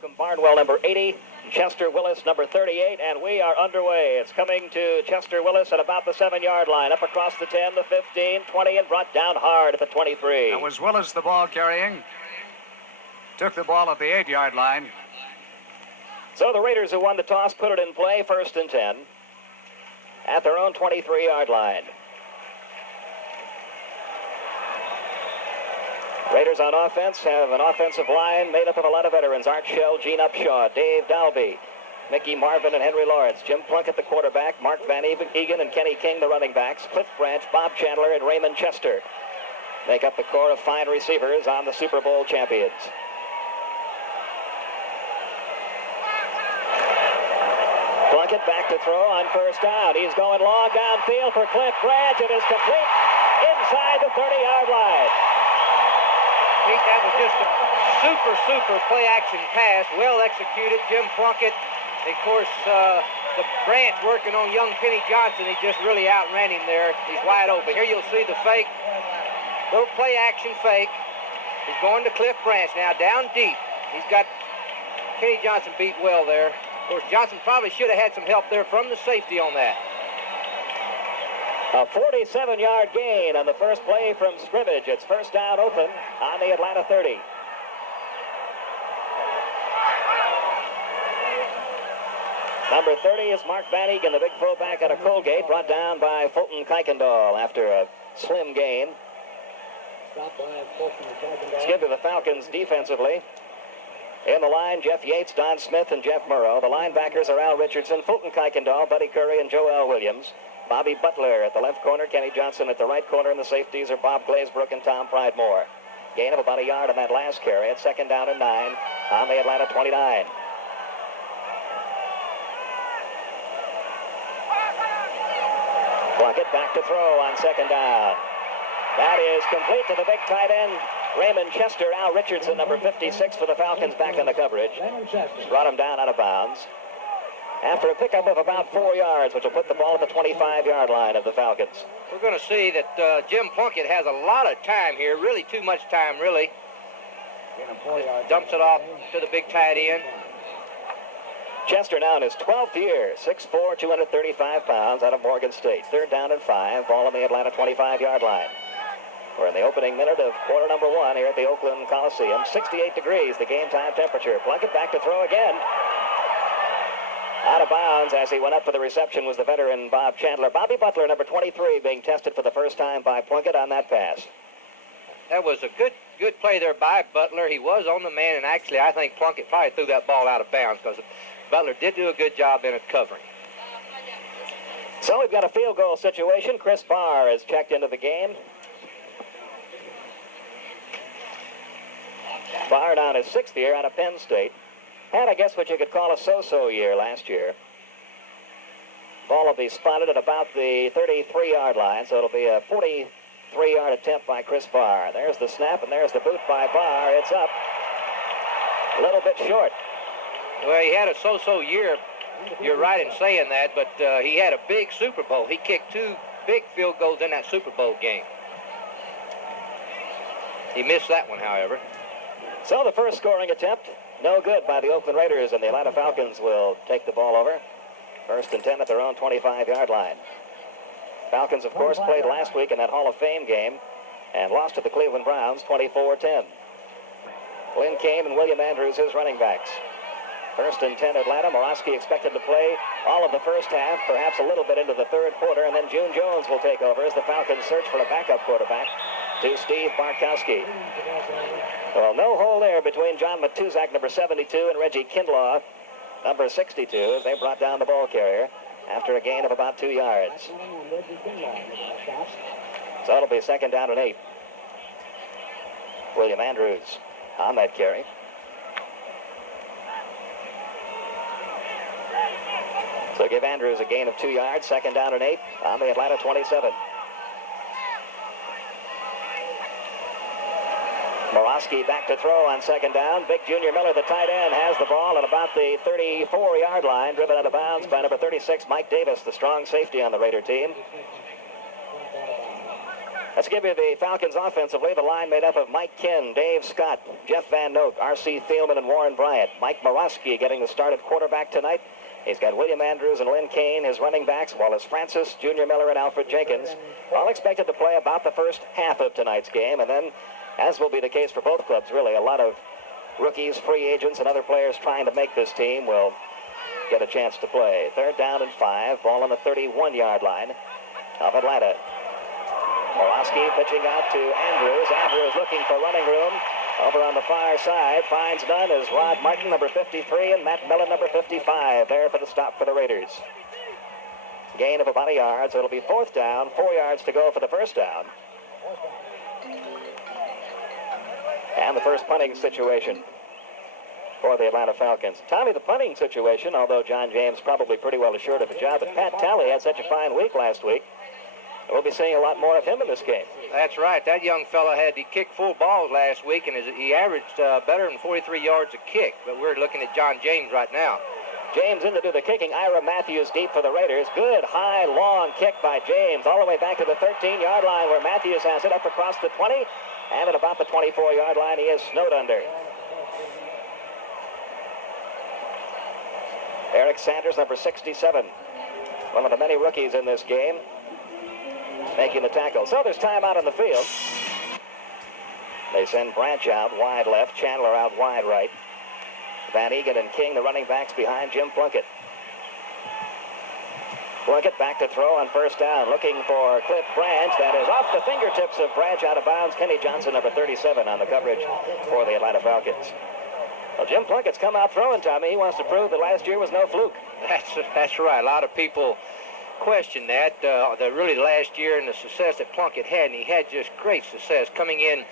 Malcolm Barnwell, number 80, Chester Willis, number 38, and we are underway. It's coming to Chester Willis at about the 7-yard line, up across the 10, the 15, 20, and brought down hard at the 23. That was Willis, the ball carrying. Took the ball at the 8-yard line. So the Raiders, who won the toss, put it in play, 1st and 10, at their own 23-yard line. Raiders on offense have an offensive line made up of a lot of veterans. Art Shell, Gene Upshaw, Dave Dalby, Mickey Marvin, and Henry Lawrence. Jim Plunkett, the quarterback. Mark Van Egan and Kenny King, the running backs. Cliff Branch, Bob Chandler, and Raymond Chester make up the core of fine receivers on the Super Bowl champions. Plunkett back to throw on 1st down. He's going long downfield for Cliff Branch. It is complete inside the 30-yard line. That was just a super play-action pass, well executed. Jim Plunkett, of course, the Branch working on young Penny Johnson. He just really outran him there. He's wide open. Here you'll see the fake, little play-action fake. He's going to Cliff Branch now, down deep. He's got Penny Johnson beat well there. Of course, Johnson probably should have had some help there from the safety on that. A 47-yard gain on the first play from scrimmage. It's 1st down open on the Atlanta 30. Number 30 is Mark Van Egan, the big fullback out of Colgate, brought down by Fulton Kuykendall after a slim gain. Let's give to the Falcons defensively. In the line, Jeff Yates, Don Smith, and Jeff Murrow. The linebackers are Al Richardson, Fulton Kuykendall, Buddy Curry, and Joel Williams. Bobby Butler at the left corner, Kenny Johnson at the right corner, and the safeties are Bob Glazebrook and Tom Pridemore. Gain of about a yard on that last carry at 2nd down and 9 on the Atlanta 29. Plunkett back to throw on 2nd down. That is complete to the big tight end, Raymond Chester. Al Richardson, number 56 for the Falcons, back in the coverage. Brought him down out of bounds after a pickup of about 4 yards, which will put the ball at the 25-yard line of the Falcons. We're going to see that Jim Plunkett has a lot of time here, really too much time, really. Dumps it off to the big tight end. Chester now in his 12th year, 6'4", 235 pounds, out of Morgan State. 3rd down and 5, ball on the Atlanta 25-yard line. We're in the opening minute of quarter number 1 here at the Oakland Coliseum. 68 degrees, the game time temperature. Plunkett back to throw again. Out of bounds as he went up for the reception was the veteran Bob Chandler. Bobby Butler, number 23, being tested for the first time by Plunkett on that pass. That was a good play there by Butler. He was on the man, and actually I think Plunkett probably threw that ball out of bounds because Butler did do a good job in it covering. So we've got a field goal situation. Chris Barr is checked into the game. Barr on his 6th year out of Penn State. Had, I guess, what you could call a so-so year last year. Ball will be spotted at about the 33-yard line, so it'll be a 43-yard attempt by Chris Barr. There's the snap, and there's the boot by Barr. It's up. A little bit short. Well, he had a so-so year. You're right in saying that, but he had a big Super Bowl. He kicked 2 big field goals in that Super Bowl game. He missed that one, however. So the first scoring attempt, no good by the Oakland Raiders, and the Atlanta Falcons will take the ball over. 1st and 10 at their own 25-yard line. Falcons, of course, played last week in that Hall of Fame game and lost to the Cleveland Browns 24-10. Lynn Kane and William Andrews, his running backs. 1st and 10 Atlanta. Morosky expected to play all of the first half, perhaps a little bit into the 3rd quarter, and then June Jones will take over as the Falcons search for a backup quarterback to Steve Bartkowski. Well, no hole there between John Matuzak, number 72, and Reggie Kindlaw, number 62, as they brought down the ball carrier after a gain of about 2 yards. So it'll be 2nd down and 8. William Andrews on that carry. So give Andrews a gain of 2 yards, 2nd down and 8 on the Atlanta 27. Morosky back to throw on 2nd down. Big Junior Miller, the tight end, has the ball at about the 34-yard line, driven out of bounds by number 36, Mike Davis, the strong safety on the Raider team. Let's give you the Falcons offensively. The line made up of Mike Kinn, Dave Scott, Jeff Van Note, R.C. Thielman, and Warren Bryant. Mike Morosky getting the start at quarterback tonight. He's got William Andrews and Lynn Kane, his running backs, Wallace Francis, Junior Miller, and Alfred Jenkins, all expected to play about the first half of tonight's game. And then, as will be the case for both clubs, really, a lot of rookies, free agents, and other players trying to make this team will get a chance to play. 3rd down and 5, ball on the 31-yard line of Atlanta. Morosky pitching out to Andrews. Andrews looking for running room. Over on the far side, finds none as Rod Martin, number 53, and Matt Mellon, number 55, there for the stop for the Raiders. Gain of about a yard, so it'll be 4th down, 4 yards to go for the first down. And the first punting situation for the Atlanta Falcons. Tommy, the punting situation, although John James probably pretty well assured of the job, but Pat Talley had such a fine week last week. We'll be seeing a lot more of him in this game. That's right. That young fella he kicked full balls last week, and he averaged better than 43 yards a kick. But we're looking at John James right now. James in to do the kicking. Ira Matthews deep for the Raiders. Good, high, long kick by James all the way back to the 13-yard line where Matthews has it up across the 20. And at about the 24-yard line, he is snowed under. Eric Sanders, number 67. One of the many rookies in this game, making the tackle. So there's time out on the field. They send Branch out wide left, Chandler out wide right. Van Egan and King, the running backs, behind Jim Plunkett. Plunkett back to throw on first down, looking for Cliff Branch. That is off the fingertips of Branch, out of bounds. Kenny Johnson, number 37, on the coverage for the Atlanta Falcons. Well, Jim Plunkett's come out throwing, Tommy. He wants to prove that last year was no fluke. That's right. A lot of people question that. The really last year and the success that Plunkett had, and he had just great success coming in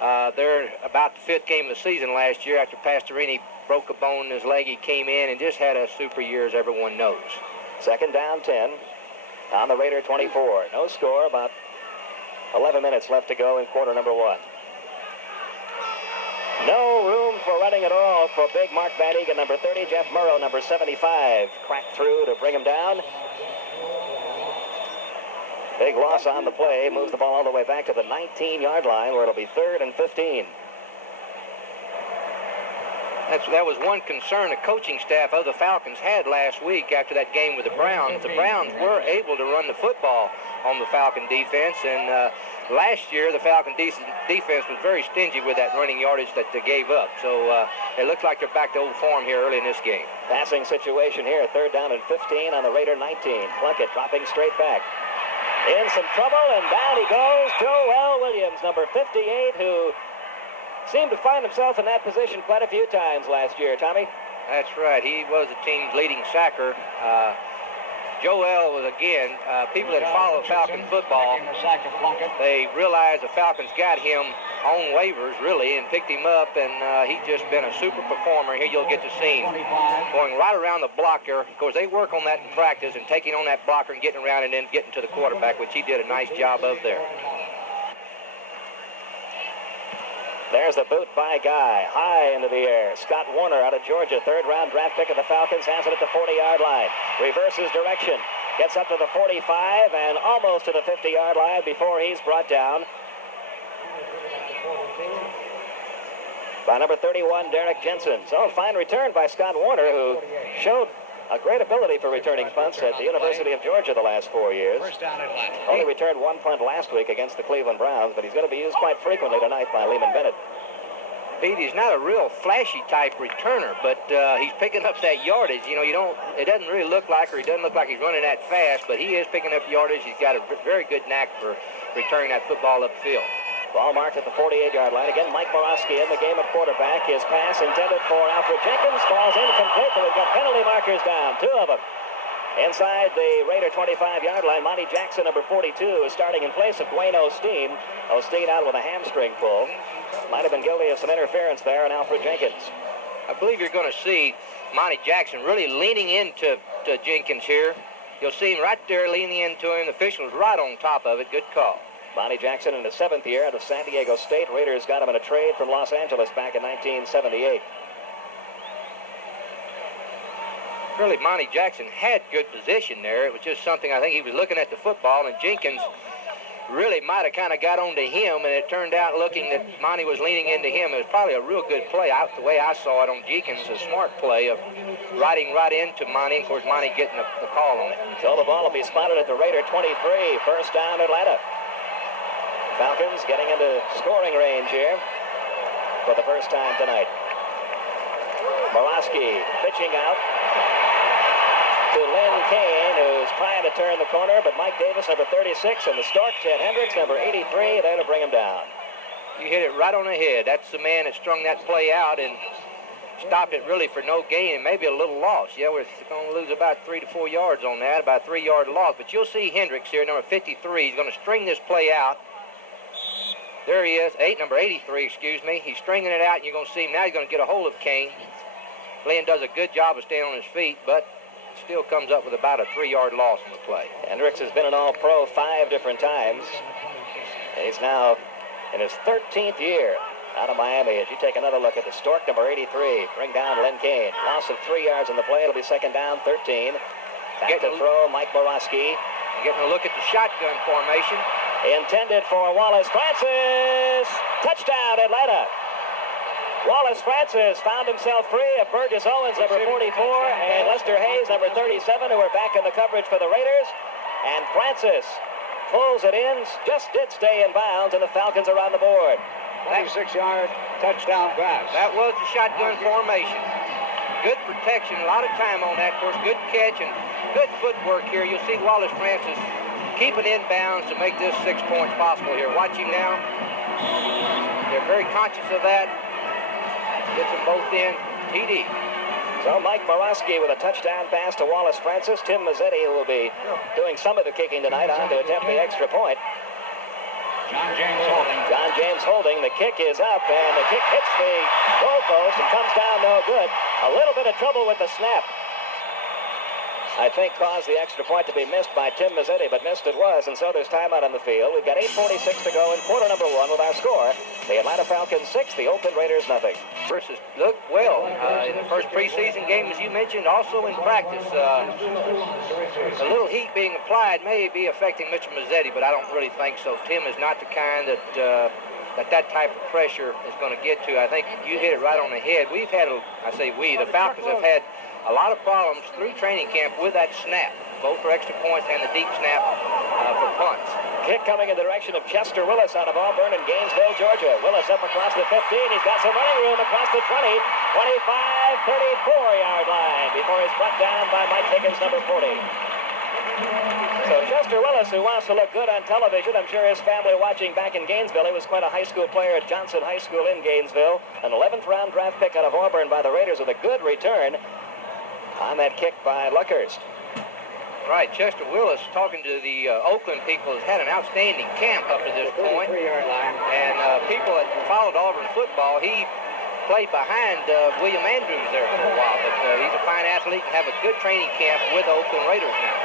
there about the 5th game of the season last year after Pastorini broke a bone in his leg. He came in and just had a super year, as everyone knows. 2nd down, 10 on the Raider 24. No score, about 11 minutes left to go in quarter number 1. No room for running at all for big Mark Van Egan, number 30. Jeff Murrow, number 75, cracked through to bring him down. Big loss on the play, moves the ball all the way back to the 19-yard line where it'll be 3rd and 15. That was one concern the coaching staff of the Falcons had last week after that game with the Browns. The Browns were able to run the football on the Falcon defense, and last year the Falcon defense was very stingy with that running yardage that they gave up. So it looks like they're back to old form here early in this game. Passing situation here, 3rd down and 15 on the Raider 19. Plunkett dropping straight back. In some trouble, and down he goes. Joel Williams, number 58, who seemed to find himself in that position quite a few times last year, Tommy. That's right. He was the team's leading sacker. Joel was, again, people that follow Falcon football, they realize the Falcons got him on waivers, really, and picked him up, and he's just been a super performer. Here you'll get to see him going right around the blocker. Of course, they work on that in practice and taking on that blocker and getting around and then getting to the quarterback, which he did a nice job of there. There's the boot by Guy, high into the air. Scott Warner out of Georgia, 3rd-round draft pick of the Falcons, has it at the 40-yard line. Reverses direction, gets up to the 45 and almost to the 50-yard line before he's brought down by number 31, Derek Jensen. So a fine return by Scott Warner, who showed a great ability for returning punts at the University of Georgia the last 4 years. Only returned 1 punt last week against the Cleveland Browns, but he's going to be used quite frequently tonight by Lehman Bennett. Pete, he's not a real flashy type returner, but he's picking up that yardage. You know, it doesn't really look like, or he doesn't look like he's running that fast, but he is picking up yardage. He's got a very good knack for returning that football upfield. Ball marked at the 48-yard line. Again, Mike Morosky in the game at quarterback. His pass intended for Alfred Jenkins falls incomplete, but we've got penalty markers down, 2 of them. Inside the Raider 25-yard line, Monty Jackson, number 42, is starting in place of Dwayne Osteen. Osteen out with a hamstring pull. Might have been guilty of some interference there on Alfred Jenkins. I believe you're going to see Monty Jackson really leaning into Jenkins here. You'll see him right there leaning into him. The official's right on top of it. Good call. Monty Jackson in his 7th year out of San Diego State. Raiders got him in a trade from Los Angeles back in 1978. Really, Monty Jackson had good position there. It was just something, I think he was looking at the football, and Jenkins really might have kind of got onto him, and it turned out looking that Monty was leaning into him. It was probably a real good play. The way I saw it on Jenkins, a smart play of riding right into Monty. Of course, Monty getting the call on it. So the ball will be spotted at the Raider 23. First down, Atlanta. Falcons getting into scoring range here for the first time tonight. Borowski pitching out to Lynn Kane, who's trying to turn the corner, but Mike Davis, number 36, and the Stork, Ted Hendricks, number 83, there to bring him down. You hit it right on the head. That's the man that strung that play out and stopped it really for no gain and maybe a little loss. Yeah, we're going to lose about 3 to 4 yards on that, about a 3-yard loss. But you'll see Hendricks here, number 53. He's going to string this play out. There he is, number 83, excuse me. He's stringing it out, and you're going to see him now. He's going to get a hold of Kane. Glenn does a good job of staying on his feet, but still comes up with about a 3-yard loss on the play. Hendricks has been an All-Pro 5 different times. And he's now in his 13th year out of Miami. As you take another look at the Stork, number 83, bring down Len Kane. Loss of 3 yards on the play. It'll be second down, 13. Back to throw, Mike Borowski. Getting a look at the shotgun formation. Intended for Wallace Francis. Touchdown, Atlanta. Wallace Francis found himself free of Burgess Owens, number 44, and Lester Hayes, number 37, who are back in the coverage for the Raiders. And Francis pulls it in, just did stay in bounds, and the Falcons are on the board. 26-yard touchdown pass. That was the shotgun formation. Good protection, a lot of time on that, of course. Good catch and good footwork here. You'll see Wallace Francis keeping in bounds to make this 6 points possible here. Watch him now. They're very conscious of that. Gets them both in. TD. So Mike Borowski with a touchdown pass to Wallace Francis. Tim Mazzetti, who will be doing some of the kicking tonight, on to attempt the extra point. John James holding. John James holding. The kick is up, and the kick hits the goalpost and comes down no good. A little bit of trouble with the snap. I think caused the extra point to be missed by Tim Mazzetti, but missed it was, and so there's timeout on the field. We've got 8:46 to go in quarter number 1 with our score. The Atlanta Falcons 6, the Oakland Raiders nothing. Versus looked well in the first preseason game, as you mentioned, also in practice. A little heat being applied may be affecting Mr. Mazzetti, but I don't really think so. Tim is not the kind that type of pressure is going to get to. I think you hit it right on the head. We've had, the Falcons have had a lot of problems through training camp with that snap, both for extra points and the deep snap for punts. Kick coming in the direction of Chester Willis out of Auburn in Gainesville, Georgia. Willis up across the 15. He's got some running room across the 20, 25, 34-yard line before he's brought down by Mike Higgins, number 40. So Chester Willis, who wants to look good on television, I'm sure his family watching back in Gainesville. He was quite a high school player at Johnson High School in Gainesville. An 11th round draft pick out of Auburn by the Raiders with a good return on that kick by Luckhurst. Right, Chester Willis, talking to the Oakland people, has had an outstanding camp up to this point. And people that followed Auburn football, he played behind William Andrews there for a while. But he's a fine athlete and have a good training camp with the Oakland Raiders now.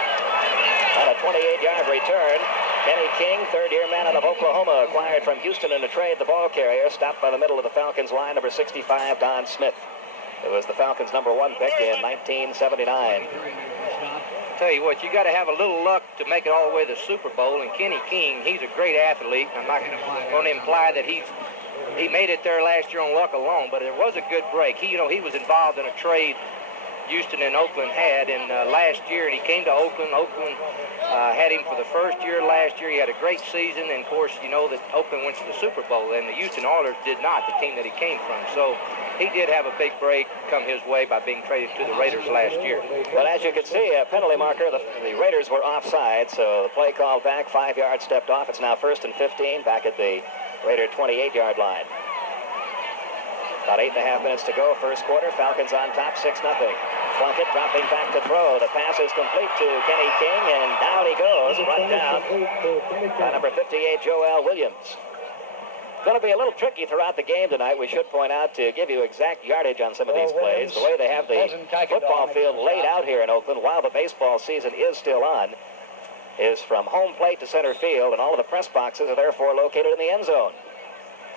On a 28-yard return, Kenny King, third-year man out of Oklahoma, acquired from Houston in a trade, the ball carrier, stopped by the middle of the Falcons line, number 65, Don Smith. It was the Falcons' number 1 pick in 1979. Tell you what, you got to have a little luck to make it all the way to the Super Bowl. And Kenny King, he's a great athlete. I'm not going to imply that he made it there last year on luck alone, but it was a good break. He was involved in a trade Houston and Oakland had in last year, and he came to Oakland. Oakland had him for the first year last year. He had a great season, and of course, you know that Oakland went to the Super Bowl, and the Houston Oilers did not, the team that he came from. So he did have a big break come his way by being traded to the Raiders last year. But as you can see, a penalty marker, the Raiders were offside, so the play called back, 5 yards stepped off. It's now 1st and 15 back at the Raider 28-yard line. About 8.5 minutes to go, first quarter. Falcons on top, 6-0. Plunkett dropping back to throw. The pass is complete to Kenny King, and down he goes, brought down by number 58, Joel Williams. Going to be a little tricky throughout the game tonight. We should point out, to give you exact yardage on some of these plays, the way they have the football field laid out here in Oakland while the baseball season is still on is from home plate to center field, and all of the press boxes are therefore located in the end zone.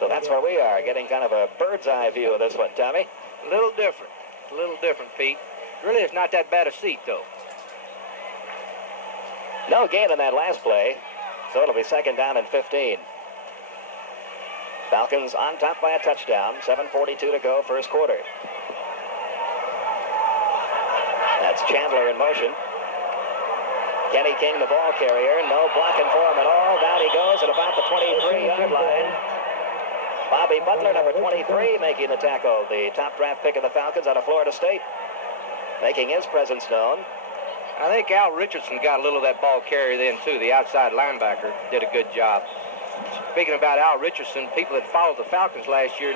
So that's where we are, getting kind of a bird's eye view of this one, Tommy. A little different, Pete. Really, it's not that bad a seat, though. No gain on that last play. So it'll be second down and 15. Falcons on top by a touchdown. 7:42 to go, first quarter. That's Chandler in motion. Kenny King, the ball carrier. No blocking for him at all. Down he goes at about the 23-yard line. Bobby Butler, number 23, making the tackle. The top draft pick of the Falcons out of Florida State, making his presence known. I think Al Richardson got a little of that ball carrier then, too. The outside linebacker did a good job. Speaking about Al Richardson, people that followed the Falcons last year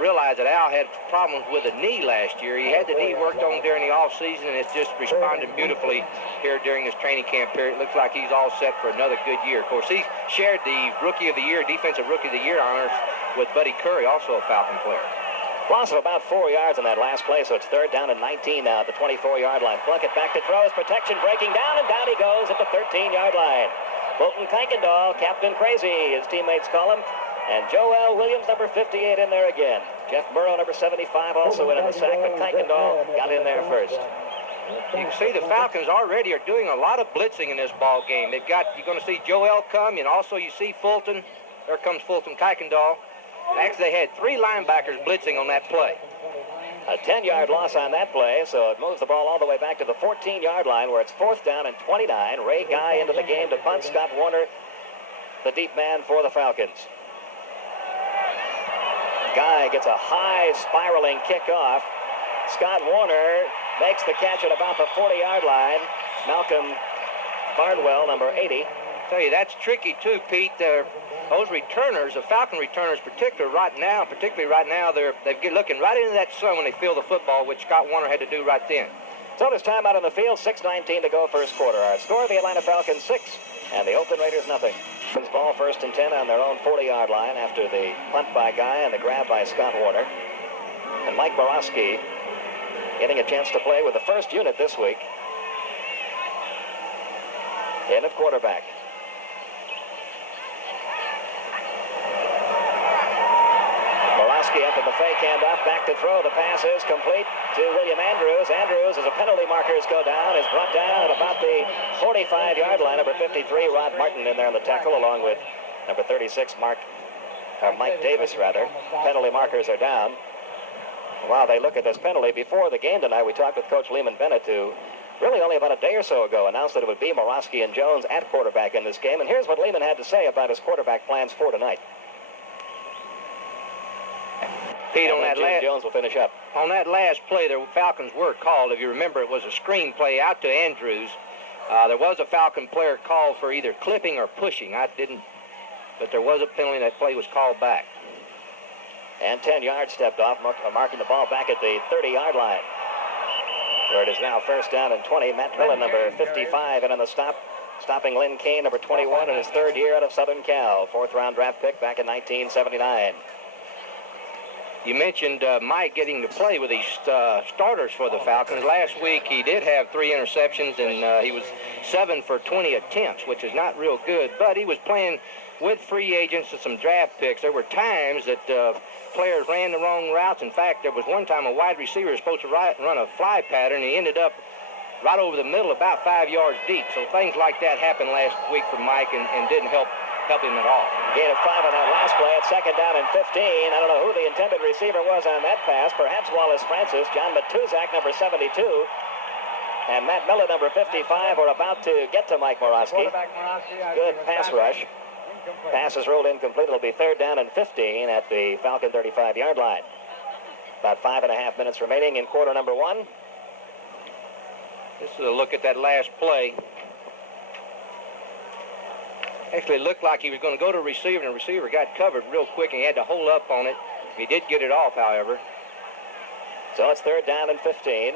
realized that Al had problems with a knee last year. He had the knee worked on during the offseason, and it's just responded beautifully here during this training camp period. It looks like he's all set for another good year. Of course, he shared the Rookie of the Year, Defensive Rookie of the Year honors with Buddy Curry, also a Falcon player. Loss of about 4 yards on that last play, so it's third down and 19 now at the 24-yard line. Plunkett back to throw. His protection breaking down, and down he goes at the 13-yard line. Fulton Kuykendall, Captain Crazy, his teammates call him. And Joel Williams, number 58, in there again. Jeff Burrow, number 75, also in the sack, but Kuykendall got in there first. You can see the Falcons already are doing a lot of blitzing in this ball game. You're going to see Joel come, and also you see Fulton. There comes Fulton Kuykendall. Actually, they had 3 linebackers blitzing on that play. A 10-yard loss on that play, so it moves the ball all the way back to the 14-yard line where it's fourth down and 29. Ray Guy into the game to punt. Scott Warner, the deep man for the Falcons. Guy gets a high spiraling kickoff. Scott Warner makes the catch at about the 40-yard line. Malcolm Barnwell, number 80. Tell you, that's tricky too, Pete. Those returners, the Falcon returners particularly right now, they're looking right into that sun when they feel the football, which Scott Warner had to do right then. So there's time out on the field, 6:19 to go first quarter. Our score, the Atlanta Falcons 6 and the Oakland Raiders nothing. Ball first and 10 on their own 40-yard line after the punt by Guy and the grab by Scott Warner. And Mike Borowski getting a chance to play with the first unit this week. In at quarterback. Borowski after the fake handoff, back to throw. The pass is complete to William Andrews. Andrews, as the penalty markers go down, is brought down at about the 45-yard line. Number 53, Rod Martin, in there on the tackle, along with number 36, Mike Davis, rather. Penalty markers are down. While they look at this penalty, before the game tonight, we talked with Coach Lehman Bennett, who really only about a day or so ago announced that it would be Borowski and Jones at quarterback in this game. And here's what Lehman had to say about his quarterback plans for tonight. Pete, Jones will finish up. On that last play, the Falcons were called. If you remember, it was a screen play out to Andrews. There was a Falcon player called for either clipping or pushing. But there was a penalty. That play was called back. And 10 yards stepped off, marking the ball back at the 30-yard line, where it is now first down and 20. Matt Millen, number 55, and on the stop, stopping Lynn Kane, number 21, in his third year out of Southern Cal. Fourth-round draft pick back in 1979. You mentioned Mike getting to play with these starters for the Falcons. Last week he did have 3 interceptions, and he was 7 for 20 attempts, which is not real good. But he was playing with free agents and some draft picks. There were times that players ran the wrong routes. In fact, there was one time a wide receiver was supposed to run a fly pattern, and he ended up right over the middle, about 5 yards deep. So things like that happened last week for Mike and didn't help him at all. Gain of 5 on that last play. At second down and 15. I don't know who the intended receiver was on that pass. Perhaps Wallace Francis. John Matuzak, number 72. And Matt Miller, number 55, are about to get to Mike Borowski. Good pass rush. Pass is rolled incomplete. It'll be third down and 15 at the Falcon 35-yard line. About 5.5 minutes remaining in quarter number 1. This is a look at that last play. Actually, it looked like he was going to go to receiver, and the receiver got covered real quick, and he had to hold up on it. He did get it off, however. So it's third down and 15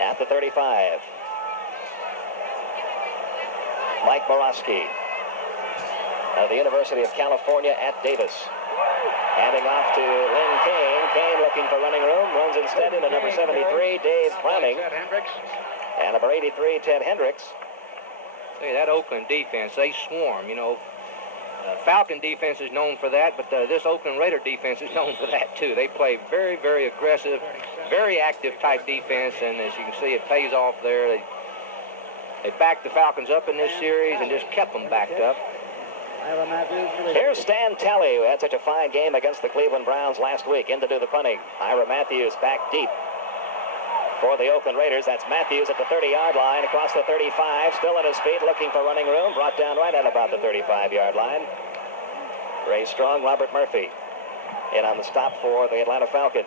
at the 35. Mike Borowski of the University of California at Davis. Handing off to Lynn Kane. Kane looking for running room. Runs instead into number 73, Dave Browning. And number 83, Ted Hendricks. Hey, that Oakland defense, they swarm, you know. Falcon defense is known for that, but this Oakland Raider defense is known for that, too. They play very, very aggressive, very active type defense, and as you can see, it pays off there. They backed the Falcons up in this series and just kept them backed up. Here's Stan Talley, who had such a fine game against the Cleveland Browns last week, in to do the punting. Ira Matthews back deep for the Oakland Raiders. That's Matthews at the 30-yard line, across the 35, still on his feet, looking for running room, brought down right at about the 35-yard line. Ray Strong, Robert Murphy in on the stop for the Atlanta Falcons.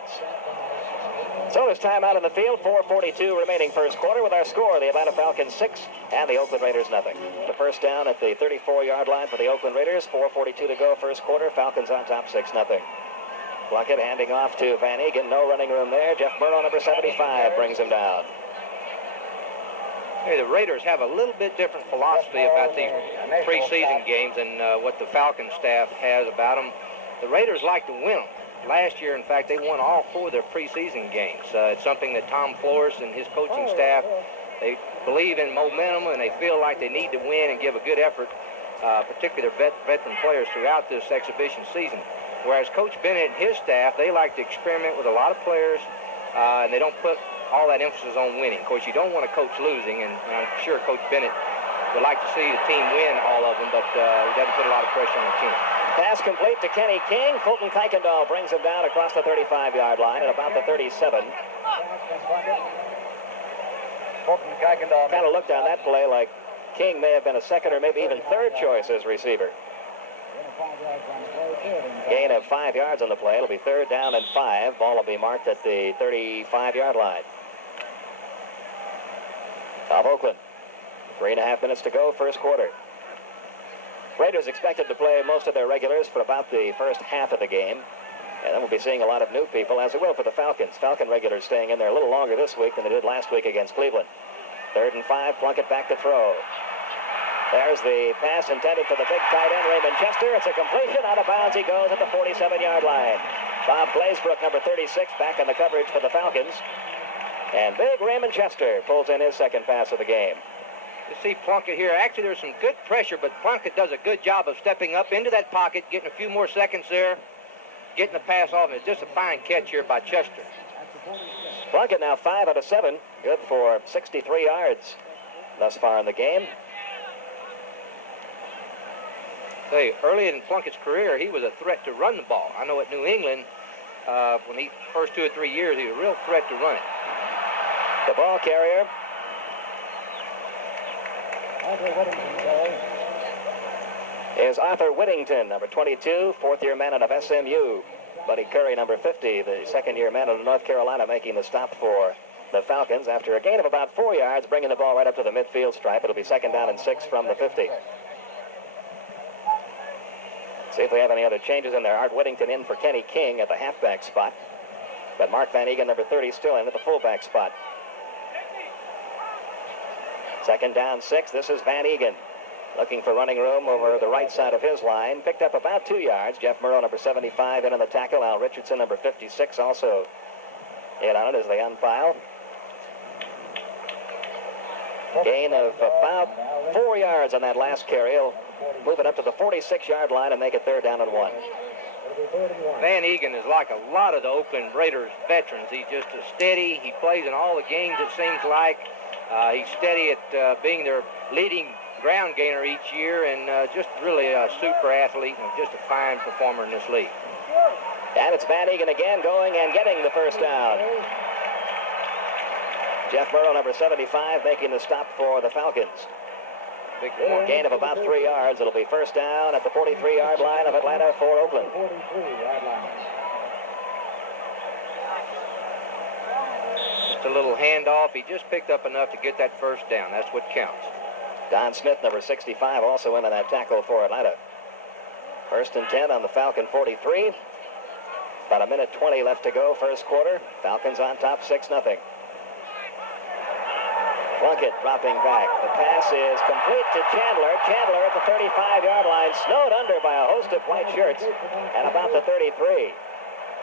So there's time out in the field, 4:42 remaining first quarter, with our score, the Atlanta Falcons 6 and the Oakland Raiders nothing. The first down at the 34-yard line for the Oakland Raiders, 4:42 to go first quarter, Falcons on top 6-0. Plunkett handing off to Van Egan, no running room there. Jeff Murrow, number 75, brings him down. Hey, the Raiders have a little bit different philosophy about these preseason games than what the Falcons staff has about them. The Raiders like to win them. Last year, in fact, they won all 4 of their preseason games. It's something that Tom Flores and his coaching staff, they believe in momentum, and they feel like they need to win and give a good effort, particularly their veteran players throughout this exhibition season. Whereas Coach Bennett and his staff, they like to experiment with a lot of players, and they don't put all that emphasis on winning. Of course, you don't want to coach losing, and I'm sure Coach Bennett would like to see the team win all of them, but he doesn't put a lot of pressure on the team. Pass complete to Kenny King. Fulton Kuykendall brings him down across the 35-yard line at about the 37. Kind of looked on that play like King may have been a second or maybe even third choice as receiver. Gain of 5 yards on the play. It'll be 3rd down and 5. Ball will be marked at the 35-yard line of Oakland. 3.5 minutes to go, first quarter. Raiders expected to play most of their regulars for about the first half of the game. And then we'll be seeing a lot of new people, as it will for the Falcons. Falcon regulars staying in there a little longer this week than they did last week against Cleveland. 3rd and 5, Plunkett back to throw. There's the pass intended for the big tight end, Raymond Chester. It's a completion. Out of bounds he goes at the 47-yard line. Bob Glazebrook, number 36, back in the coverage for the Falcons. And big Raymond Chester pulls in his second pass of the game. You see Plunkett here. Actually, there's some good pressure, but Plunkett does a good job of stepping up into that pocket, getting a few more seconds there, getting the pass off. It's just a fine catch here by Chester. Plunkett now 5 out of 7. Good for 63 yards thus far in the game. Say, early in Plunkett's career, he was a threat to run the ball. I know at New England, when he first 2 or 3 years, he was a real threat to run it. The ball carrier is Arthur Whittington, number 22, 4th-year man out of SMU. Buddy Curry, number 50, the 2nd-year man out of North Carolina, making the stop for the Falcons after a gain of about 4 yards, bringing the ball right up to the midfield stripe. It'll be 2nd down and 6 from the 50. See if we have any other changes in there. Art Whittington in for Kenny King at the halfback spot. But Mark Van Egan, number 30, still in at the fullback spot. 2nd down, 6. This is Van Egan looking for running room over the right side of his line. Picked up about 2 yards. Jeff Murrow, number 75, in on the tackle. Al Richardson, number 56, also in on it as they unpile. Gain of about 4 yards on that last carry. He'll move it up to the 46-yard line and make it 3rd down and 1. Van Egan is like a lot of the Oakland Raiders veterans. He's just a steady. He plays in all the games, it seems like. He's steady at being their leading ground gainer each year, and just really a super athlete and just a fine performer in this league. And it's Van Egan again going and getting the first down. Jeff Murrow, number 75, making the stop for the Falcons. Big Gain of about 3 yards. It'll be 1st down at the 43-yard line of Atlanta for Oakland. Just a little handoff. He just picked up enough to get that first down. That's what counts. Don Smith, number 65, also in on that tackle for Atlanta. 1st and 10 on the Falcon 43. About 1:20 left to go, first quarter. Falcons on top, 6-0. Plunkett dropping back. The pass is complete to Chandler. Chandler at the 35-yard line, snowed under by a host of white shirts at about the 33.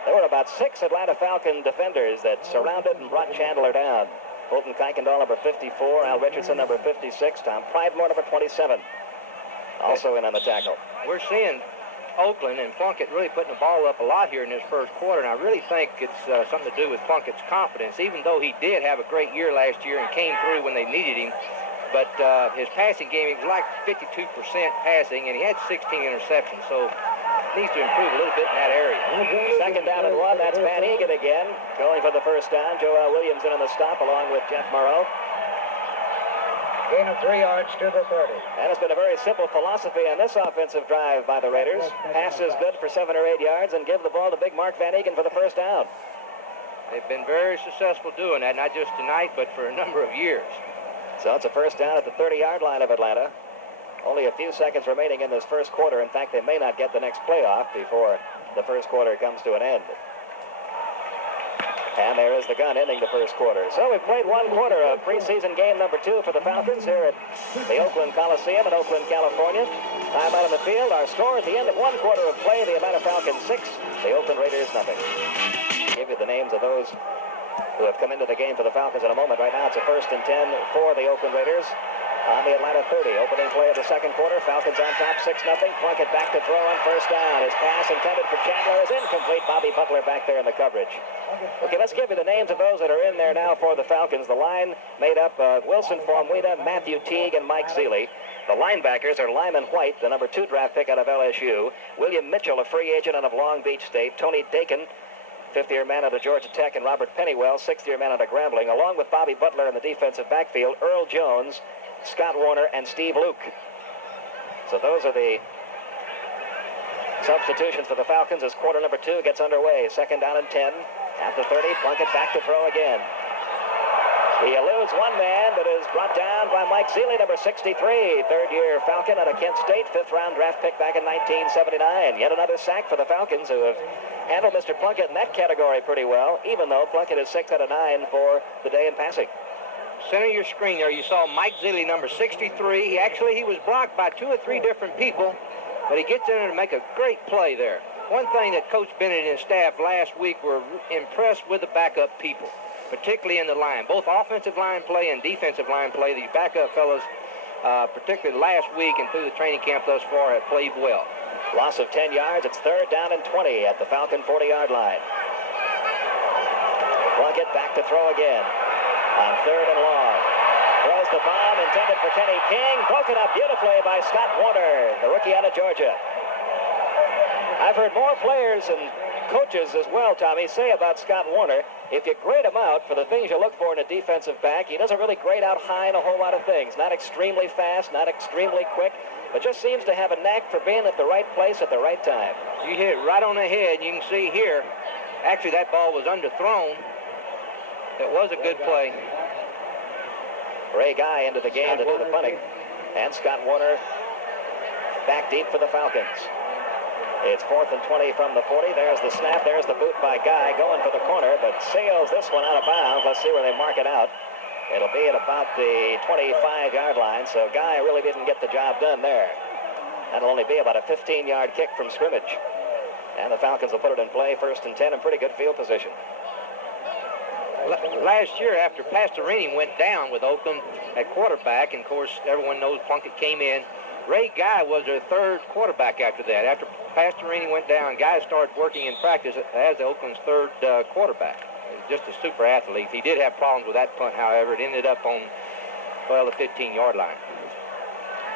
There were about 6 Atlanta Falcon defenders that surrounded and brought Chandler down. Fulton Kuykendall, number 54. Al Richardson, number 56. Tom Pridemore, number 27. Also in on the tackle. We're seeing Oakland and Plunkett really putting the ball up a lot here in this first quarter, and I really think it's something to do with Plunkett's confidence. Even though he did have a great year last year and came through when they needed him, but his passing game, he was like 52% passing, and he had 16 interceptions, so needs to improve a little bit in that area. Second down and 1. That's Van Egan again, going for the first down. Joel Williams in on the stop, along with Jeff Morrow. Gain of 3 yards to the 30. And it's been a very simple philosophy on this offensive drive by the Raiders. Pass is good for 7 or 8 yards and give the ball to big Mark Van Egan for the first down. They've been very successful doing that, not just tonight, but for a number of years. So it's a first down at the 30-yard line of Atlanta. Only a few seconds remaining in this first quarter. In fact, they may not get the next playoff before the first quarter comes to an end. And there is the gun ending the first quarter. So we've played one quarter of preseason game number 2 for the Falcons here at the Oakland Coliseum in Oakland, California. Time out on the field. Our score at the end of one quarter of play, the Atlanta Falcons 6, the Oakland Raiders nothing. I'll give you the names of those who have come into the game for the Falcons in a moment. Right now it's a 1st and 10 for the Oakland Raiders on the Atlanta 30. Opening play of the second quarter. Falcons on top 6-0. Plunkett back to throw on first down. His pass intended for Chandler is incomplete. Bobby Butler back there in the coverage. Okay, let's give you the names of those that are in there now for the Falcons. The line made up of Wilson Formwida, Matthew Teague, and Mike Seeley. The linebackers are Lyman White, the number 2 draft pick out of LSU. William Mitchell, a free agent out of Long Beach State. Tony Dakin, 5th-year man out of Georgia Tech, and Robert Pennywell, 6th-year man out of Grambling, along with Bobby Butler in the defensive backfield, Earl Jones, Scott Warner, and Steve Luke. So those are the substitutions for the Falcons as quarter number 2 gets underway. Second down and 10 at the 30. Plunkett back to throw again. He eludes one man, but is brought down by Mike Seeley, number 63, 3rd-year Falcon out of Kent State, 5th-round draft pick back in 1979. Yet another sack for the Falcons, who have handled Mr. Plunkett in that category pretty well, even though Plunkett is 6 out of 9 for the day in passing. Center of your screen there, you saw Mike Seeley, number 63. He was blocked by 2 or 3 different people, but he gets in there to make a great play there. One thing that Coach Bennett and his staff last week were impressed with the backup people, particularly in the line. Both offensive line play and defensive line play. These backup fellas, particularly last week and through the training camp thus far, have played well. Loss of 10 yards. It's 3rd down and 20 at the Falcon 40-yard line. Plunkett back to throw again on 3rd and long. Throws the bomb intended for Kenny King. Broken up beautifully by Scott Warner, the rookie out of Georgia. I've heard more players and coaches as well, Tommy, say about Scott Warner, if you grade him out for the things you look for in a defensive back, he doesn't really grade out high in a whole lot of things. Not extremely fast, not extremely quick, but just seems to have a knack for being at the right place at the right time. You hit it right on the head. You can see here, actually that ball was underthrown. It was a good play. Ray Guy into the game to do the punting. And Scott Warner back deep for the Falcons. It's 4th and 20 from the 40. There's the snap. There's the boot by Guy going for the corner, but sails this one out of bounds. Let's see where they mark it out. It'll be at about the 25-yard line, so Guy really didn't get the job done there. That'll only be about a 15-yard kick from scrimmage. And the Falcons will put it in play, 1st and 10, in pretty good field position. Last year, after Pastorini went down with Oakland at quarterback, and of course everyone knows Plunkett came in, Ray Guy was their 3rd quarterback after that. After Pastorini went down, Guy started working in practice as Oakland's 3rd quarterback. Just a super athlete. He did have problems with that punt, however. It ended up on, well, the 15-yard line.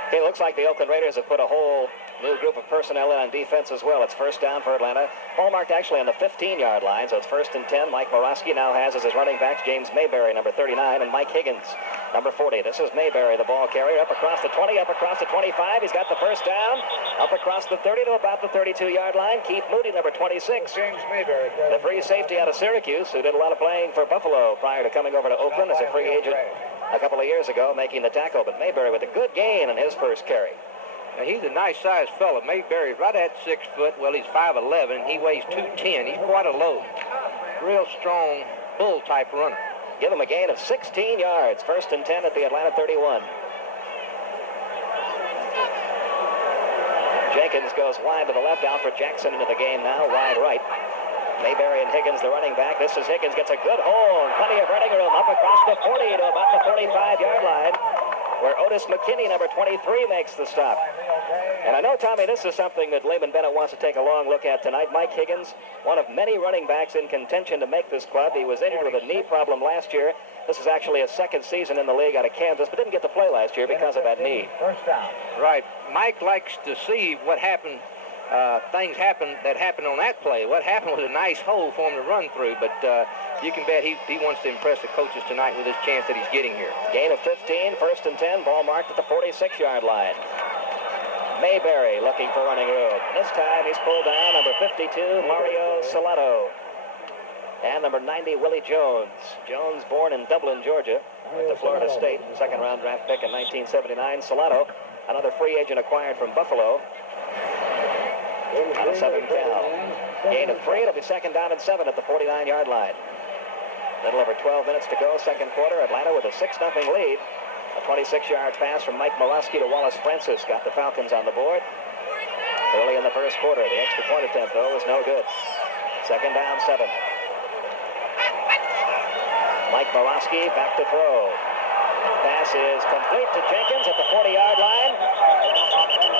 Okay, it looks like the Oakland Raiders have put a whole new group of personnel in on defense as well. It's 1st down for Atlanta. Ball marked actually on the 15-yard line, so it's 1st and 10. Mike Morawski now has as his running backs James Mayberry, number 39, and Mike Higgins, number 40. This is Mayberry, the ball carrier, up across the 20, up across the 25. He's got the first down, up across the 30 to about the 32-yard line. Keith Moody, number 26. James Mayberry, the free safety out of Syracuse, who did a lot of playing for Buffalo prior to coming over to Oakland as a free agent a couple of years ago, making the tackle. But Mayberry with a good gain in his first carry. Now, he's a nice-sized fellow. Mayberry's right at 6 foot. Well, he's 5'11", and he weighs 210. He's quite a load. Real strong, bull-type runner. Give him a gain of 16 yards. 1st and 10 at the Atlanta 31. Jenkins goes wide to the left. Alfred Jackson into the game now, wide right. Mayberry and Higgins, the running back. This is Higgins, gets a good hold. Plenty of running room up across the 40 to about the 45-yard line, where Otis McKinney, number 23, makes the stop. And I know, Tommy, this is something that Lehman Bennett wants to take a long look at tonight. Mike Higgins, one of many running backs in contention to make this club. He was injured with a knee problem last year. This is actually his second season in the league out of Kansas, but didn't get to play last year because of that knee. First down. Right. Mike likes to see what happened, things that happened on that play. What happened was a nice hole for him to run through, but you can bet he wants to impress the coaches tonight with his chance that he's getting here. Gain of 15, first and 10, ball marked at the 46-yard line. Mayberry looking for running room. This time he's pulled down, number 52, Mario Salato. And number 90, Willie Jones. Jones born in Dublin, Georgia, went to Florida State, second-round draft pick in 1979. Salato, another free agent acquired from Buffalo, out of Southern Cal. Gain of 3, it'll be second down and 7 at the 49-yard line. Little over 12 minutes to go, second quarter. Atlanta with a 6-0 lead. A 26-yard pass from Mike Murawski to Wallace Francis got the Falcons on the board. Early in the first quarter, the extra point attempt, though, was no good. Second down, 7. Mike Murawski back to throw. Pass is complete to Jenkins at the 40-yard line.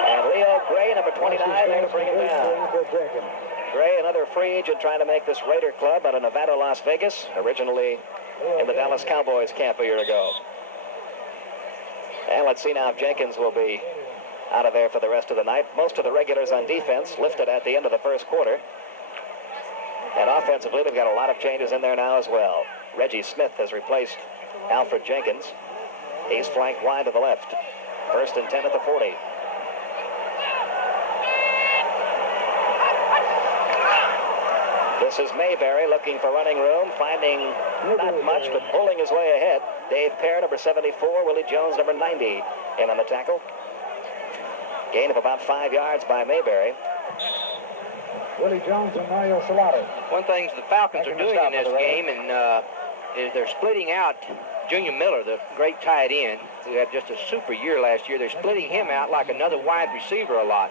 And Leo Gray, number 29, there to bring him down. Gray, another free agent trying to make this Raider club out of Nevada, Las Vegas, originally in the Dallas Cowboys camp a year ago. And let's see now if Jenkins will be out of there for the rest of the night. Most of the regulars on defense lifted at the end of the first quarter. And offensively, they've got a lot of changes in there now as well. Reggie Smith has replaced Alfred Jenkins. He's flanked wide to the left. First and 10 at the 40. This is Mayberry looking for running room, finding not much, but pulling his way ahead. Dave Pear, number 74, Willie Jones, number 90, in on the tackle. Gain of about 5 yards by Mayberry. Willie Jones and Mario Salato. One thing the Falcons are doing in this game is they're splitting out Junior Miller, the great tight end, who had just a super year last year. They're splitting him out like another wide receiver a lot.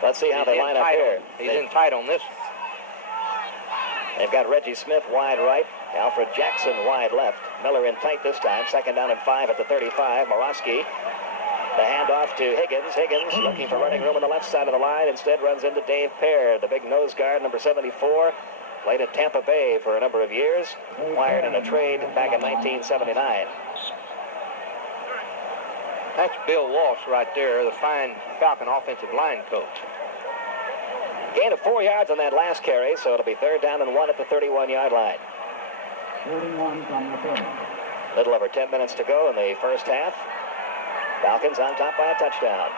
Let's see how they line up here. He's in tight on this. They've got Reggie Smith wide right, Alfred Jackson wide left. Miller in tight this time, second down and 5 at the 35. Murawski, the handoff to Higgins. Higgins looking for running room on the left side of the line, instead runs into Dave Pear, the big nose guard, number 74. Played at Tampa Bay for a number of years, acquired in a trade back in 1979. That's Bill Walsh right there, the fine Falcon offensive line coach. Gain of 4 yards on that last carry, so it'll be third down and 1 at the 31-yard line. 31 from the 30. Little over 10 minutes to go in the first half. Falcons on top by a touchdown.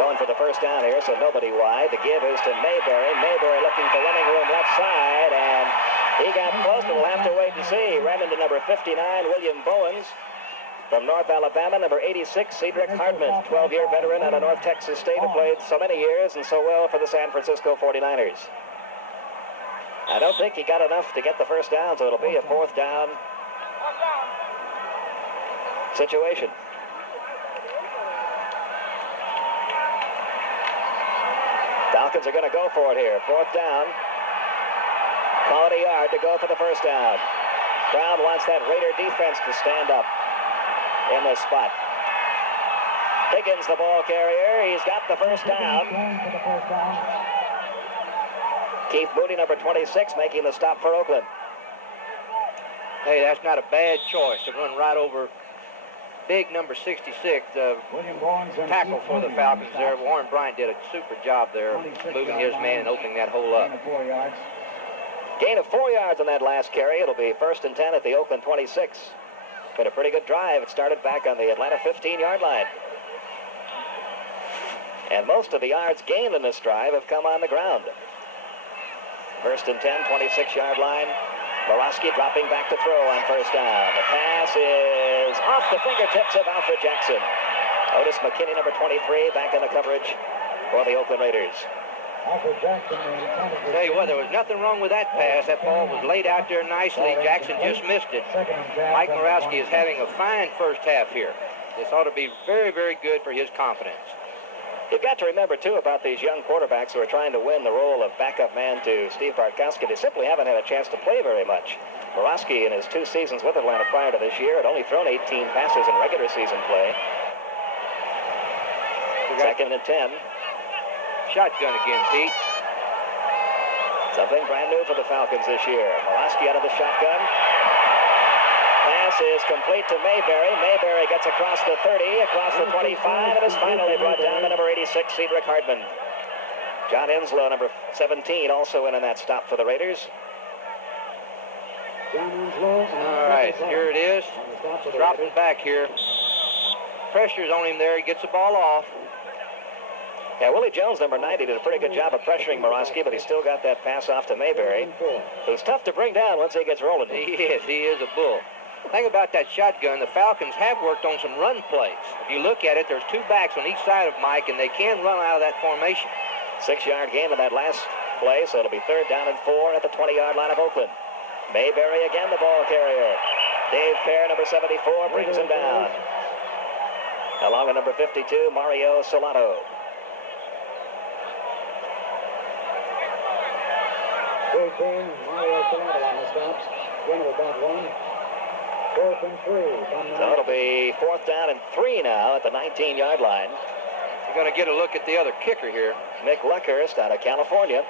Going for the first down here, so nobody wide. The give is to Mayberry. Mayberry looking for running room left side, and he got close, but we'll have to wait and see. Ran into number 59, William Bowens. From North Alabama, number 86, Cedric Hartman, 12-year veteran out of North Texas State, who played so many years and so well for the San Francisco 49ers. I don't think he got enough to get the first down, so it'll be a fourth down situation. Falcons are going to go for it here. Fourth down. Quality yard to go for the first down. Brown wants that Raider defense to stand up in this spot. Higgins, the ball carrier. He's got the first down. Keith Moody, number 26, making the stop for Oakland. Hey, that's not a bad choice to run right over big number 66, the tackle for the Falcons there. Warren Bryant did a super job there, moving his man and opening that hole up. Gain of 4 yards on that last carry. It'll be first and 10 at the Oakland 26. Been a pretty good drive. It started back on the Atlanta 15-yard line. And most of the yards gained in this drive have come on the ground. First and 10, 26-yard line. Murawski dropping back to throw on first down. The pass is off the fingertips of Alfred Jackson. Otis McKinney, number 23, back in the coverage for the Oakland Raiders. Alfred Jackson. Tell you what, there was nothing wrong with that pass. That ball was laid out there nicely. Jackson just missed it. Mike Murawski is having a fine first half here. This ought to be very, very good for his confidence. You've got to remember, too, about these young quarterbacks who are trying to win the role of backup man to Steve Bartkowski. They simply haven't had a chance to play very much. Borowski, in his 2 seasons with Atlanta prior to this year, had only thrown 18 passes in regular season play. Second and 10. Shotgun again, Pete. Something brand new for the Falcons this year. Borowski out of the shotgun. Pass is complete to Mayberry. Mayberry gets across the 30, across the 25, and is finally brought down to number 86, Cedric Hardman. John Enslow, number 17, also in on that stop for the Raiders. All right, here it is. Dropping back here. Pressure's on him there. He gets the ball off. Yeah, Willie Jones, number 90, did a pretty good job of pressuring Borowski, but he still got that pass off to Mayberry, who's tough to bring down once he gets rolling. He is a bull. Thing about that shotgun, the Falcons have worked on some run plays. If you look at it, there's 2 backs on each side of Mike, and they can run out of that formation. 6-yard gain in that last play, so it'll be 3rd down and 4 at the 20-yard line of Oakland. Mayberry again, the ball carrier. Dave Pear, number 74, brings him down. Along with number 52, Mario Solano. Mario Solano on the stops. Winner about 1. 4th and 3. So it'll be 4th down and 3 now at the 19-yard line. You're going to get a look at the other kicker here. Mick Luckhurst out of California.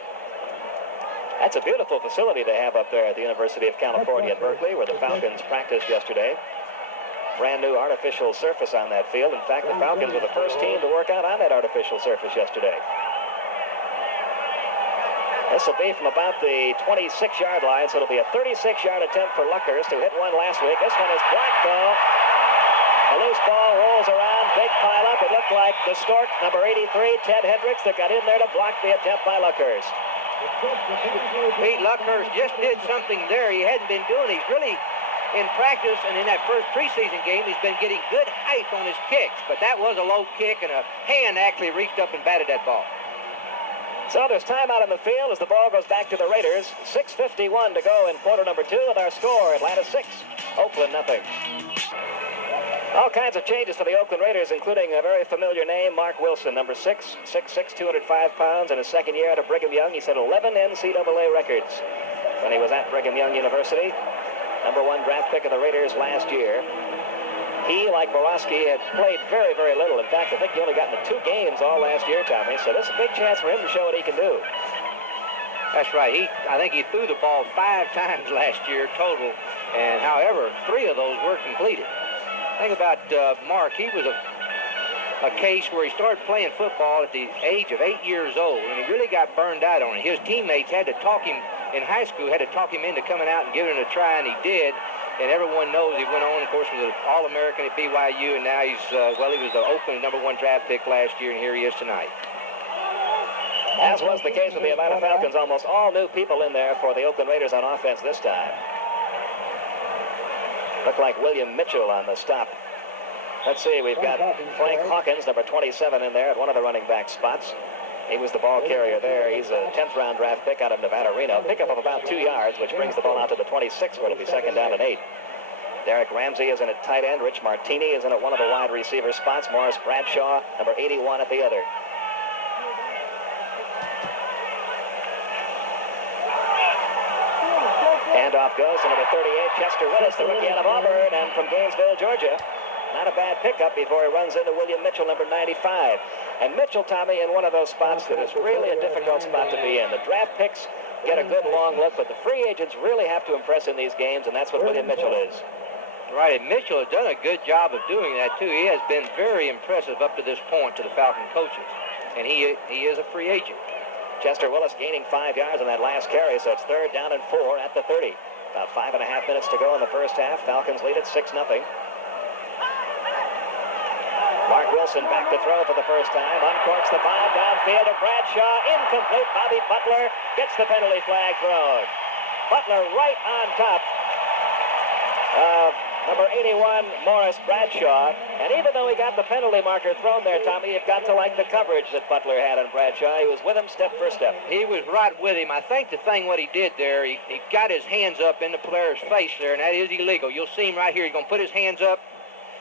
That's a beautiful facility they have up there at the University of California at Berkeley, where the Falcons practiced yesterday. Brand new artificial surface on that field. In fact, the Falcons were the first team to work out on that artificial surface yesterday. This will be from about the 26-yard line, so it'll be a 36-yard attempt for Luckhurst, who hit one last week. This one is blocked, though. A loose ball rolls around, big pileup. It looked like the Stork, number 83, Ted Hendricks, that got in there to block the attempt by Luckhurst. Pete, Luckhurst just did something there he hadn't been doing. He's really, in practice and in that first preseason game, he's been getting good height on his kicks, but that was a low kick, and a hand actually reached up and batted that ball. So there's time out on the field as the ball goes back to the Raiders. 6:51 to go in quarter number 2 with our score, Atlanta 6, Oakland nothing. All kinds of changes for the Oakland Raiders, including a very familiar name, Mark Wilson, number 6, 6'6", 205 pounds, in his second year out of Brigham Young. He set 11 NCAA records when he was at Brigham Young University. Number 1 draft pick of the Raiders last year. He, like Borowski, had played very, very little. In fact, I think he only got into 2 games all last year, Tommy. So this is a big chance for him to show what he can do. That's right. I think he threw the ball 5 times last year total, and however, 3 of those were completed. Thing about Mark, he was a case where he started playing football at the age of 8 years old, and he really got burned out on it. His teammates had to talk him in high school, had to talk him into coming out and giving it a try, and he did. And everyone knows he went on, of course, was an All-American at BYU, and now he's, he was the Oakland number 1 draft pick last year, and here he is tonight. As was the case with the Atlanta Falcons, almost all new people in there for the Oakland Raiders on offense this time. Looked like William Mitchell on the stop. Let's see, we've got Frank Hawkins, number 27, in there at one of the running back spots. He was the ball carrier there. He's a 10th round draft pick out of Nevada Reno. Pickup of about 2 yards, which brings the ball out to the 26, where it'll be 2nd down and 8. Derek Ramsey is in at tight end. Rich Martini is in at one of the wide receiver spots. Morris Bradshaw, number 81, at the other. Handoff goes to number 38, Chester Willis, the rookie out of Auburn, and from Gainesville, Georgia. Not a bad pickup before he runs into William Mitchell, number 95. And Mitchell, Tommy, in one of those spots that is really a difficult spot to be in. The draft picks get a good long look, but the free agents really have to impress in these games, and that's what William Mitchell is. Right, and Mitchell has done a good job of doing that, too. He has been very impressive up to this point to the Falcon coaches, and he is a free agent. Chester Willis gaining 5 yards on that last carry, so it's 3rd down and 4 at the 30. About 5.5 minutes to go in the first half. Falcons lead at 6-0. Mark Wilson back to throw for the first time. Uncorks the bomb downfield to Bradshaw. Incomplete. Bobby Butler gets the penalty flag thrown. Butler right on top of number 81, Morris Bradshaw. And even though he got the penalty marker thrown there, Tommy, you've got to like the coverage that Butler had on Bradshaw. He was with him step for step. He was right with him. I think the thing what he did there, he got his hands up in the player's face there, and that is illegal. You'll see him right here. He's going to put his hands up.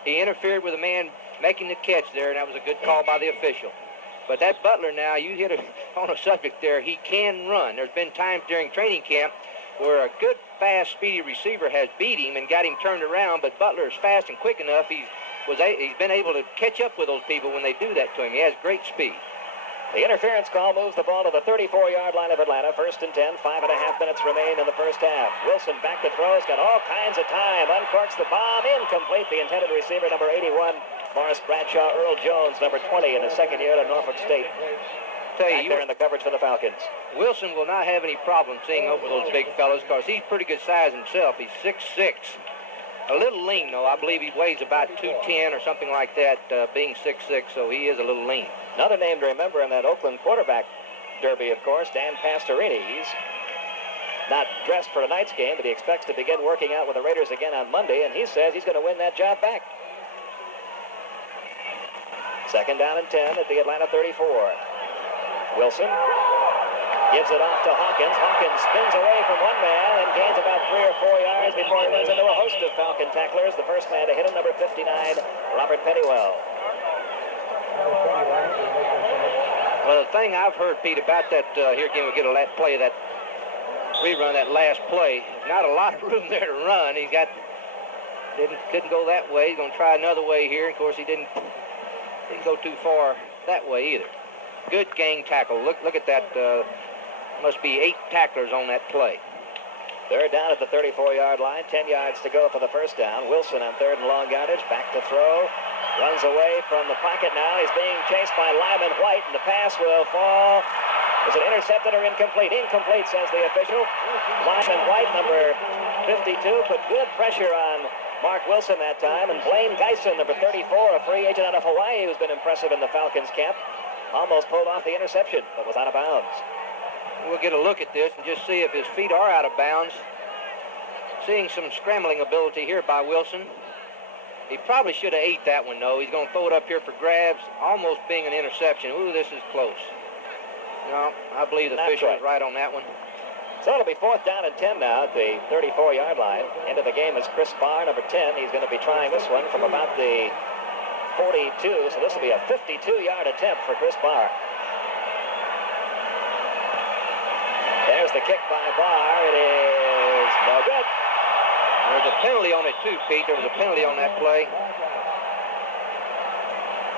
He interfered with a man making the catch there, and that was a good call by the official. But that Butler now, you hit on a subject there. He can run. There's been times during training camp where a good, fast, speedy receiver has beat him and got him turned around, but Butler is fast and quick enough. He's been able to catch up with those people when they do that to him. He has great speed. The interference call moves the ball to the 34-yard line of Atlanta. 1st and 10, 5.5 minutes remain in the first half. Wilson back to throw. He's got all kinds of time. Uncorks the bomb. Incomplete. The intended receiver, number 81, Morris Bradshaw. Earl Jones, number 20, in his second year at Norfolk State. Back there in the coverage for the Falcons. Wilson will not have any problem seeing over those big fellas because he's pretty good size himself. He's 6'6". A little lean, though. I believe he weighs about 210 or something like that, being 6'6", so he is a little lean. Another name to remember in that Oakland quarterback derby, of course, Dan Pastorini. He's not dressed for tonight's game, but he expects to begin working out with the Raiders again on Monday, and he says he's going to win that job back. 2nd down and 10 at the Atlanta 34. Wilson gives it off to Hawkins. Hawkins spins away from one man and gains about 3 or 4 yards before he runs into a host of Falcon tacklers. The first man to hit him, number 59, Robert Pennywell. Well, the thing I've heard, Pete, about that, here again we get a play, that rerun, that last play, not a lot of room there to run. He couldn't go that way. He's going to try another way here. Of course, he didn't go too far that way either. Good gang tackle. Look at that. Must be 8 tacklers on that play. 3rd down at the 34-yard line. 10 yards to go for the first down. Wilson on 3rd and long yardage. Back to throw. Runs away from the pocket now. He's being chased by Lyman White, and the pass will fall. Is it intercepted or incomplete? Incomplete, says the official. Lyman White, number 52, put good pressure on Mark Wilson that time. And Blaine Geisen, number 34, a free agent out of Hawaii who's been impressive in the Falcons camp, almost pulled off the interception, but was out of bounds. We'll get a look at this and just see if his feet are out of bounds. Seeing some scrambling ability here by Wilson. He probably should have ate that one, though. He's going to throw it up here for grabs, almost being an interception. Ooh, this is close. No, I believe the official is right on that one. So it'll be 4th down and 10 now at the 34-yard line. Into the game is Chris Barr, number 10. He's going to be trying this one from about the 42, so this will be a 52-yard attempt for Chris Barr. There's the kick by Barr. It is no good. There's a penalty on it, too, Pete. There was a penalty on that play.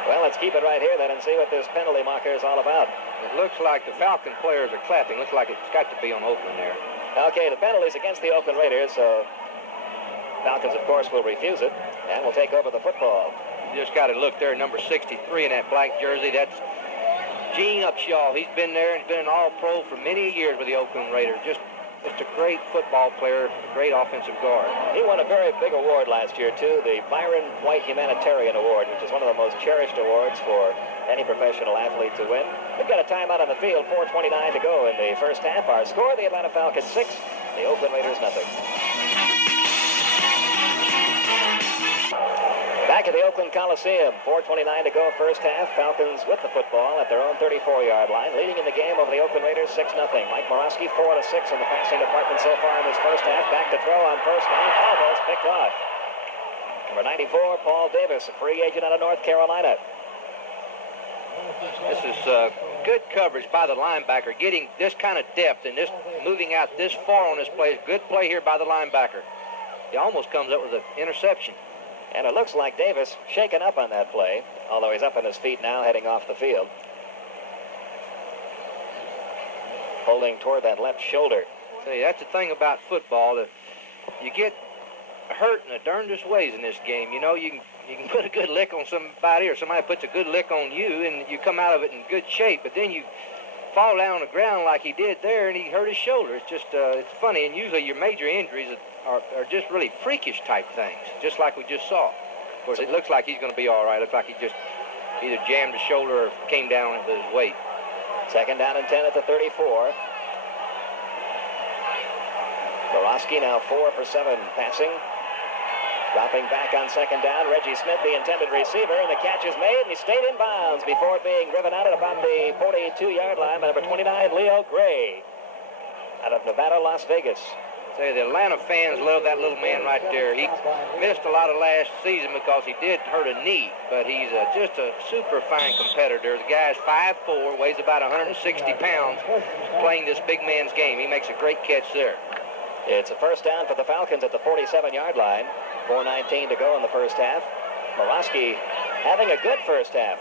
Well, let's keep it right here then and see what this penalty marker is all about. It looks like the Falcon players are clapping. Looks like it's got to be on Oakland there. Okay, the penalty's against the Oakland Raiders, so Falcons, of course, will refuse it and will take over the football. You just got to look there, number 63 in that black jersey. That's Gene Upshaw. He's been there and he's been an all-pro for many years with the Oakland Raiders. Just a great football player, great offensive guard. He won a very big award last year, too, the Byron White Humanitarian Award, which is one of the most cherished awards for any professional athlete to win. We've got a timeout on the field, 4:29 to go in the first half. Our score, the Atlanta Falcons 6, the Oakland Raiders nothing. Back at the Oakland Coliseum, 4:29 to go first half. Falcons with the football at their own 34-yard line, leading in the game over the Oakland Raiders 6-0. Mike Morawski 4 of 6 in the passing department so far in this first half. Back to throw on first down. Almost picked off. Number 94, Paul Davis, a free agent out of North Carolina. This is good coverage by the linebacker, getting this kind of depth and this moving out this far on this play. Good play here by the linebacker. He almost comes up with an interception. And it looks like Davis shaken up on that play, although he's up on his feet now heading off the field. Holding toward that left shoulder. See, that's the thing about football, that you get hurt in the darndest ways in this game. You know, you can put a good lick on somebody, or somebody puts a good lick on you, and you come out of it in good shape, but then you fall down on the ground like he did there, and he hurt his shoulder. It's just, it's funny, and usually your major injuries are just really freakish type things, just like we just saw. Of course, it looks like he's going to be all right. It looks like he just either jammed his shoulder or came down with his weight. 2nd down and 10 at the 34. Borowski now 4 for 7 passing. Dropping back on 2nd down, Reggie Smith, the intended receiver, and the catch is made, and he stayed in bounds before being driven out at about the 42-yard line by number 29, Leo Gray, out of Nevada, Las Vegas. Say, the Atlanta fans love that little man right there. He missed a lot of last season because he did hurt a knee, but he's just a super fine competitor. The guy's 5'4", weighs about 160 pounds, playing this big man's game. He makes a great catch there. It's a first down for the Falcons at the 47-yard line. 4:19 to go in the first half. Morosky having a good first half,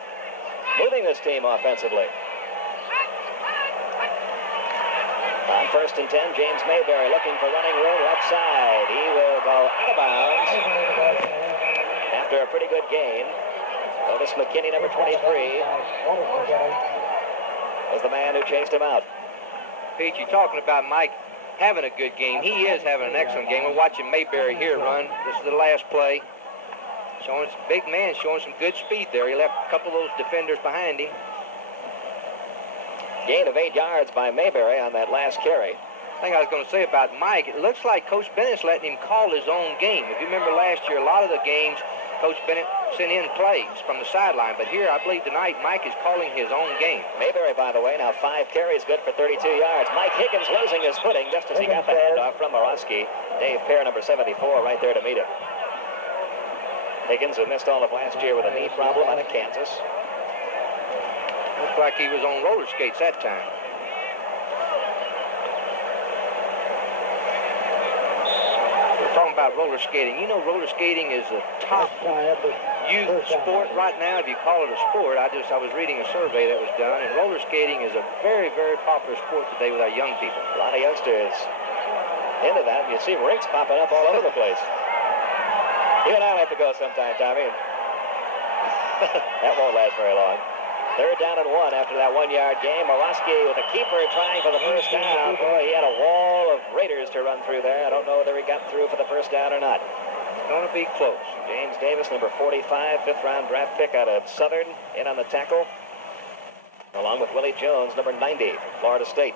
moving this team offensively. On 1st and 10, James Mayberry looking for running room left side. He will go out of bounds after a pretty good gain. Otis McKinney, number 23, was the man who chased him out. Pete, you're talking about Mike having a good game. He is having an excellent game. We're watching Mayberry here run. This is the last play. Showing some big man, showing some good speed there. He left a couple of those defenders behind him. Gain of 8 yards by Mayberry on that last carry. Thing I was going to say about Mike, it looks like Coach Bennett's letting him call his own game. If you remember last year, a lot of the games, Coach Bennett sent in plays from the sideline. But here, I believe tonight, Mike is calling his own game. Mayberry, by the way, now 5 carries, good for 32 yards. Mike Higgins losing his footing just as he got the handoff from Morosky. Dave Pear, number 74, right there to meet him. Higgins, who missed all of last year with a knee problem out of Kansas. Looked like he was on roller skates that time. We're talking about roller skating. You know, roller skating is a top youth sport right now, if you call it a sport. I was reading a survey that was done, and roller skating is a very, very popular sport today with our young people. A lot of youngsters into that. You see rinks popping up all over the place. You and I'll have to go sometime, Tommy. That won't last very long. 3rd down and 1 after that 1-yard game. Morosky with a keeper trying for the first down. Boy, he had a wall of Raiders to run through there. I don't know whether he got through for the first down or not. It's going to be close. James Davis, number 45, 5th-round draft pick out of Southern, in on the tackle, along with Willie Jones, number 90, from Florida State.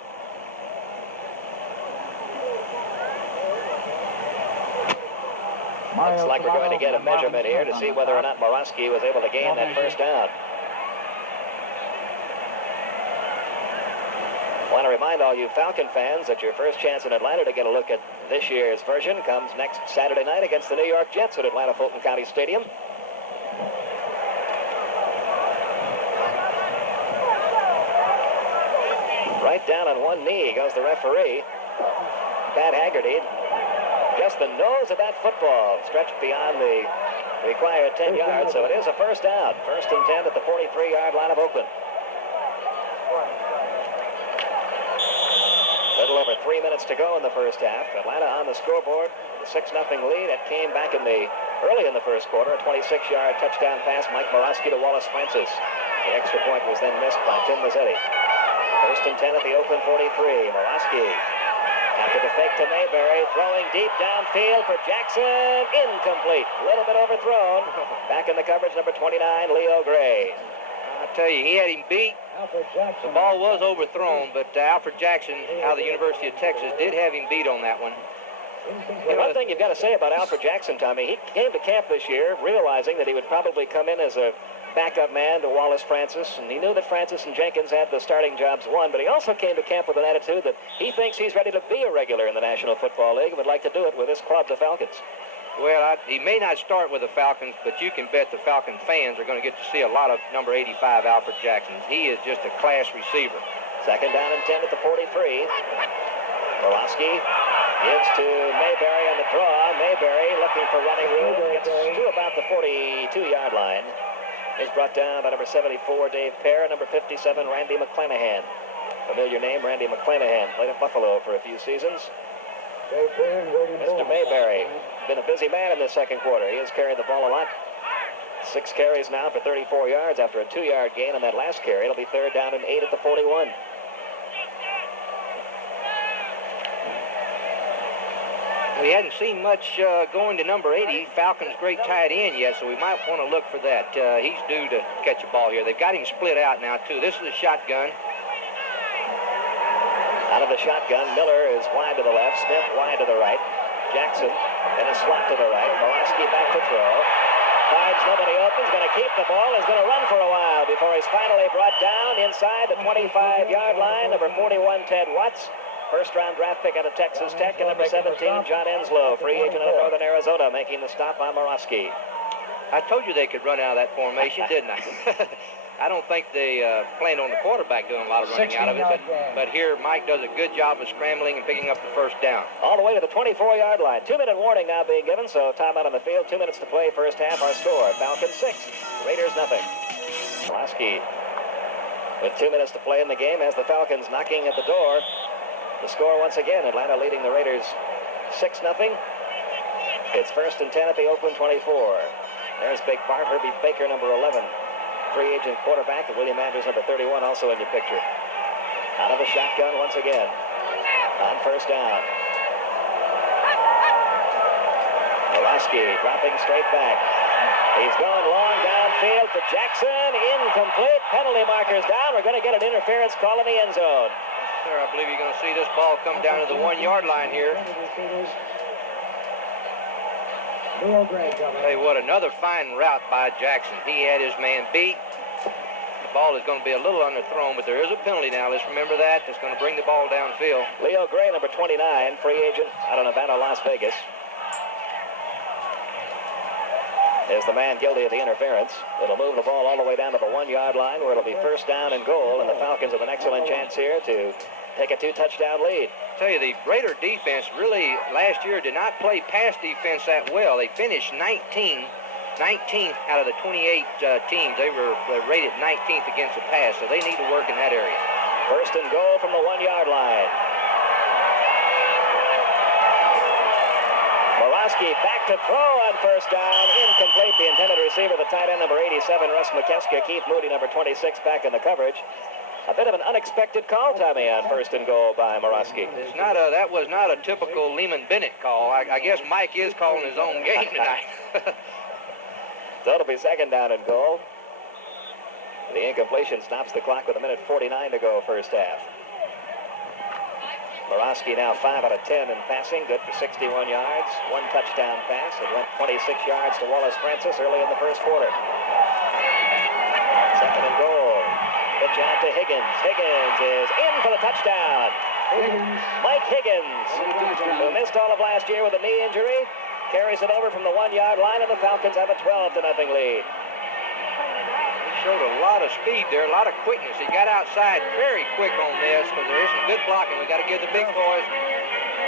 Looks like we're going to get a measurement here to see whether or not Morosky was able to gain that first down. I want to remind all you Falcon fans that your first chance in Atlanta to get a look at this year's version comes next Saturday night against the New York Jets at Atlanta Fulton County Stadium. Right down on one knee goes the referee, Pat Haggerty. Just the nose of that football stretched beyond the required 10 yards, so it is a first down. 1st and 10 at the 43-yard line of Oakland. Little over 3 minutes to go in the first half. Atlanta on the scoreboard, the 6-0 lead. It came back early in the first quarter. A 26-yard touchdown pass, Mike Morosky to Wallace Francis. The extra point was then missed by Tim Mazzetti. 1st and 10 at the Oakland 43. Morosky after the fake to Mayberry, throwing deep downfield for Jackson. Incomplete. A little bit overthrown. Back in the coverage, number 29, Leo Gray. I tell you, he had him beat. The ball was overthrown, but Alfred Jackson out of the University of Texas did have him beat on that one. One thing you've got to say about Alfred Jackson, Tommy, he came to camp this year realizing that he would probably come in as a backup man to Wallace Francis, and he knew that Francis and Jenkins had the starting jobs won, but he also came to camp with an attitude that he thinks he's ready to be a regular in the National Football League and would like to do it with his club, the Falcons. Well, he may not start with the Falcons, but you can bet the Falcon fans are going to get to see a lot of number 85 Alfred Jackson. He is just a class receiver. 2nd down and 10 at the 43. Morosky gives to Mayberry on the draw. Mayberry looking for running room. Gets to about the 42-yard line. He's brought down by number 74, Dave Pear, and number 57, Randy McClanahan. Familiar name, Randy McClanahan. Played at Buffalo for a few seasons. Mr. Mayberry, been a busy man in the second quarter. He has carried the ball a lot. 6 carries now for 34 yards after a 2-yard gain on that last carry. It'll be 3rd down and 8 at the 41. We hadn't seen much going to number 80, Falcons' great tight end yet, so we might want to look for that. He's due to catch a ball here. They've got him split out now, too. This is a shotgun. Out of the shotgun, Miller is wide to the left, Smith wide to the right. Jackson in a slot to the right. Morosky back to throw. Finds nobody open, is going to keep the ball, is going to run for a while before he's finally brought down inside the 25-yard line. Number 41, Ted Watts. first-round draft pick out of Texas Tech, and number 17, John Enslow, free agent out of Northern Arizona, making the stop on Morosky. I told you they could run out of that formation, didn't I? I don't think they planned on the quarterback doing a lot of running out of it, but here Mike does a good job of scrambling and picking up the first down. All the way to the 24-yard line. 2-minute warning now being given, so timeout on the field. 2 minutes to play first half. Our score, Falcons 6, Raiders nothing. Morosky with 2 minutes to play in the game as the Falcons knocking at the door. The score once again, Atlanta leading the Raiders 6-0. It's 1st and 10 at the Oakland 24. There's Big Bart, Herbie Baker, number 11. Free agent quarterback, William Andrews, number 31, also in your picture. Out of the shotgun once again. On first down. Morosky dropping straight back. He's going long downfield for Jackson. Incomplete. Penalty markers down. We're going to get an interference call in the end zone. Sir, I believe you're going to see this ball come down to the 1-yard line here. Hey, what another fine route by Jackson. He had his man beat. The ball is going to be a little underthrown, but there is a penalty now. Let's remember that. It's going to bring the ball downfield. Leo Gray, number 29, free agent out of Nevada, Las Vegas, is the man guilty of the interference. It'll move the ball all the way down to the 1-yard line where it'll be first down and goal, and the Falcons have an excellent chance here to take a 2-touchdown lead. I tell you, the Raider defense really last year did not play pass defense that well. They finished 19th out of the 28 teams. They were rated 19th against the pass, so they need to work in that area. First and goal from the 1-yard line. Morosky back to throw on first down. Incomplete. The intended receiver, the tight end, number 87, Russ McKeska. Keith Moody, number 26, back in the coverage. A bit of an unexpected call, Tommy, on first and goal by Morosky. It's not a, that was not a typical Lehman Bennett call. I guess Mike is calling his own game tonight. So it'll be second down and goal. The incompletion stops the clock with 1:49 to go first half. Morosky now 5 out of 10 in passing, good for 61 yards. 1 touchdown pass. It went 26 yards to Wallace Francis early in the first quarter. Second and goal. Pitch out to Higgins. Higgins is in for the touchdown. Mike Higgins, who missed all of last year with a knee injury, carries it over from the 1-yard line, and the Falcons have a 12-0 lead. He showed a lot of speed there, a lot of quickness. He got outside very quick on this because there is some good blocking. We got to give the big boys.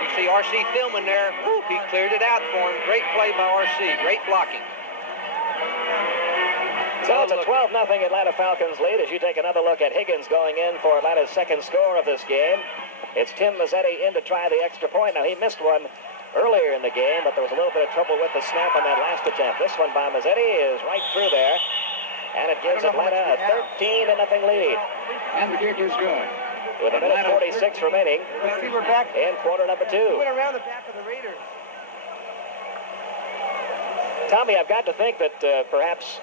You see R.C. Tillman there. Woo, he cleared it out for him. Great play by R.C. Great blocking. So it's a 12-0 Atlanta Falcons lead as you take another look at Higgins going in for Atlanta's second score of this game. It's Tim Mazzetti in to try the extra point. Now, he missed one earlier in the game, but there was a little bit of trouble with the snap on that last attempt. This one by Mazzetti is right through there, and it gives Atlanta a 13-0 lead. And the kick is good. With 1:46 remaining in quarter number 2. Went around the back of the Raiders. Tommy, I've got to think that perhaps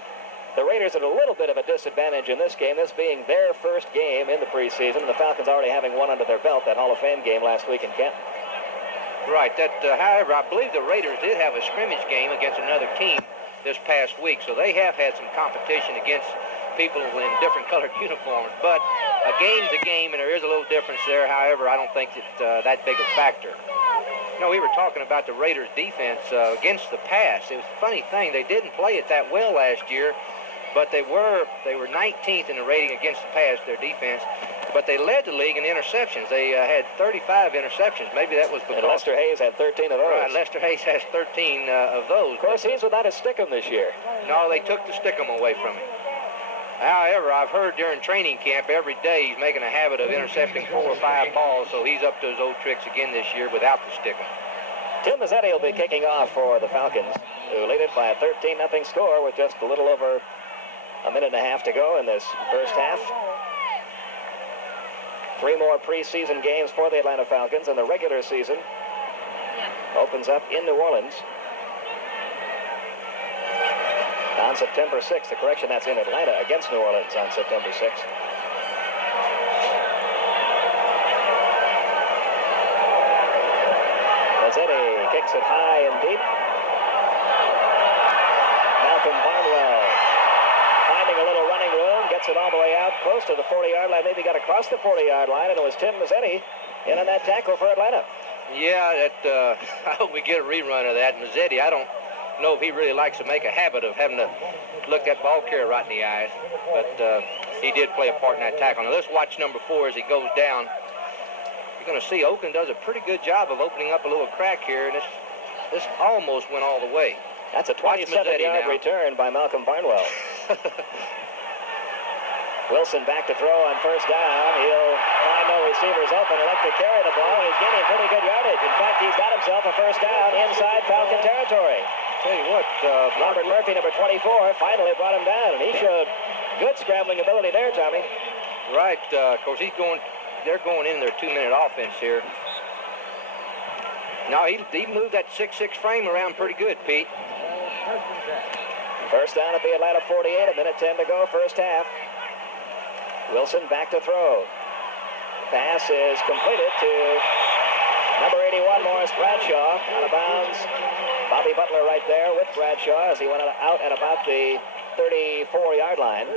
the Raiders at a little bit of a disadvantage in this game, this being their first game in the preseason, and the Falcons already having one under their belt, that Hall of Fame game last week in Kent. Right. However, I believe the Raiders did have a scrimmage game against another team this past week, so they have had some competition against people in different colored uniforms. But a game's a game, and there is a little difference there. However, I don't think that big a factor. You know, we were talking about the Raiders' defense against the pass. It was a funny thing. They didn't play it that well last year, but they were 19th in the rating against the pass, their defense. But they led the league in interceptions. They had 35 interceptions. Maybe that was because... And Lester Hayes had 13 of those. Right, Lester Hayes has 13 of those. Of course, he's without a Stickum this year. No, they took the Stickum away from him. However, I've heard during training camp every day he's making a habit of intercepting 4 or 5 balls, so he's up to his old tricks again this year without the Stickum. Tim Mazzetti will be kicking off for the Falcons, who lead it by a 13-0 score with just a little over a minute and a half to go in this first half. 3 more preseason games for the Atlanta Falcons, and the regular season opens up in New Orleans on September 6th. The correction, that's in Atlanta against New Orleans on September 6th. Mazzetti kicks it high and deep. Malcolm Barnwell finding a little running room, gets it all the way out close to the 40-yard line. Maybe got across the 40-yard line, and it was Tim Mazzetti in on that tackle for Atlanta. Yeah, I hope we get a rerun of that. Mazzetti, I don't know if he really likes to make a habit of having to look that ball carrier right in the eyes, but he did play a part in that tackle. Now let's watch number 4 as he goes down. You're going to see Oakland does a pretty good job of opening up a little crack here, and this almost went all the way. That's a 27-yard return by Malcolm Barnwell. Wilson back to throw on first down. He'll find no receivers open. Elect to carry the ball. He's getting pretty good yardage. In fact, he's got himself a first down inside Falcon territory. Tell you what, Robert Murphy, number 24, finally brought him down, and he showed good scrambling ability there, Tommy. Right. Of course, they're going in their 2-minute offense here. Now, he moved that 6'6" frame around pretty good, Pete. First down at the Atlanta 48, a minute 10 to go, first half. Wilson back to throw. Pass is completed to number 81, Morris Bradshaw. Out of bounds. Bobby Butler right there with Bradshaw as he went out at about the 34-yard line.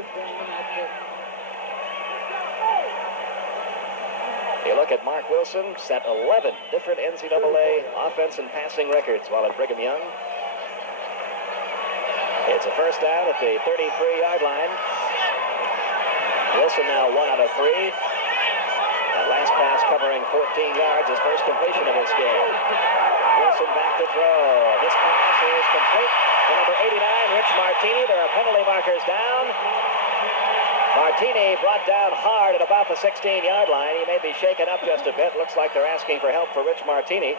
You look at Mark Wilson, set 11 different NCAA offense and passing records while at Brigham Young. It's a first down at the 33-yard line. Wilson now 1 out of 3. That last pass covering 14 yards, his first completion of this game. Wilson back to throw. This pass is complete to number 89, Rich Martini. There are penalty markers down. Martini brought down hard at about the 16-yard line. He may be shaken up just a bit. Looks like they're asking for help for Rich Martini,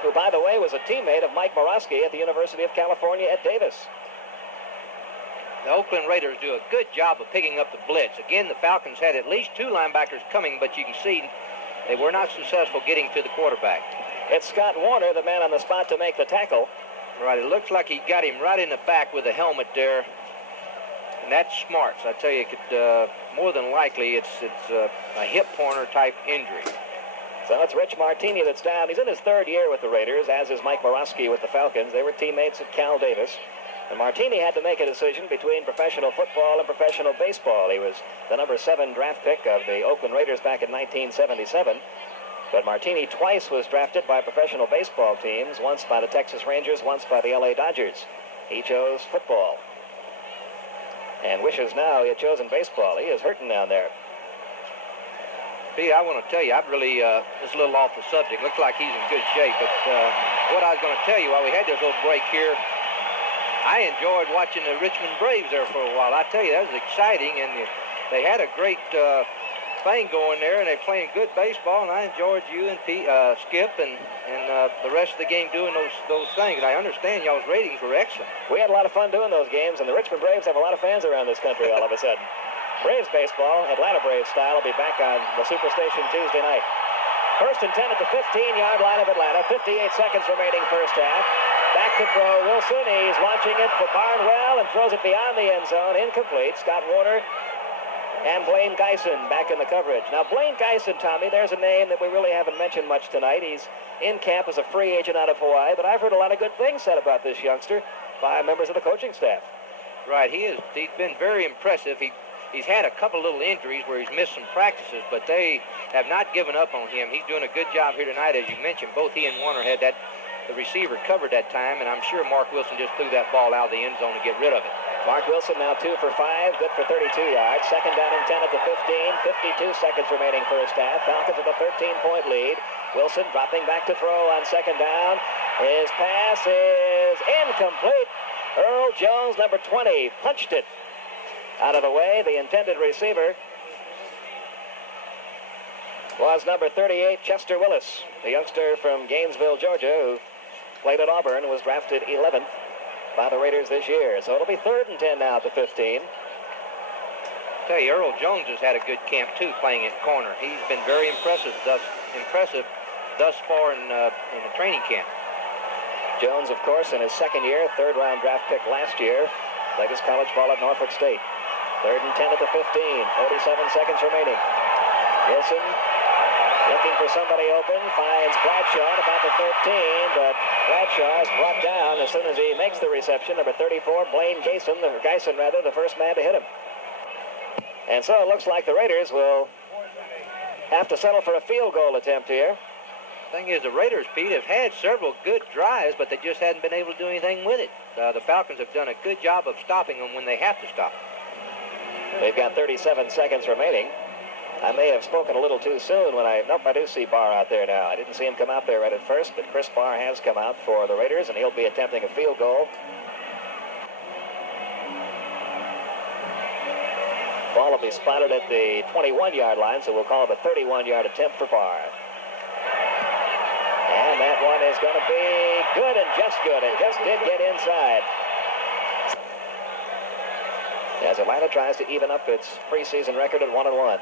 who, by the way, was a teammate of Mike Morosky at the University of California at Davis. The Oakland Raiders do a good job of picking up the blitz. Again, the Falcons had at least 2 linebackers coming, but you can see they were not successful getting to the quarterback. It's Scott Warner, the man on the spot to make the tackle. Right, it looks like he got him right in the back with the helmet there. And that's smart. So I tell you, it could, more than likely, it's a hip pointer type injury. So it's Rich Martini that's down. He's in his 3rd year with the Raiders, as is Mike Morosky with the Falcons. They were teammates at Cal Davis. And Martini had to make a decision between professional football and professional baseball. He was the number 7 draft pick of the Oakland Raiders back in 1977. But Martini twice was drafted by professional baseball teams, once by the Texas Rangers, once by the LA Dodgers. He chose football and wishes now he had chosen baseball. He is hurting down there. Pete, I want to tell you, I've really, it's a little off the subject. Looks like he's in good shape. But what I was going to tell you while we had this little break here, I enjoyed watching the Richmond Braves there for a while. I tell you, that was exciting, and they had a great thing going there, and they're playing good baseball, and I enjoyed you and Skip and the rest of the game doing those things. And I understand y'all's ratings were excellent. We had a lot of fun doing those games, and the Richmond Braves have a lot of fans around this country all of a sudden. Braves baseball, Atlanta Braves style, will be back on the Superstation Tuesday night. First and 10 at the 15-yard line of Atlanta. 58 seconds remaining first half. Back to throw. Wilson, he's launching it for Barnwell and throws it beyond the end zone. Incomplete. Scott Warner and Blaine Geisen back in the coverage. Now, Blaine Geisen, Tommy, there's a name that we really haven't mentioned much tonight. He's in camp as a free agent out of Hawaii, but I've heard a lot of good things said about this youngster by members of the coaching staff. Right, he's been very impressive. He's had a couple little injuries where he's missed some practices, but they have not given up on him. He's doing a good job here tonight, as you mentioned. Both he and Warner had the receiver covered that time, and I'm sure Mark Wilson just threw that ball out of the end zone to get rid of it. Mark Wilson now 2 for 5, good for 32 yards. Second down and 10 at the 15, 52 seconds remaining first half. Falcons with a 13-point lead. Wilson dropping back to throw on second down. His pass is incomplete. Earl Jones, number 20, punched it out of the way. The intended receiver was number 38, Chester Willis, the youngster from Gainesville, Georgia, who played at Auburn and was drafted 11th by the Raiders this year. So it'll be 3rd and 10 now at the 15. Tell you, Earl Jones has had a good camp too, playing at corner. He's been very impressive thus far in the training camp. Jones, of course, in his 2nd year, 3rd-round draft pick last year, played his college ball at Norfolk State. 3rd and 10 at the 15, 47 seconds remaining. Wilson looking for somebody open, finds Bradshaw at about the 13, but Bradshaw is brought down as soon as he makes the reception. Number 34, Blaine Geisen, the first man to hit him. And so it looks like the Raiders will have to settle for a field goal attempt here. Thing is, the Raiders, Pete, have had several good drives, but they just hadn't been able to do anything with it. The Falcons have done a good job of stopping them when they have to stop. They've got 37 seconds remaining. I may have spoken a little too soon when I do see Barr out there now. I didn't see him come out there right at first, but Chris Barr has come out for the Raiders, and he'll be attempting a field goal. Ball will be spotted at the 21-yard line, so we'll call it a 31-yard attempt for Barr. And that one is going to be good and just did get inside. As Atlanta tries to even up its preseason record at 1-1.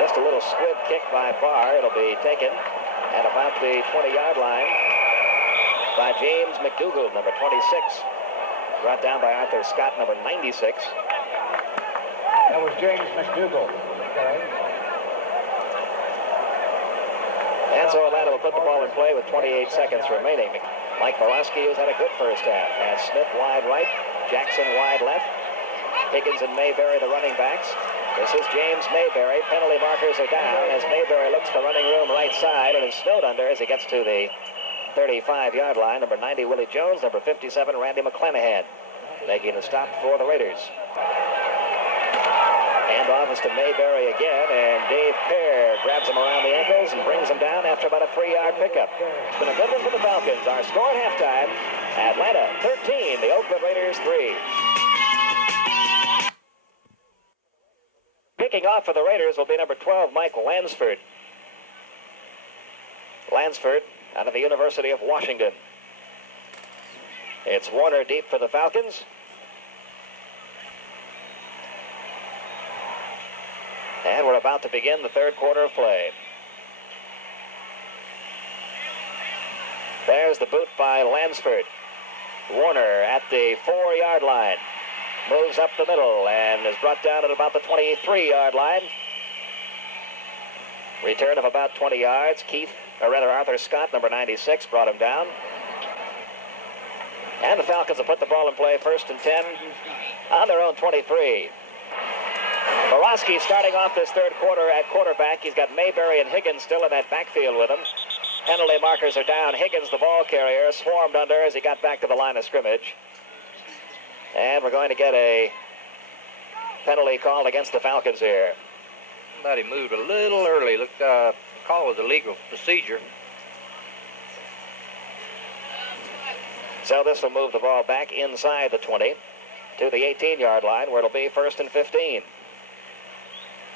Just a little squib kick by Barr. It'll be taken at about the 20-yard line by James McDougal, number 26. Brought down by Arthur Scott, number 96. That was James McDougal. And so Atlanta will put the ball in play with 28 seconds remaining. Mike Borowski, who's had a good first half, has Smith wide right, Jackson wide left, Higgins and Mayberry the running backs. This is James Mayberry. Penalty markers are down as Mayberry looks for running room right side and is snowed under as he gets to the 35-yard line. Number 90, Willie Jones. Number 57, Randy McClanahan, making the stop for the Raiders. Handoff is to Mayberry again, and Dave Pear grabs him around the ankles and brings him down after about a 3-yard pickup. It's been a good one for the Falcons. Our score at halftime, Atlanta 13, the Oakland Raiders 3. Kicking off for the Raiders will be number 12, Mike Lansford. Lansford out of the University of Washington. It's Warner deep for the Falcons. And we're about to begin the third quarter of play. There's the boot by Lansford. Warner at the 4-yard line. Moves up the middle and is brought down at about the 23-yard line. Return of about 20 yards. Arthur Scott, number 96, brought him down. And the Falcons will put the ball in play, 1st and 10 on their own 23. Borowski starting off this third quarter at quarterback. He's got Mayberry and Higgins still in that backfield with him. Penalty markers are down. Higgins, the ball carrier, swarmed under as he got back to the line of scrimmage. And we're going to get a penalty called against the Falcons here. Somebody moved a little early. Looked, the call was a legal procedure. So this will move the ball back inside the 20 to the 18-yard line, where it'll be 1st and 15.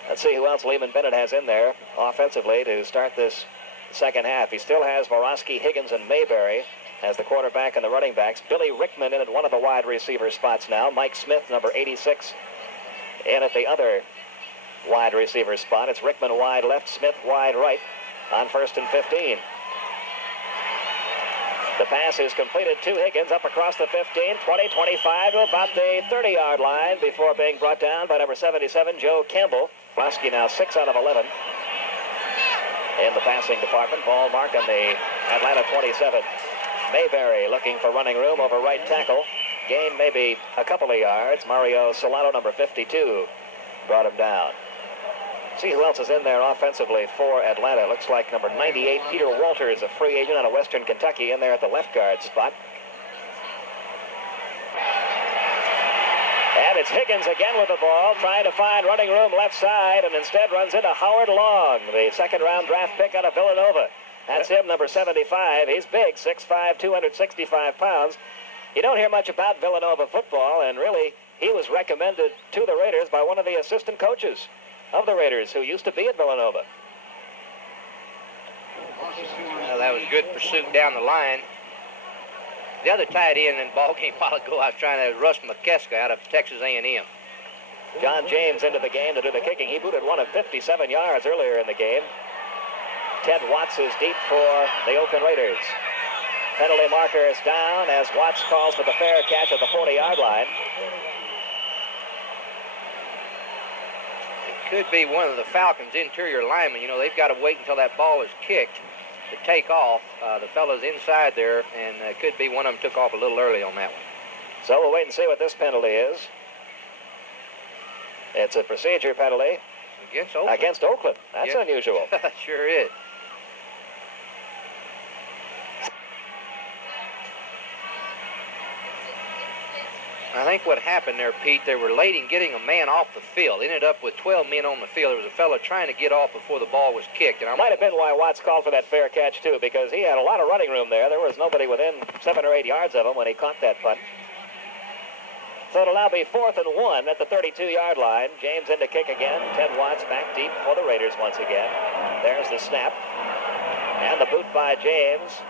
Let's see who else Lehman Bennett has in there offensively to start this second half. He still has Borowski, Higgins, and Mayberry as the quarterback and the running backs. Billy Rickman in at one of the wide receiver spots now. Mike Smith, number 86, in at the other wide receiver spot. It's Rickman wide left, Smith wide right on 1st and 15. The pass is completed to Higgins up across the 15, 20, 25 to about the 30-yard line before being brought down by number 77, Joe Campbell. Borowski now 6 out of 11 in the passing department. Ball marked on the Atlanta 27. Mayberry looking for running room over right tackle. Gain maybe a couple of yards. Mario Solano, number 52, brought him down. See who else is in there offensively for Atlanta. Looks like number 98, Peter Walters, a free agent out of Western Kentucky, in there at the left guard spot. And it's Higgins again with the ball, trying to find running room left side, and instead runs into Howard Long, the second-round draft pick out of Villanova. That's him, number 75. He's big, 6'5", 265 pounds. You don't hear much about Villanova football, and really, he was recommended to the Raiders by one of the assistant coaches of the Raiders who used to be at Villanova. Well, that was good pursuit down the line. The other tight end in the ball game a while ago, I was trying to Russ McKeska out of Texas A&M. John James into the game to do the kicking. He booted one of 57 yards earlier in the game. Ted Watts is deep for the Oakland Raiders. Penalty marker is down as Watts calls for the fair catch at the 40-yard line. It could be one of the Falcons' interior linemen. You know, they've got to wait until that ball is kicked to take off. The fellow's inside there, and it could be one of them took off a little early on that one. So we'll wait and see what this penalty is. It's a procedure penalty. Against Oakland. Against Oakland. That's Yeah. unusual. Sure is. I think what happened there, Pete, they were late in getting a man off the field. They ended up with 12 men on the field. There was a fella trying to get off before the ball was kicked. And Might have been why Watts called for that fair catch, too, because he had a lot of running room there. There was nobody within 7 or 8 yards of him when he caught that punt. So it'll now be 4th and 1 at the 32-yard line. James in to kick again. Ted Watts back deep for the Raiders once again. There's the snap. And the boot by James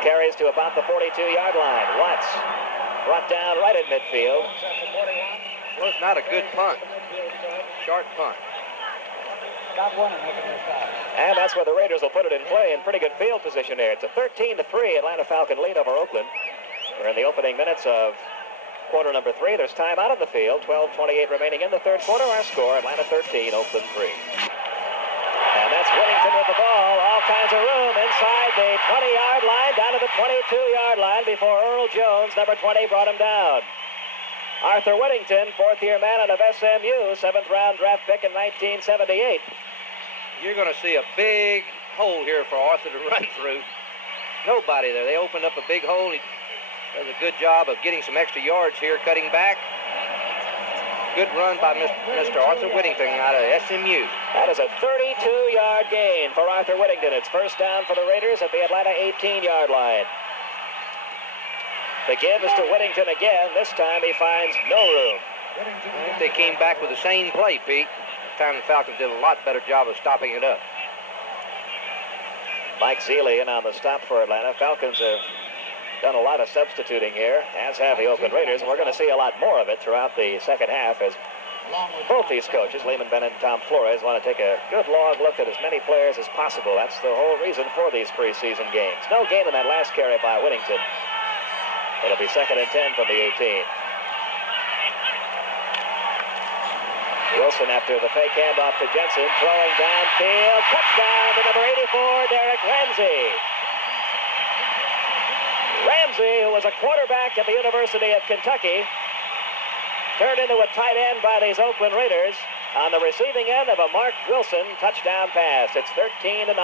carries to about the 42-yard line. Watts brought down right at midfield. was not a good punt. Short punt. And that's where the Raiders will put it in play in pretty good field position here. It's a 13-3 Atlanta Falcon lead over Oakland. We're in the opening minutes of quarter number 3. There's time out of the field. 12:28 remaining in the third quarter. Our score, Atlanta 13, Oakland 3. And that's Whittington with the ball. All kinds of room inside the 20-yard line, down to the 22-yard line before Earl Jones, number 20, brought him down. Arthur Whittington, fourth-year man out of SMU, seventh-round draft pick in 1978. You're going to see a big hole here for Arthur to run through. Nobody there. They opened up a big hole. He does a good job of getting some extra yards here, cutting back. Good run by Mr. Arthur Whittington out of SMU. That is a 32-yard gain for Arthur Whittington. It's first down for the Raiders at the Atlanta 18-yard line. The give is to Whittington again. This time he finds no room. I think they came back with the same play, Pete. This time the Falcons did a lot better job of stopping it up. Mike Zealy in on the stop for Atlanta. Falcons have done a lot of substituting here, as have the Oakland Raiders, and we're going to see a lot more of it throughout the second half as both these coaches, Lehman Bennett and Tom Flores, want to take a good long look at as many players as possible. That's the whole reason for these preseason games. No gain in that last carry by Whittington. It'll be 2nd and 10 from the 18. Wilson after the fake handoff to Jensen, throwing downfield, touchdown to number 84, Derek Ramsey. Ramsey, who was a quarterback at the University of Kentucky, turned into a tight end by these Oakland Raiders on the receiving end of a Mark Wilson touchdown pass. It's 13-9.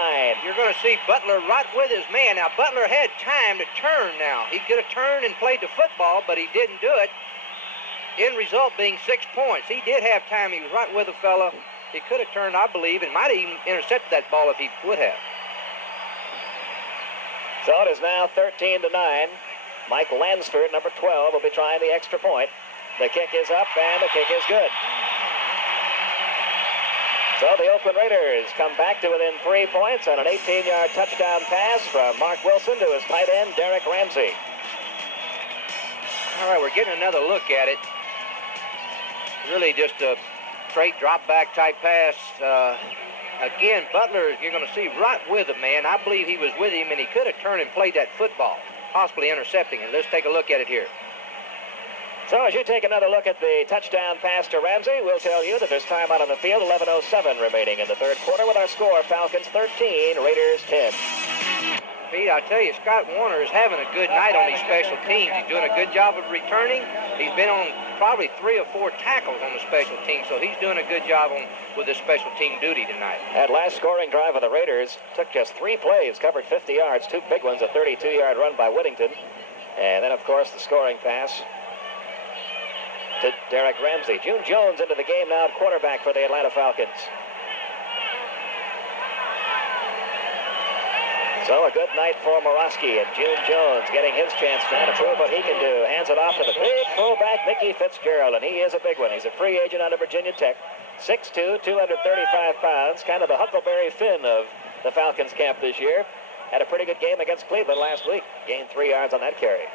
You're going to see Butler right with his man. Now, Butler had time to turn now. He could have turned and played the football, but he didn't do it. End result being 6 points. He did have time. He was right with the fella. He could have turned, I believe, and might have even intercepted that ball if he would have. So it is now 13-9. Mike Lansford, number 12, will be trying the extra point. The kick is up, and the kick is good. So the Oakland Raiders come back to within 3 points on an 18-yard touchdown pass from Mark Wilson to his tight end, Derek Ramsey. All right, we're getting another look at it. Really just a straight drop-back type pass. Again, Butler, you're going to see right with him, man. I believe he was with him, and he could have turned and played that football, possibly intercepting it. Let's take a look at it here. So as you take another look at the touchdown pass to Ramsey, we'll tell you that there's time out on the field, 11:07 remaining in the third quarter with our score, Falcons 13, Raiders 10. Pete, I tell you, Scott Warner is having a good night on these special teams. He's doing a good job of returning. He's been on probably 3 or 4 tackles on the special team, so he's doing a good job with his special team duty tonight. That last scoring drive of the Raiders took just 3 plays, covered 50 yards, 2 big ones, a 32-yard run by Whittington, and then, of course, the scoring pass to Derek Ramsey. June Jones into the game now at quarterback for the Atlanta Falcons. So a good night for Morosky, and June Jones getting his chance now to prove what he can do. Hands it off to the big fullback, Mickey Fitzgerald, and he is a big one. He's a free agent out of Virginia Tech. 6'2", 235 pounds, kind of the Huckleberry Finn of the Falcons camp this year. Had a pretty good game against Cleveland last week. Gained 3 yards on that carry.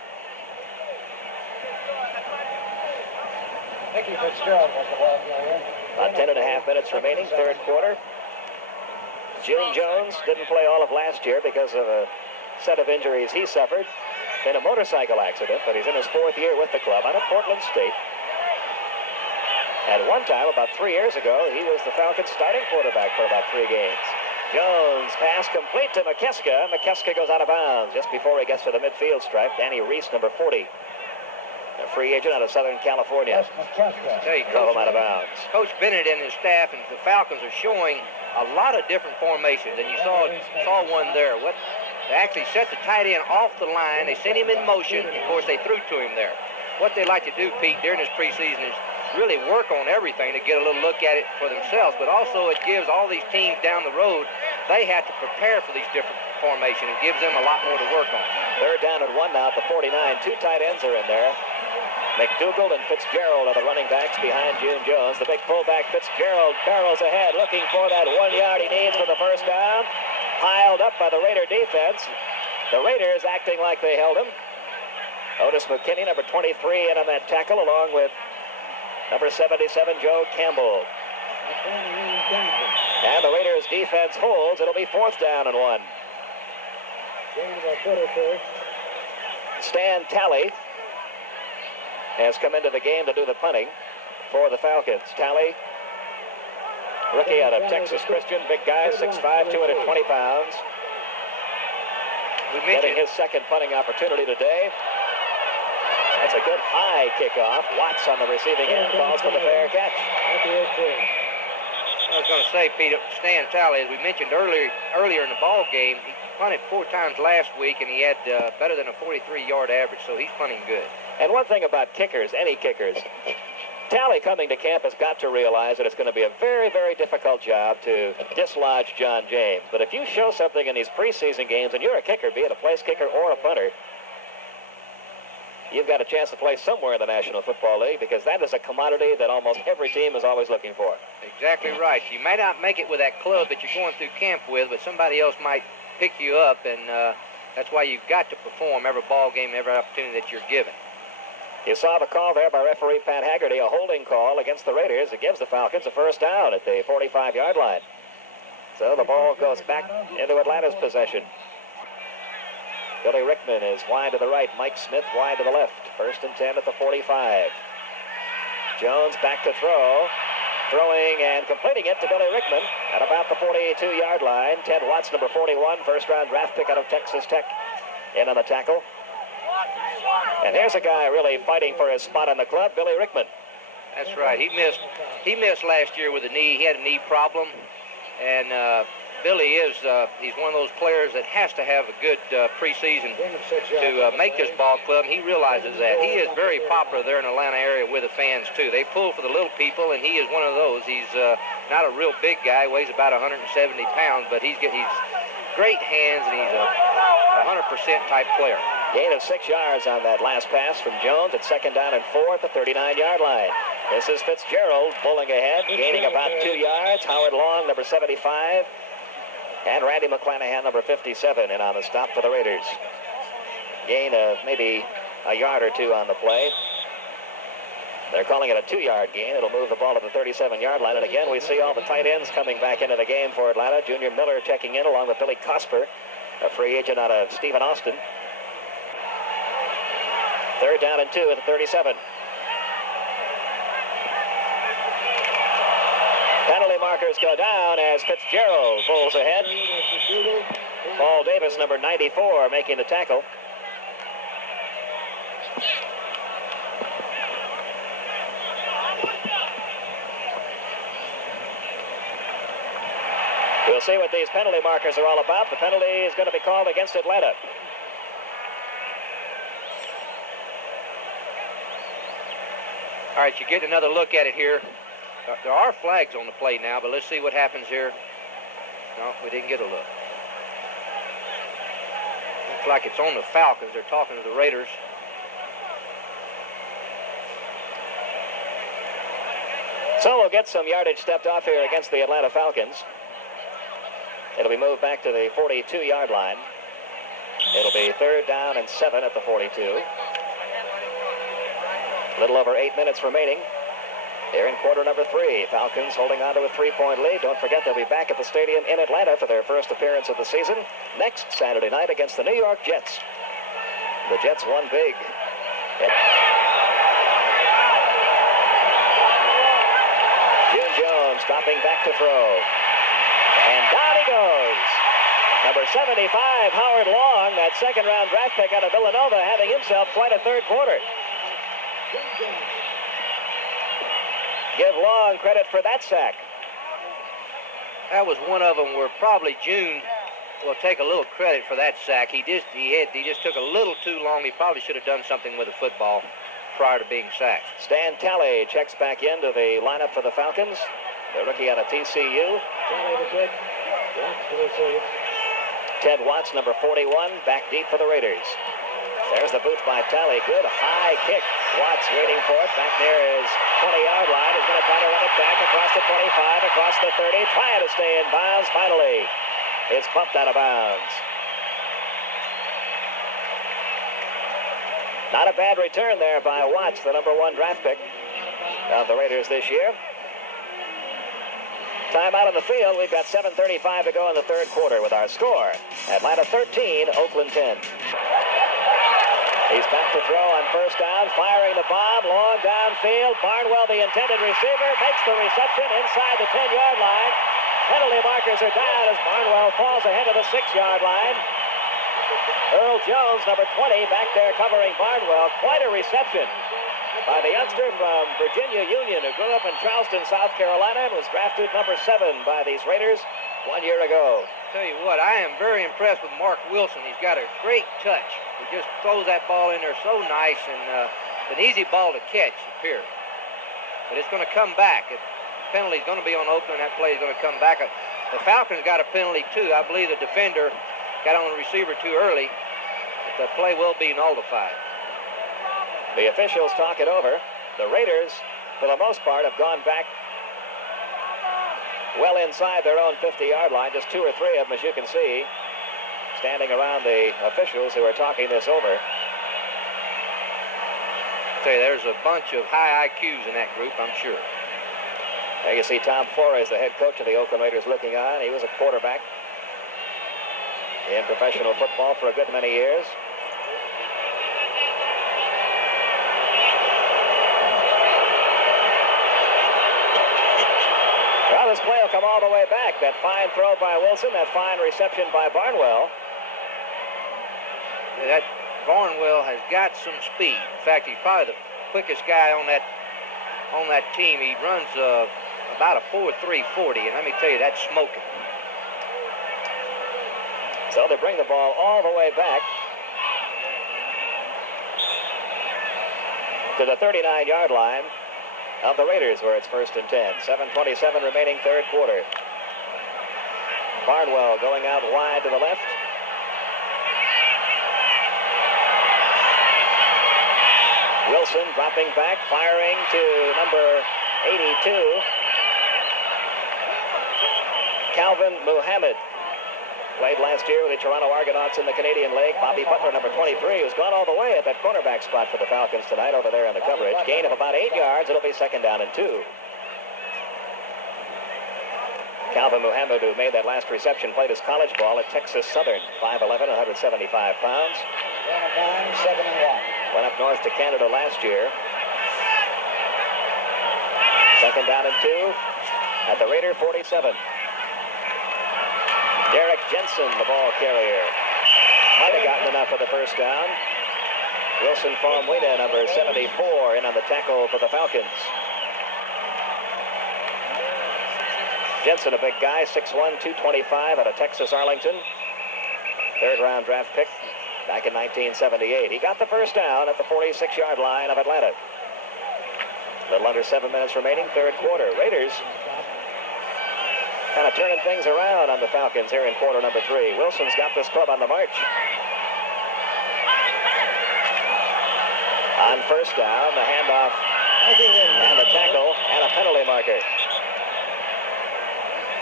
Mickey Fitzgerald was the ball carrier. About 10 and a half minutes remaining, third quarter. June Jones didn't play all of last year because of a set of injuries he suffered in a motorcycle accident, but he's in his 4th year with the club out of Portland State. At one time, about 3 years ago, he was the Falcons' starting quarterback for about 3 games. Jones, pass complete to McKeska. McKeska goes out of bounds just before he gets to the midfield stripe. Danny Reese, number 40. a free agent out of Southern California. Hey, Drove him out of bounds. Coach Bennett and his staff and the Falcons are showing a lot of different formations, and you saw one there. They actually set the tight end off the line. They sent him in motion. Of course, they threw to him there. What they like to do, Pete, during this preseason is really work on everything to get a little look at it for themselves, but also it gives all these teams down the road, they have to prepare for these different formations. It gives them a lot more to work on. Third down and 1 now at the 49. Two tight ends are in there. McDougal and Fitzgerald are the running backs behind June Jones. The big fullback Fitzgerald barrels ahead, looking for that 1 yard he needs for the first down. Piled up by the Raider defense. The Raiders acting like they held him. Otis McKinney, number 23, in on that tackle, along with number 77, Joe Campbell. And the Raiders defense holds. It'll be 4th down and 1. Stan Talley has come into the game to do the punting for the Falcons. Talley, rookie out of Texas Christian, big guy, 6'5", 220 pounds. Getting his second punting opportunity today. That's a good high kickoff. Watts on the receiving end calls for the fair catch. I was going to say, Pete, Stan Talley, as we mentioned earlier in the ball game, he punted 4 times last week, and he had better than a 43-yard average, so he's punting good. And one thing about kickers, any kickers, Talley coming to camp has got to realize that it's going to be a very, very difficult job to dislodge John James. But if you show something in these preseason games, and you're a kicker, be it a place kicker or a punter, you've got a chance to play somewhere in the National Football League, because that is a commodity that almost every team is always looking for. Exactly right. You may not make it with that club that you're going through camp with, but somebody else might pick you up, and that's why you've got to perform every ball game, every opportunity that you're given. You saw the call there by referee Pat Haggerty, a holding call against the Raiders. It gives the Falcons a first down at the 45-yard line. So the ball goes back into Atlanta's possession. Billy Rickman is wide to the right. Mike Smith wide to the left. 1st and 10 at the 45. Jones back to throw. Throwing and completing it to Billy Rickman at about the 42-yard line. Ted Watts, number 41, first-round draft pick out of Texas Tech, in on the tackle. And here's a guy really fighting for his spot in the club, Billy Rickman. That's right. He missed last year with a knee. He had a knee problem, and Billy is he's one of those players that has to have a good preseason to make this ball club. He realizes that. He is very popular there in the Atlanta area with the fans, too. They pull for the little people, and he is one of those. He's not a real big guy, weighs about 170 pounds, but he's great hands, and he's a 100% type player. Gain of 6 yards on that last pass from Jones at 2nd down and 4 at the 39-yard line. This is Fitzgerald pulling ahead, gaining about 2 yards. Howard Long, number 75. And Randy McClanahan, number 57, in on the stop for the Raiders. Gain of maybe a yard or 2 on the play. They're calling it a 2-yard gain. It'll move the ball to the 37-yard line. And again, we see all the tight ends coming back into the game for Atlanta. Junior Miller checking in along with Billy Cosper, a free agent out of Stephen Austin. 3rd down and 2 at the 37. Penalty markers go down as Fitzgerald pulls ahead. Paul Davis, number 94, making the tackle. We'll see what these penalty markers are all about. The penalty is going to be called against Atlanta. All right, you get another look at it here. There are flags on the play now, but let's see what happens here. No, we didn't get a look. Looks like it's on the Falcons. They're talking to the Raiders. So we'll get some yardage stepped off here against the Atlanta Falcons. It'll be moved back to the 42-yard line. It'll be 3rd down and 7 at the 42. A little over 8 minutes remaining here in quarter number 3. Falcons holding on to a 3-point lead. Don't forget they'll be back at the stadium in Atlanta for their first appearance of the season next Saturday night against the New York Jets. The Jets won big. June Jones stopping back to throw. And down he goes. Number 75, Howard Long, that 2nd-round draft pick out of Villanova, having himself quite a third quarter. Give Long credit for that sack. That was one of them where probably June will take a little credit for that sack. He just took a little too long. He probably should have done something with the football prior to being sacked. Stan Talley checks back into the lineup for the Falcons. The rookie out of TCU. Talley the kick. Watts to receive. Ted Watts, number 41, back deep for the Raiders. There's the boot by Talley. Good high kick. Watts waiting for it. Back near his 20-yard line. He's going to try to run it back across the 25, across the 30. Trying to stay in bounds. Finally, it's bumped out of bounds. Not a bad return there by Watts, the number 1 draft pick of the Raiders this year. Time out on the field. We've got 7:35 to go in the third quarter with our score. Atlanta 13, Oakland 10. He's back to throw on first down, firing the bomb, long downfield. Barnwell, the intended receiver, makes the reception inside the 10-yard line. Penalty markers are down as Barnwell falls ahead of the 6-yard line. Earl Jones, number 20, back there covering Barnwell. Quite a reception by the youngster from Virginia Union who grew up in Charleston, South Carolina, and was drafted number 7 by these Raiders 1 year ago. Tell you what, I am very impressed with Mark Wilson. He's got a great touch. He just throws that ball in there so nice, and it's an easy ball to catch, it appears. But it's going to come back. The penalty's going to be on Oakland. That play is going to come back. The Falcons got a penalty, too. I believe the defender got on the receiver too early. But the play will be nullified. The officials talk it over. The Raiders, for the most part, have gone back well inside their own 50-yard line. Just 2 or 3 of them, as you can see, standing around the officials who are talking this over. Say, there's a bunch of high IQs in that group, I'm sure. There you see Tom Flores, the head coach of the Oakland Raiders, looking on. He was a quarterback in professional football for a good many years. Well, this play will come all the way back. That fine throw by Wilson, that fine reception by Barnwell. Yeah, that Barnwell has got some speed. In fact, he's probably the quickest guy on that team. He runs about a 4.340, and let me tell you, that's smoking. So they bring the ball all the way back to the 39-yard line of the Raiders, where it's 1st and 10. 7:27 remaining third quarter. Barnwell going out wide to the left. Wilson dropping back, firing to number 82, Calvin Muhammad. Played last year with the Toronto Argonauts in the Canadian League. Bobby Butler, number 23, who's gone all the way at that cornerback spot for the Falcons tonight over there in the coverage. Gain of about 8 yards. It'll be 2nd down and 2. Calvin Muhammad, who made that last reception, played his college ball at Texas Southern. 5'11", 175 pounds. 7 and 1. Went up north to Canada last year. 2nd down and 2 at the Raider 47. Derek Jensen, the ball carrier. Might have gotten enough for the first down. Wilson Faumuina, number 74, in on the tackle for the Falcons. Jensen, a big guy, 6'1", 225, out of Texas Arlington. 3rd-round draft pick back in 1978. He got the first down at the 46-yard line of Atlanta. A little under 7 minutes remaining, third quarter. Raiders kind of turning things around on the Falcons here in quarter number 3. Wilson's got this club on the march. On first down, the handoff and the tackle and a penalty marker.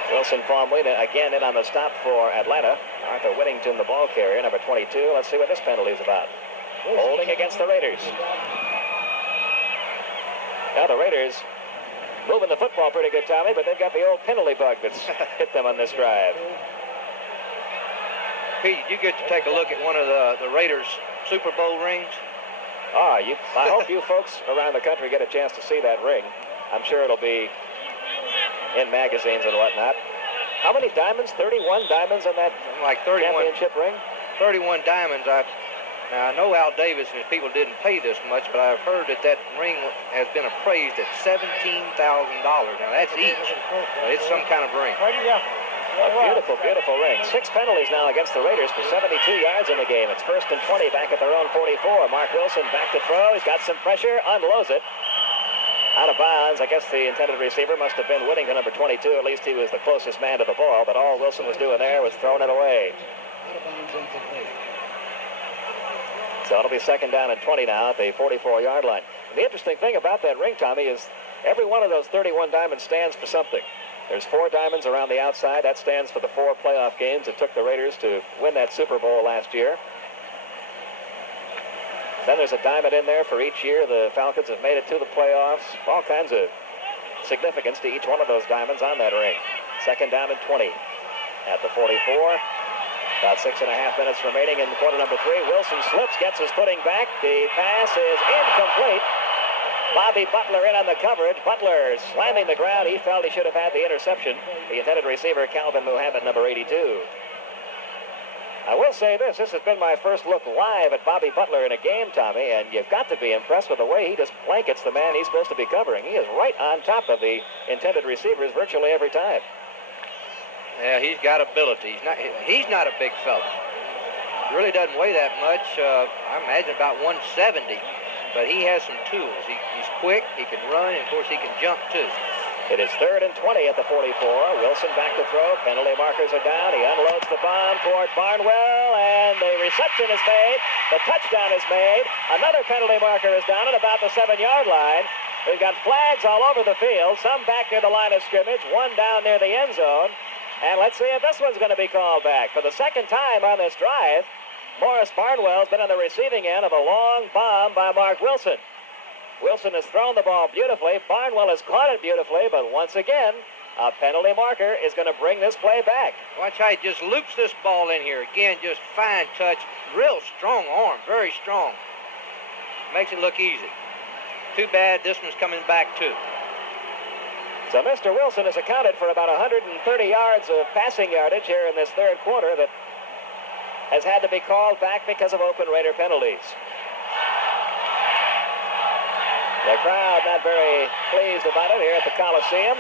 Wilson Faumuina again in on the stop for Atlanta. Arthur Whittington, the ball carrier, number 22. Let's see what this penalty is about. Holding against the Raiders. Now the Raiders moving the football pretty good, Tommy, but they've got the old penalty bug that's hit them on this drive. Pete, you get to take a look at one of the Raiders' Super Bowl rings? I hope you folks around the country get a chance to see that ring. I'm sure it'll be in magazines and whatnot. How many diamonds? 31 diamonds on that like 31, championship ring? 31 diamonds. Now, I know Al Davis and his people didn't pay this much, but I've heard that that ring has been appraised at $17,000. Now, that's each. But it's some kind of ring. A beautiful, beautiful ring. 6 penalties now against the Raiders for 72 yards in the game. It's 1st and 20 back at their own 44. Mark Wilson back to throw. He's got some pressure, unloads it. Out of bounds. I guess the intended receiver must have been Whittington, number 22. At least he was the closest man to the ball, but all Wilson was doing there was throwing it away. So it'll be 2nd down and 20 now at the 44-yard line. And the interesting thing about that ring, Tommy, is every one of those 31 diamonds stands for something. There's 4 diamonds around the outside. That stands for the 4 playoff games it took the Raiders to win that Super Bowl last year. Then there's a diamond in there for each year the Falcons have made it to the playoffs. All kinds of significance to each one of those diamonds on that ring. 2nd down and 20 at the 44. About 6.5 minutes remaining in quarter number 3. Wilson slips, gets his footing back. The pass is incomplete. Bobby Butler in on the coverage. Butler slamming the ground. He felt he should have had the interception. The intended receiver, Calvin Muhammad, number 82. I will say this has been my first look live at Bobby Butler in a game, Tommy, and you've got to be impressed with the way he just blankets the man he's supposed to be covering. He is right on top of the intended receivers virtually every time. Yeah, he's got ability. He's not a big fella. He really doesn't weigh that much. I imagine about 170. But he has some tools. He's quick, he can run, and of course he can jump too. It is 3rd and 20 at the 44. Wilson back to throw. Penalty markers are down. He unloads the bomb toward Barnwell, and the reception is made. The touchdown is made. Another penalty marker is down at about the 7-yard line. We've got flags all over the field, some back near the line of scrimmage, one down near the end zone. And let's see if this one's going to be called back. For the 2nd time on this drive, Morris Barnwell's been on the receiving end of a long bomb by Mark Wilson. Wilson has thrown the ball beautifully. Barnwell has caught it beautifully, but once again, a penalty marker is going to bring this play back. Watch how he just loops this ball in here. Again, just fine touch. Real strong arm, very strong. Makes it look easy. Too bad this one's coming back too. So Mr. Wilson has accounted for about 130 yards of passing yardage here in this 3rd quarter that has had to be called back because of Oakland Raider penalties. The crowd not very pleased about it here at the Coliseum.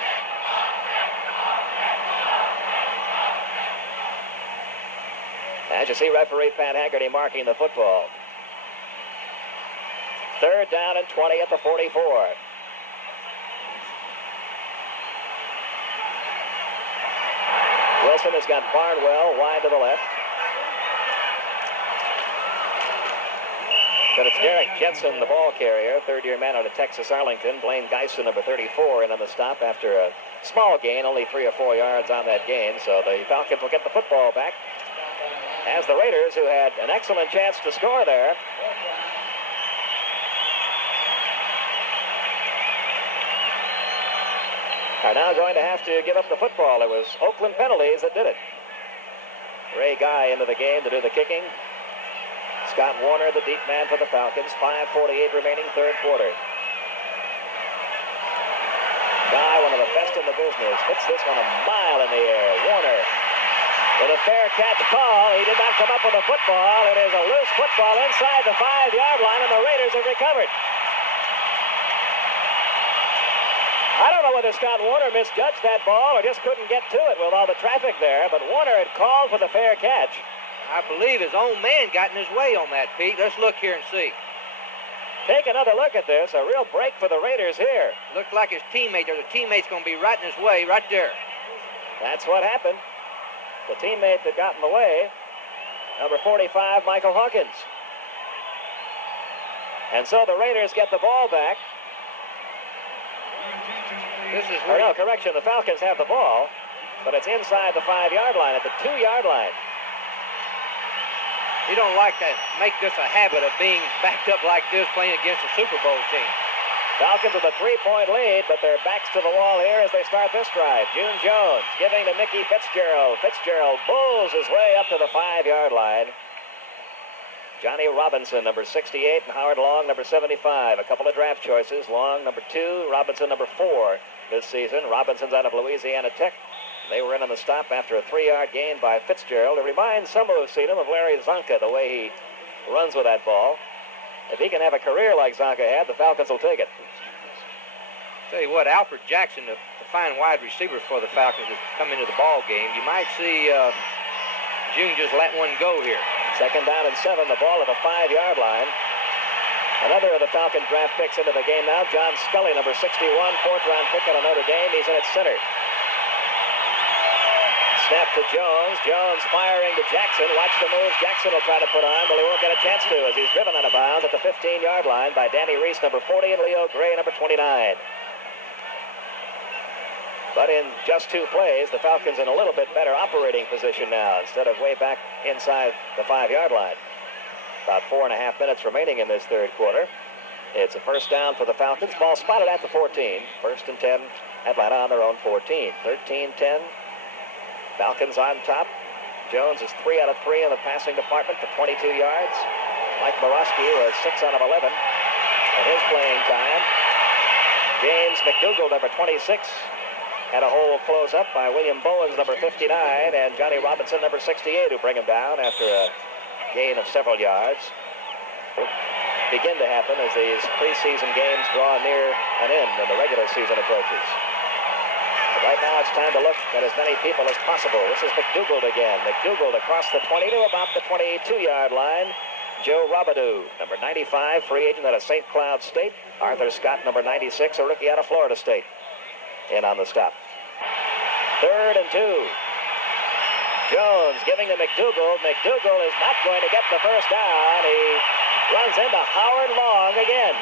As you see referee Pat Haggerty marking the football. 3rd down and 20 at the 44. Wilson has got Barnwell wide to the left. But it's Derek Jensen, the ball carrier, 3rd-year man out of Texas Arlington. Blaine Geisen, number 34, in on the stop after a small gain, only 3 or 4 yards on that gain. So the Falcons will get the football back. As the Raiders, who had an excellent chance to score there, are now going to have to give up the football. It was Oakland penalties that did it. Ray Guy into the game to do the kicking. Scott Warner, the deep man for the Falcons. 5:48 remaining, 3rd quarter. Guy, one of the best in the business, hits this one a mile in the air. Warner with a fair catch call. He did not come up with a football. It is a loose football inside the 5-yard line, and the Raiders have recovered. I don't know whether Scott Warner misjudged that ball or just couldn't get to it with all the traffic there, but Warner had called for the fair catch. I believe his own man got in his way on that, Pete. Let's look here and see. Take another look at this. A real break for the Raiders here. Looked like his teammate, or the teammate's going to be right in his way, right there. That's what happened. The teammate that got in the way, number 45, Michael Hawkins. And so the Raiders get the ball back. This is where... no, correction. The Falcons have the ball, but it's inside the 5-yard line, at the 2-yard line. You don't like to make this a habit of being backed up like this playing against a Super Bowl team. Falcons with a 3-point lead, but their backs to the wall here as they start this drive. June Jones giving to Mickey Fitzgerald. Fitzgerald bulls his way up to the 5-yard line. Johnny Robinson, number 68, and Howard Long, number 75. A couple of draft choices. Long, number 2, Robinson, number 4 this season. Robinson's out of Louisiana Tech. They were in on the stop after a 3-yard gain by Fitzgerald. It reminds some who have seen him of Larry Zonka, the way he runs with that ball. If he can have a career like Zonka had, the Falcons will take it. Tell you what, Alfred Jackson, the fine wide receiver for the Falcons, has come into the ball game. You might see June just let one go here. 2nd down and 7, the ball at the 5-yard line. Another of the Falcon draft picks into the game now, John Scully, number 61, 4th-round pick out of Notre Dame. He's in at center. Snap to Jones. Jones firing to Jackson. Watch the moves Jackson will try to put on, but he won't get a chance to as he's driven out of bounds at the 15-yard line by Danny Reese, number 40, and Leo Gray, number 29. But in just 2 plays, the Falcons in a little bit better operating position now instead of way back inside the 5-yard line. About 4.5 minutes remaining in this 3rd quarter. It's a 1st down for the Falcons. Ball spotted at the 14. 1st and 10. Atlanta on their own 14. 13-10. Falcons on top. Jones is 3 out of 3 in the passing department for 22 yards. Mike Morosky was 6 out of 11 in his playing time. James McDougal, number 26, had a hole close up by William Bowens, number 59, and Johnny Robinson, number 68, who bring him down after a gain of several yards. Begin to happen as these preseason games draw near an end and the regular season approaches. But right now it's time to look at as many people as possible. This is McDougal again. McDougal across the 20 to about the 22-yard line. Joe Robidoux, number 95, free agent out of St. Cloud State. Arthur Scott, number 96, a rookie out of Florida State, in on the stop. 3rd and 2. Jones giving to McDougal. McDougal is not going to get the 1st down. He runs into Howard Long again.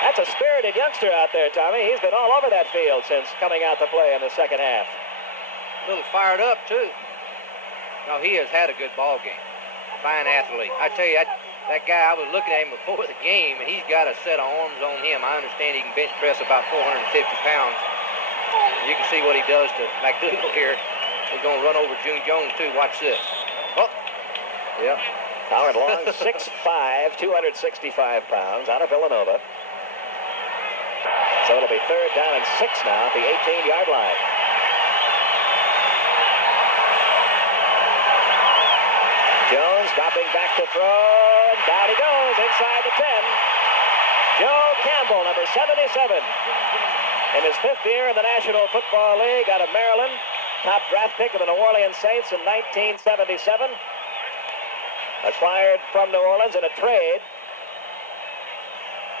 That's a spirited youngster out there, Tommy. He's been all over that field since coming out to play in the 2nd half. A little fired up, too. No, he has had a good ball game. Fine athlete. I tell you, that guy, I was looking at him before the game, and he's got a set of arms on him. I understand he can bench press about 450 pounds. You can see what he does to McDougal here. He's going to run over June Jones, too. Watch this. Oh, yeah. Howard Long, 6'5", 265 pounds, out of Villanova. So it'll be 3rd down and 6 now at the 18-yard line. Jones dropping back to throw, and down he goes inside the 10. Joe Campbell, number 77. In his 5th year in the National Football League out of Maryland, top draft pick of the New Orleans Saints in 1977. Acquired from New Orleans in a trade.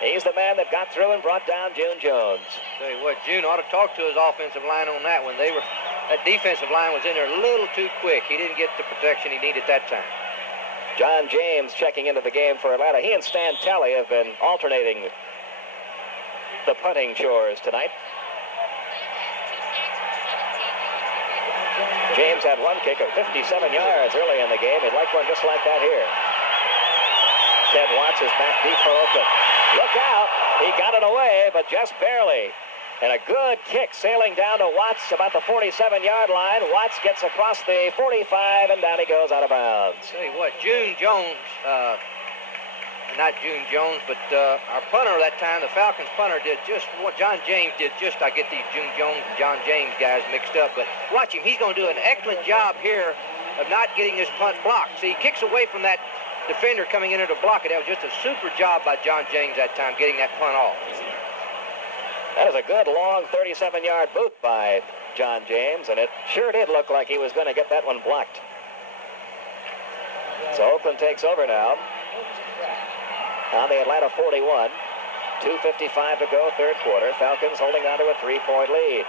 He's the man that got through and brought down June Jones. Tell you what, June ought to talk to his offensive line on that one. That defensive line was in there a little too quick. He didn't get the protection he needed that time. John James checking into the game for Atlanta. He and Stan Talley have been alternating the punting chores tonight. James had one kick of 57 yards early in the game. He'd like one just like that here. Ted Watts is back deep for Oakland. Look out. He got it away, but just barely. And a good kick sailing down to Watts about the 47-yard line. Watts gets across the 45, and down he goes out of bounds. Tell you what, June Jones, not June Jones, but our punter that time, the Falcons punter, did just what John James did. I get these June Jones and John James guys mixed up, but watch him. He's going to do an excellent job here of not getting his punt blocked. See, he kicks away from that defender coming in there to block it. That was just a super job by John James that time, getting that punt off. That is a good, long 37-yard boot by John James, and it sure did look like he was going to get that one blocked. So Oakland takes over now on the Atlanta 41. 2:55 to go, 3rd quarter. Falcons holding on to a 3-point lead.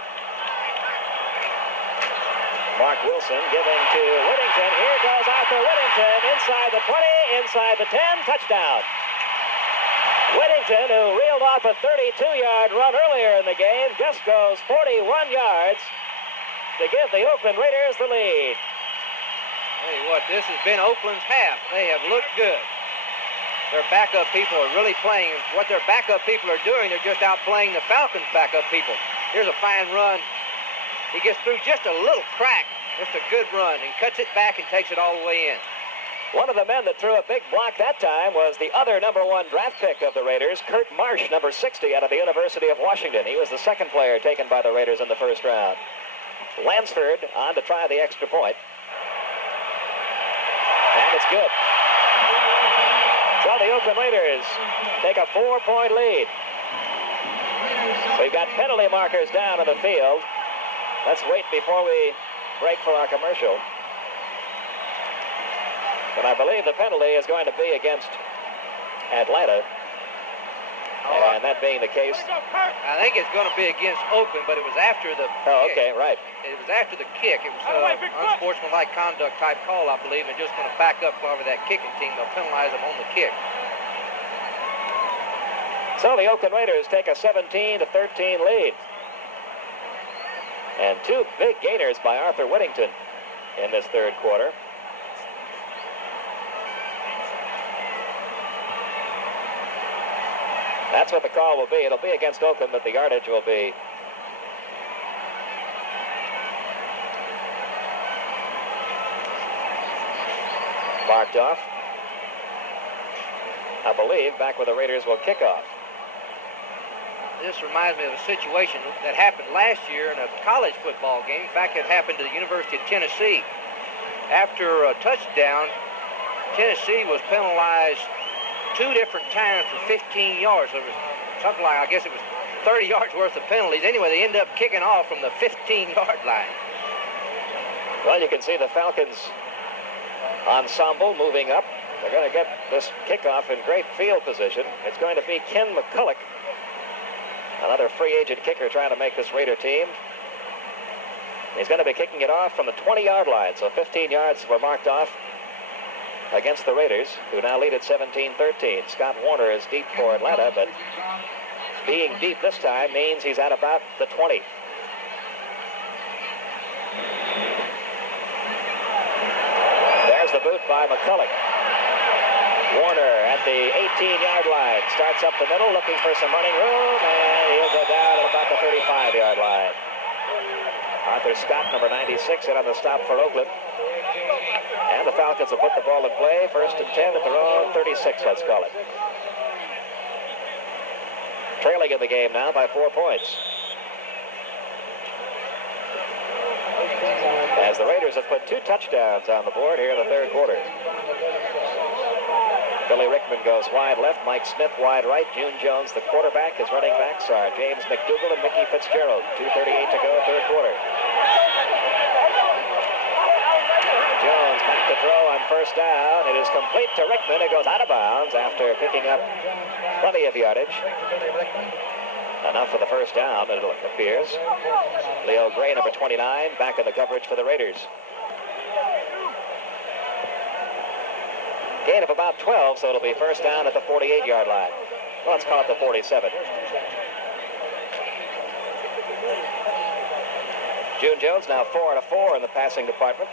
Mark Wilson giving to Whittington. Here goes Arthur Whittington inside the 20, inside the 10, touchdown. Whittington, who reeled off a 32-yard run earlier in the game, just goes 41 yards to give the Oakland Raiders the lead. Tell you what, this has been Oakland's half. They have looked good. Their backup people are really playing. What their backup people are doing, they're just outplaying the Falcons' backup people. Here's a fine run. He gets through just a little crack. Just a good run, and cuts it back and takes it all the way in. One of the men that threw a big block that time was the other number 1 draft pick of the Raiders, Kurt Marsh, number 60 out of the University of Washington. He was the 2nd player taken by the Raiders in the 1st round. Lansford on to try the extra point. And it's good. 4-point lead. We've got penalty markers down in the field. Let's wait before we break for our commercial. But I believe the penalty is going to be against Atlanta. And that being the case. I think it's going to be against Oakland, but it was after the kick. Okay, right. It was after the kick. It was unsportsmanlike conduct type call, I believe. They're just going to back up over that kicking team. They'll penalize them on the kick. So the Oakland Raiders take a 17-13 lead. And two big gainers by Arthur Whittington in this third quarter. That's what the call will be. It'll be against Oakland, but the yardage will be marked off. I believe back where the Raiders will kick off. This reminds me of a situation that happened last year in a college football game. In fact, it happened to the University of Tennessee. After a touchdown, Tennessee was penalized 2 different times for 15 yards. There was something like, I guess it was 30 yards worth of penalties. Anyway, they ended up kicking off from the 15-yard line. Well, you can see the Falcons ensemble moving up. They're going to get this kickoff in great field position. It's going to be Ken McCulloch, another free agent kicker trying to make this Raider team. He's going to be kicking it off from the 20-yard line, so 15 yards were marked off against the Raiders, who now lead at 17-13. Scott Warner is deep for Atlanta, but being deep this time means he's at about the 20. There's the boot by McCulloch. Warner at the 18-yard line starts up the middle, looking for some running room, and he'll go down at about the 35-yard line. Arthur Scott, number 96, in on the stop for Oakland. And the Falcons will put the ball in play, 1st and 10 at their own 36, let's call it. Trailing in the game now by 4 points. As the Raiders have put 2 touchdowns on the board here in the third quarter. Billy Rickman goes wide left, Mike Smith wide right. June Jones, the quarterback. His running backs are James McDougal and Mickey Fitzgerald. 2:38 to go, third quarter. Jones back to throw on 1st down. It is complete to Rickman. It goes out of bounds after picking up plenty of yardage. Enough for the 1st down, it appears. Leo Gray, number 29, back in the coverage for the Raiders. Gain of about 12, so it'll be 1st down at the 48-yard line. Well, let's call it the 47. June Jones now 4 of 4 in the passing department,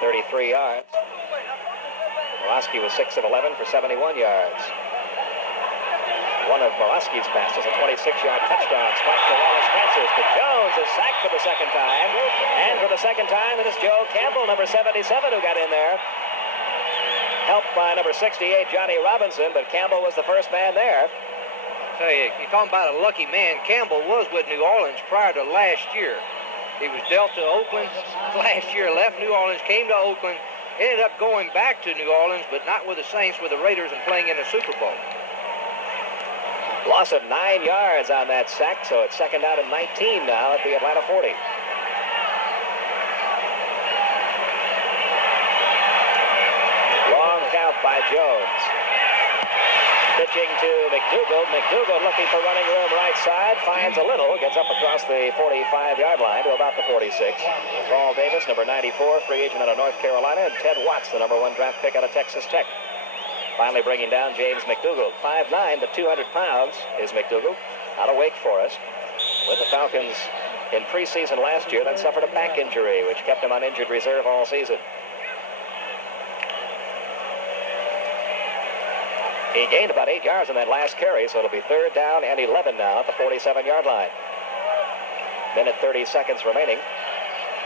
33 yards. Moroski was 6 of 11 for 71 yards. One of Moroski's passes, a 26-yard touchdown, spike to Wallace Francis, but Jones is sacked for the 2nd time. And for the 2nd time, it is Joe Campbell, number 77, who got in there. Helped by number 68, Johnny Robinson, but Campbell was the 1st man there. Tell you, you're talking about a lucky man. Campbell was with New Orleans prior to last year. He was dealt to Oakland last year, left New Orleans, came to Oakland, ended up going back to New Orleans, but not with the Saints, with the Raiders, and playing in the Super Bowl. Loss of 9 yards on that sack, so it's 2nd down and 19 now at the Atlanta 40. Out by Jones. Pitching to McDougal. McDougal looking for running room right side. Finds a little. Gets up across the 45-yard line to about the 46. Paul Davis, number 94, free agent out of North Carolina. And Ted Watts, the number 1 draft pick out of Texas Tech. Finally bringing down James McDougal. 5'9" to 200 pounds is McDougal. Out of Wake Forest. With the Falcons in preseason last year, then suffered a back injury, which kept him on injured reserve all season. He gained about 8 yards on that last carry, so it'll be 3rd down and 11 now at the 47-yard line. Minute 30 seconds remaining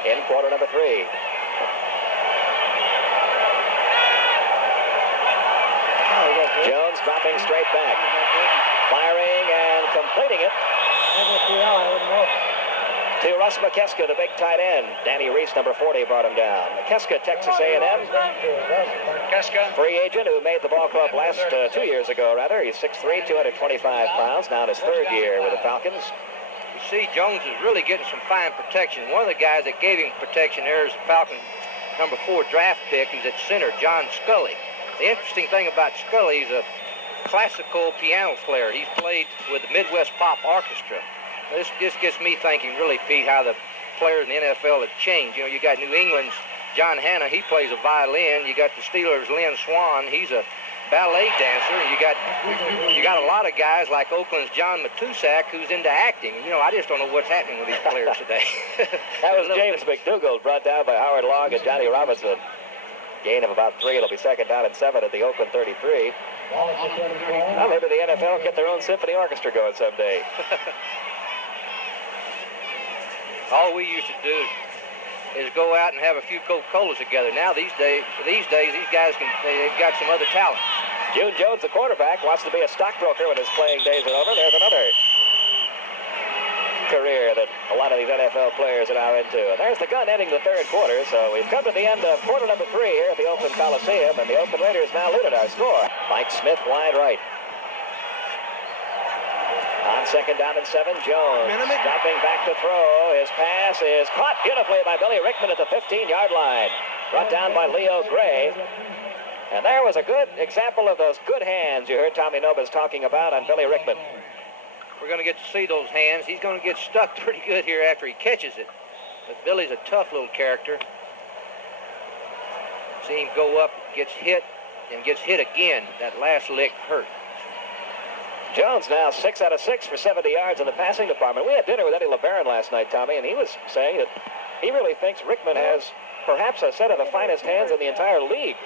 in quarter number 3. Jones dropping straight back. Firing and completing it. to Russ McKeska, the big tight end. Danny Reese, number 40, brought him down. McKeska, Texas A&M. Free agent who made the ball club last 2 years ago, rather. He's 6'3", 225 pounds, now in his third year with the Falcons. You see, Jones is really getting some fine protection. One of the guys that gave him protection there is the Falcon number 4 draft pick. He's at center, John Scully. The interesting thing about Scully, he's a classical piano player. He's played with the Midwest Pop Orchestra. This just gets me thinking, really, Pete, how the players in the NFL have changed. You know, you got New England's John Hanna, he plays a violin. You got the Steelers' Lynn Swann, he's a ballet dancer. You got a lot of guys like Oakland's John Matusak, who's into acting. You know, I just don't know what's happening with these players today. That was James McDougald, brought down by Howard Long and Johnny Robinson. Gain of about 3. It'll be second down and 7 at the Oakland 33. Well, maybe the NFL will get their own symphony orchestra going someday. All we used to do is go out and have a few Coca-Colas together. Now these days, these guys they've got some other talent. June Jones, the quarterback, wants to be a stockbroker when his playing days are over. There's another career that a lot of these NFL players are now into. And there's the gun ending the third quarter. So we've come to the end of quarter number 3 here at the Oakland Coliseum, and the Oakland Raiders now lead at our score. Mike Smith wide right. On second down and 7, Jones dropping back to throw. His pass is caught beautifully by Billy Rickman at the 15-yard line. Brought down by Leo Gray. And there was a good example of those good hands you heard Tommy Nobis talking about on Billy Rickman. We're going to get to see those hands. He's going to get stuck pretty good here after he catches it. But Billy's a tough little character. See him go up, gets hit, and gets hit again. That last lick hurt. Jones now 6 out of 6 for 70 yards in the passing department. We had dinner with Eddie LeBaron last night, Tommy, and he was saying that he really thinks Rickman has perhaps a set of the finest hands in the entire league.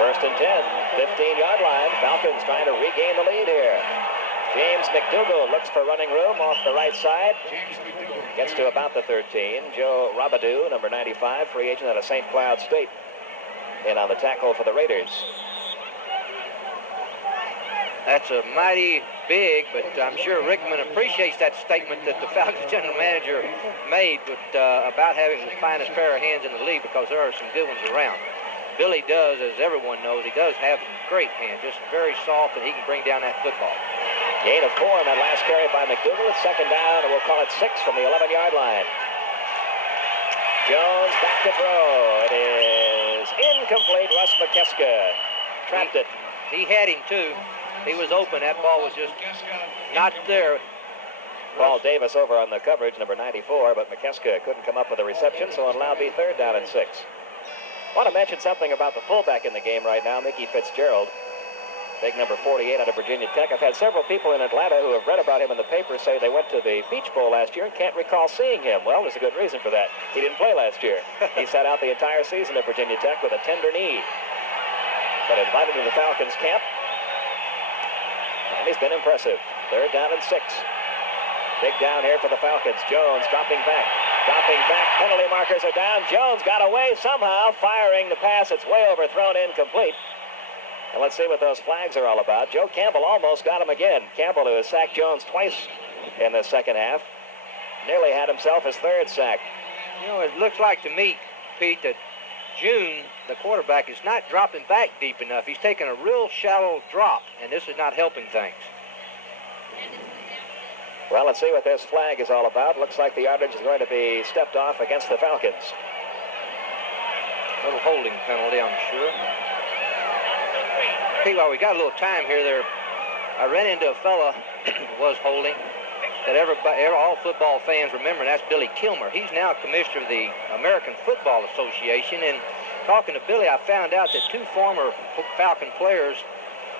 First and 10, 15-yard line. Falcons trying to regain the lead here. James McDougald looks for running room off the right side. Gets to about the 13. Joe Robidoux, number 95, free agent out of St. Cloud State, in on the tackle for the Raiders. That's a mighty big, but I'm sure Rickman appreciates that statement that the Falcons general manager made about having the finest pair of hands in the league, because there are some good ones around. Billy does, as everyone knows, he does have some great hands, just very soft, and he can bring down that football. Gain of 4 on that last carry by McDougald. It's second down, and we'll call it 6 from the 11-yard line. Jones back to throw. It is incomplete. Russ McKeska trapped it. He had him, too. He was open. That ball was just not there. Paul Davis over on the coverage, number 94, but McKeska couldn't come up with a reception, so it'll now be third down and 6. I want to mention something about the fullback in the game right now, Mickey Fitzgerald, big number 48 out of Virginia Tech. I've had several people in Atlanta who have read about him in the paper say they went to the Peach Bowl last year and can't recall seeing him. Well, there's a good reason for that. He didn't play last year. He sat out the entire season at Virginia Tech with a tender knee. But invited to the Falcons camp, and he's been impressive. Third down and 6. Big down here for the Falcons. Jones dropping back. Penalty markers are down. Jones got away somehow, firing the pass. It's way overthrown, incomplete. And let's see what those flags are all about. Joe Campbell almost got him again. Campbell, who has sacked Jones twice in the second half, nearly had himself his third sack. You know, it looks like to me, Pete, that June, the quarterback, is not dropping back deep enough. He's taking a real shallow drop, and this is not helping things. Well, let's see what this flag is all about. Looks like the yardage is going to be stepped off against the Falcons. A little holding penalty, I'm sure. Pete, while we got a little time here, I ran into a fella who was holding that all football fans remember, and that's Billy Kilmer. He's now commissioner of the American Football Association, and talking to Billy, I found out that 2 former Falcon players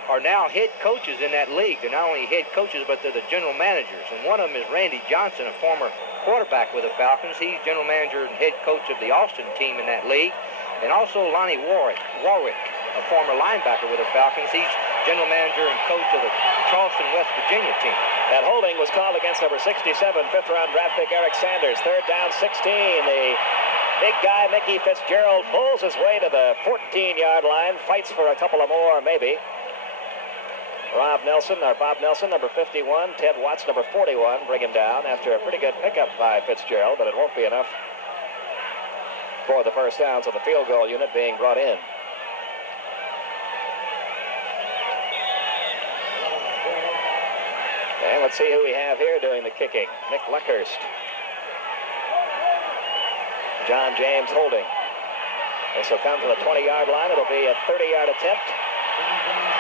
are now head coaches in that league. They're not only head coaches, but they're the general managers. And one of them is Randy Johnson, a former quarterback with the Falcons. He's general manager and head coach of the Austin team in that league. And also Lonnie Warwick, a former linebacker with the Falcons. He's general manager and coach of the Charleston, West Virginia team. That holding was called against number 67, fifth-round draft pick Eric Sanders. Third down, 16. The big guy, Mickey Fitzgerald, pulls his way to the 14-yard line, fights for a couple of more, maybe. Bob Nelson, number 51. Ted Watts, number 41, bring him down after a pretty good pickup by Fitzgerald, but it won't be enough for the first down, so the field goal unit being brought in. And let's see who we have here doing the kicking. Nick Luckhurst. John James holding. This will come to the 20-yard line. It'll be a 30-yard attempt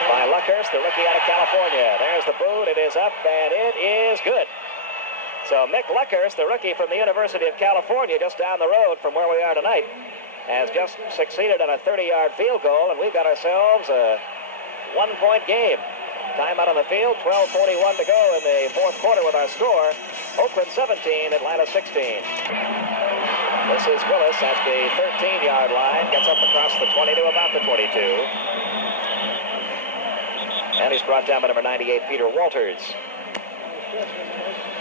by Luckhurst, the rookie out of California. There's the boot. It is up, and it is good. So Mick Luckhurst, the rookie from the University of California, just down the road from where we are tonight, has just succeeded on a 30-yard field goal, and we've got ourselves a one-point game. Timeout on the field, 12:41 to go in the fourth quarter with our score. Oakland 17, Atlanta 16. This is Willis at the 13-yard line, gets up across the 20 to about the 22. And he's brought down by number 98, Peter Walters.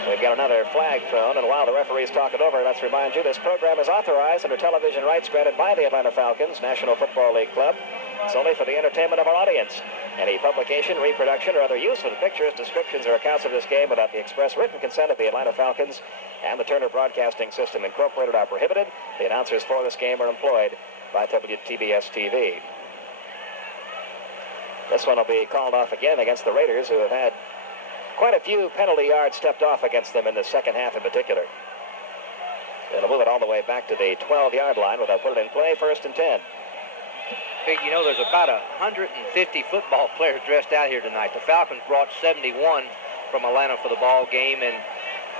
We've got another flag thrown, and while the referee's talking over, let's remind you this program is authorized under television rights granted by the Atlanta Falcons, National Football League Club. It's only for the entertainment of our audience. Any publication, reproduction, or other use of the pictures, descriptions, or accounts of this game without the express written consent of the Atlanta Falcons and the Turner Broadcasting System Incorporated are prohibited. The announcers for this game are employed by WTBS TV. This one will be called off again against the Raiders, who have had quite a few penalty yards stepped off against them in the second half in particular. They'll move it all the way back to the 12-yard line without putting it in play, 1st and 10. Pete, you know, there's about 150 football players dressed out here tonight. The Falcons brought 71 from Atlanta for the ball game, and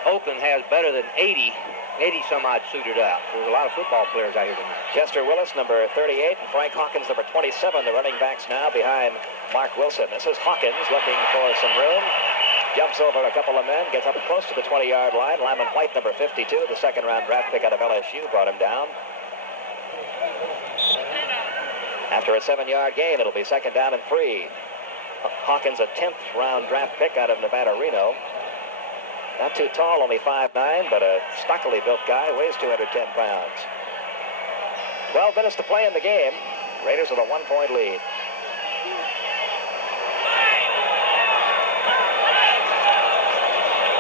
Oakland has better than 80 some odd suited out. So there's a lot of football players out here tonight. Chester Willis, number 38, and Frank Hawkins, number 27, the running backs now behind Mark Wilson. This is Hawkins looking for some room. Jumps over a couple of men, gets up close to the 20-yard line. Lyman White, number 52, the second-round draft pick out of LSU, brought him down. After a 7-yard gain, it'll be 2nd down and 3. Hawkins, a 10th-round draft pick out of Nevada Reno. Not too tall, only 5'9", but a stockily built guy, weighs 210 pounds. 12 minutes to play in the game. Raiders with a 1-point lead.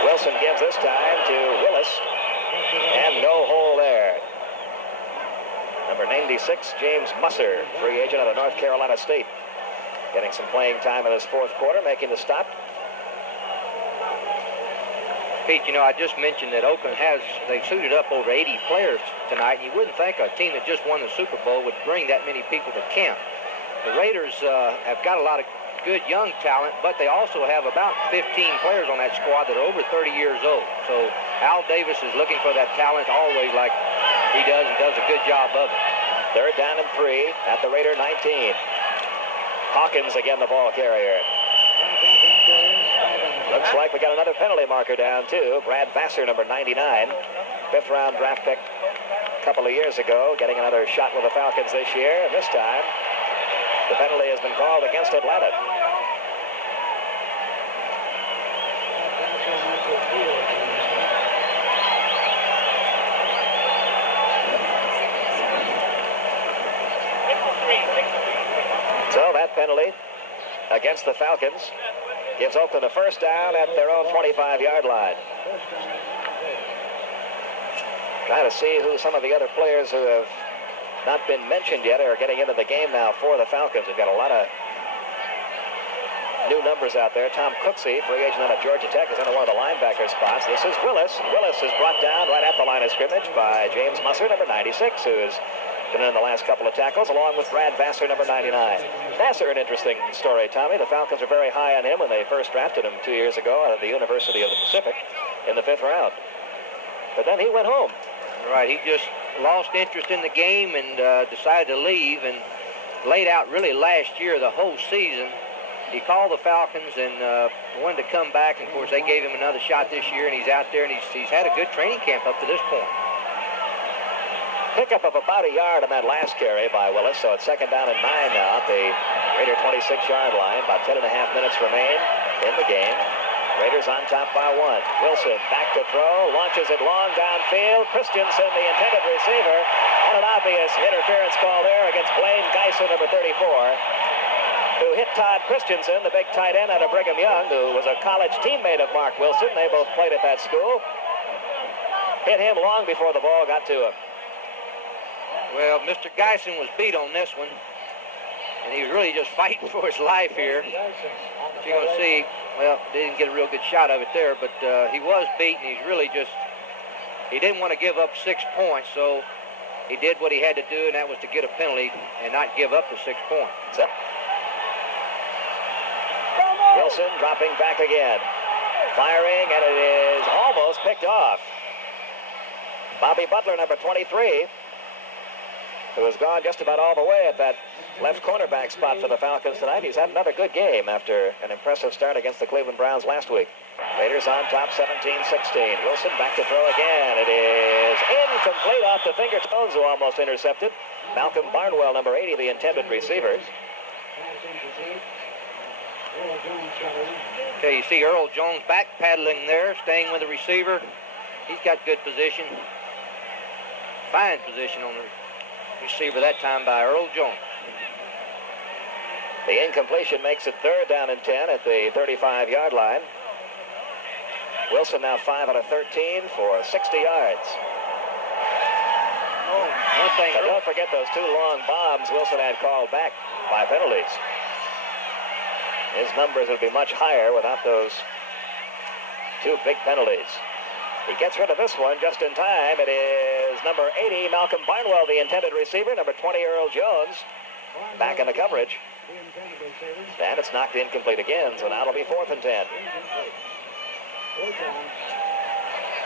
Wilson gives this time to Willis, and no hole there. Number 96, James Musser, free agent out of North Carolina State, getting some playing time in this fourth quarter, making the stop. Pete, you know, I just mentioned that Oakland they've suited up over 80 players tonight, and you wouldn't think a team that just won the Super Bowl would bring that many people to camp. The Raiders have got a lot of good young talent, but they also have about 15 players on that squad that are over 30 years old. So Al Davis is looking for that talent always, like he does, and does a good job of it. 3rd down and 3 at the Raider 19. Hawkins again the ball carrier. Looks like we got another penalty marker down too. Brad Vassar, number 99, 5th-round draft pick a couple of years ago, getting another shot with the Falcons this year. And this time, the penalty has been called against Atlanta. So that penalty against the Falcons gives Oakland a 1st down at their own 25-yard line. Trying to see who some of the other players who have not been mentioned yet are getting into the game now for the Falcons. We've got a lot of new numbers out there. Tom Cooksey, free agent out of Georgia Tech, is under one of the linebacker spots. This is Willis. Willis is brought down right at the line of scrimmage by James Musser, number 96, who has been in the last couple of tackles, along with Brad Vassar, number 99. Vassar, an interesting story, Tommy. The Falcons were very high on him when they first drafted him 2 years ago out of the University of the Pacific in the 5th round. But then he went home. Right, he just lost interest in the game and decided to leave, and laid out really last year, the whole season. He called the Falcons and wanted to come back, and of course they gave him another shot this year, and he's out there, and he's had a good training camp up to this point. Pickup of about a yard on that last carry by Willis, so it's 2nd down and 9 now at the Raider 26-yard line. About 10.5 minutes remain in the game. Raiders on top by 1. Wilson back to throw, launches it long downfield. Christensen, the intended receiver, and an obvious interference call there against Blaine Geiser, number 34. who hit Todd Christensen, the big tight end out of Brigham Young, who was a college teammate of Mark Wilson. They both played at that school. Hit him long before the ball got to him. Well, Mr. Geisen was beat on this one, and he was really just fighting for his life here. As you're going to see, well, they didn't get a real good shot of it there, but he was beat, and he's really just, he didn't want to give up 6 points, so he did what he had to do, and that was to get a penalty and not give up the 6 points. So, Wilson dropping back again. Firing, and it is almost picked off. Bobby Butler, number 23, who has gone just about all the way at that left cornerback spot for the Falcons tonight. He's had another good game after an impressive start against the Cleveland Browns last week. Raiders on top, 17-16. Wilson back to throw again. It is incomplete off the fingertips, who almost intercepted. Malcolm Barnwell, number 80, the intended receiver. Okay, you see Earl Jones back paddling there, staying with the receiver. He's got good position. Fine position on the receiver that time by Earl Jones. The incompletion makes it 3rd down and 10 at the 35-yard line. Wilson now 5 out of 13 for 60 yards. Oh, one thing. But don't forget those 2 long bombs Wilson had called back by penalties. His numbers would be much higher without those 2 big penalties. He gets rid of this one just in time. It is number 80, Malcolm Barnwell, the intended receiver. Number 20, Earl Jones, back in the coverage. And it's knocked incomplete again, so now it'll be 4th and 10.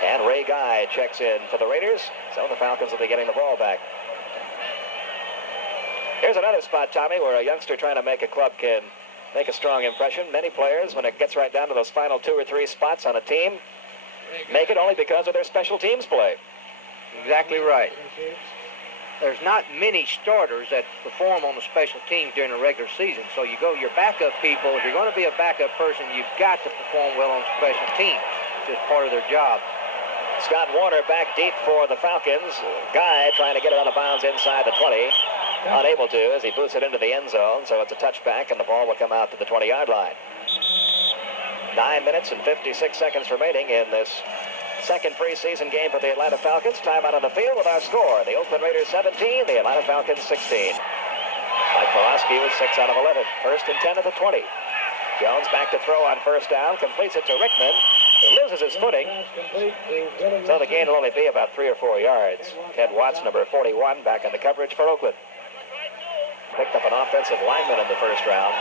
And Ray Guy checks in for the Raiders, so the Falcons will be getting the ball back. Here's another spot, Tommy, where a youngster trying to make a club can make a strong impression. Many players, when it gets right down to those final 2 or 3 spots on a team, make it only because of their special teams play. Exactly right. There's not many starters that perform on the special teams during the regular season. So you go your backup people. If you're going to be a backup person, you've got to perform well on special teams. It's just part of their job. Scott Warner back deep for the Falcons. Guy trying to get it out of bounds inside the 20. Unable to as he boots it into the end zone. So it's a touchback, and the ball will come out to the 20-yard line. 9 minutes and 56 seconds remaining in this second preseason game for the Atlanta Falcons. Time out on the field with our score. The Oakland Raiders 17, the Atlanta Falcons 16. Mike Borowski was 6 out of 11. 1st and 10 at the 20. Jones back to throw on 1st down. Completes it to Rickman. He loses his footing. So the gain will only be about 3 or 4 yards. Ted Watts, number 41, back in the coverage for Oakland. Picked up an offensive lineman in the 1st round,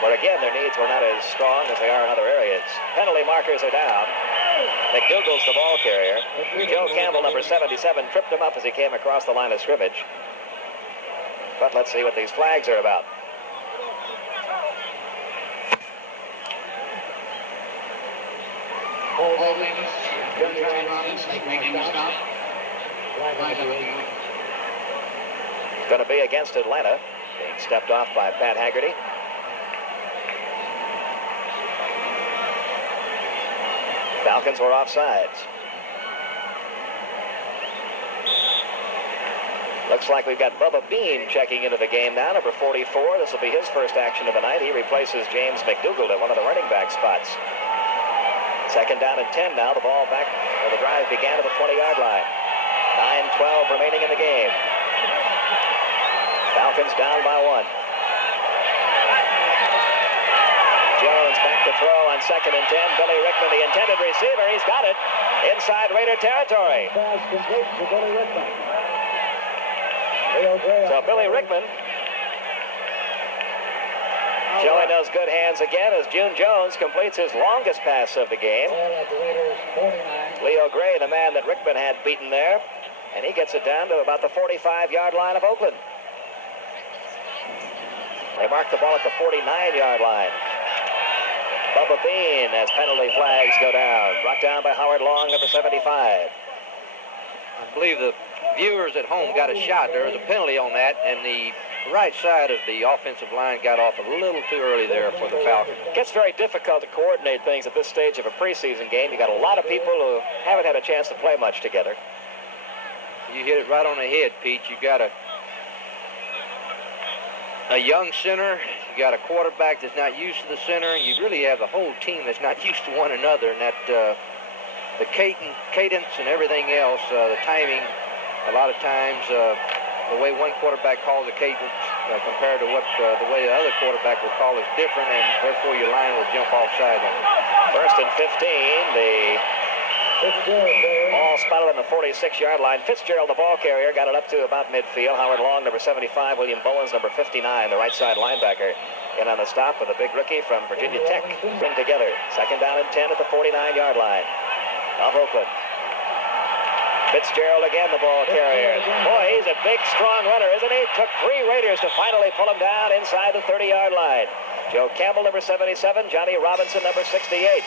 where again their needs were not as strong as they are in other areas. Penalty markers are down. McDougal's the ball carrier. Joe Campbell, number 77, tripped him up as he came across the line of scrimmage. But let's see what these flags are about. It's going to be against Atlanta, being stepped off by Pat Haggerty. Falcons were offsides. Looks like we've got Bubba Bean checking into the game now, number 44. This will be his first action of the night. He replaces James McDougal at one of the running back spots. 2nd down and 10 now. The ball back where the drive began at the 20-yard line. 9:12 remaining in the game. Falcons down by 1. Jones back to throw on 2nd and 10. Billy Rickman, the intended receiver. He's got it inside Raider territory. So Billy Rickman showing those good hands again as June Jones completes his longest pass of the game. Leo Gray, the man that Rickman had beaten there, and he gets it down to about the 45-yard line of Oakland. They mark the ball at the 49-yard line. Bubba Bean as penalty flags go down. Brought down by Howard Long, number 75. I believe the viewers at home got a shot. There was a penalty on that, and the right side of the offensive line got off a little too early there for the Falcons. It gets very difficult to coordinate things at this stage of a preseason game. You got a lot of people who haven't had a chance to play much together. You hit it right on the head, Pete. You got a young center, You got a quarterback that's not used to the center, and you really have the whole team that's not used to one another, and that the cadence and everything else, the timing, a lot of times the way one quarterback calls a cadence compared to what the way the other quarterback will call is different, and therefore your line will jump offside on it. First and 15, the ball spotted on the 46-yard line. Fitzgerald, the ball carrier, got it up to about midfield. Howard Long, number 75. William Bowens, number 59, the right side linebacker, in on the stop with a big rookie from Virginia Tech. Bring together. Second down and 10 at the 49-yard line of Oakland. Fitzgerald again, the ball carrier. Boy, he's a big, strong runner, isn't he? Took 3 Raiders to finally pull him down inside the 30-yard line. Joe Campbell, number 77. Johnny Robinson, number 68.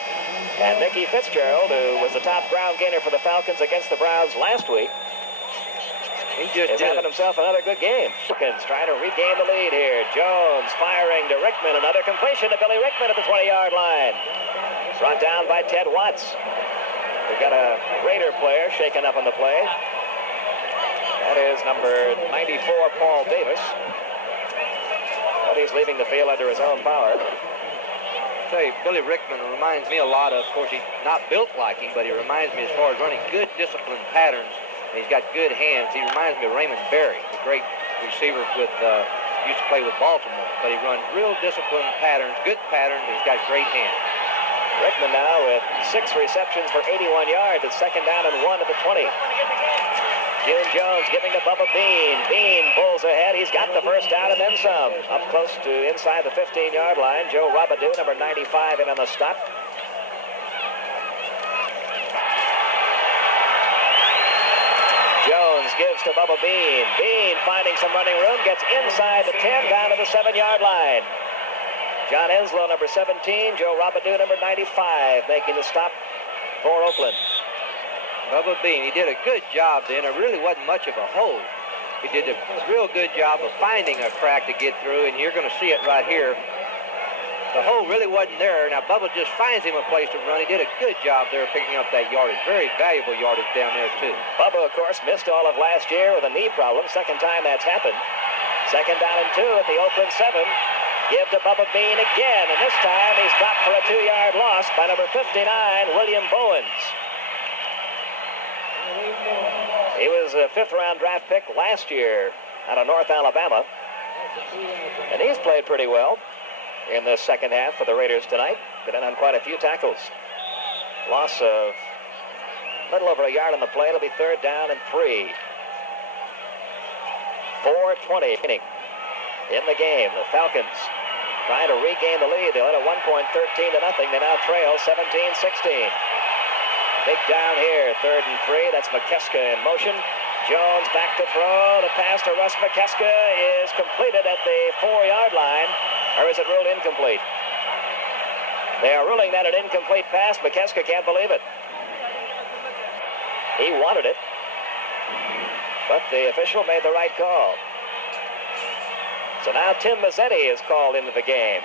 And Nicky Fitzgerald, who was the top ground gainer for the Falcons against the Browns last week, is having himself another good game. Falcons trying to regain the lead here. Jones firing to Rickman. Another completion to Billy Rickman at the 20-yard line. Brought down by Ted Watts. We've got a Raider player shaken up on the play. That is number 94, Paul Davis. But he's leaving the field under his own power. I'll tell you, Billy Rickman reminds me a lot of course, he's not built like him, but he reminds me as far as running good disciplined patterns. And he's got good hands. He reminds me of Raymond Berry, the great receiver with used to play with Baltimore. But he runs real disciplined patterns, good patterns, and he's got great hands. Rickman now with 6 receptions for 81 yards. It's second down and 1 at the 20. June Jones giving to Bubba Bean. Bean pulls ahead. He's got the first down and then some. Up close to inside the 15-yard line. Joe Robidoux, number 95, in on the stop. Jones gives to Bubba Bean. Bean finding some running room. Gets inside the 10 down to the 7-yard line. John Enslow, number 17. Joe Robidoux, number 95, making the stop for Oakland. Bubba Bean, he did a good job then. It really wasn't much of a hole. He did a real good job of finding a crack to get through, and you're going to see it right here. The hole really wasn't there. Now, Bubba just finds him a place to run. He did a good job there picking up that yardage. Very valuable yardage down there, too. Bubba, of course, missed all of last year with a knee problem. Second time that's happened. Second down and 2 at the Oakland 7. Give to Bubba Bean again, and this time he's stopped for a 2-yard loss by number 59, William Bowens. He was a 5th-round draft pick last year out of North Alabama, and he's played pretty well in the second half for the Raiders tonight. Been in on quite a few tackles. Loss of a little over a yard on the play. It'll be third down and 3. 4:20 inning in the game. The Falcons trying to regain the lead. They led at one point 13-0. They now trail 17-16. Big down here, third and 3. That's McKeska in motion. Jones back to throw. The pass to Russ McKeska is completed at the 4-yard line. Or is it ruled incomplete? They are ruling that an incomplete pass. McKeska can't believe it. He wanted it. But the official made the right call. So now Tim Mazzetti is called into the game.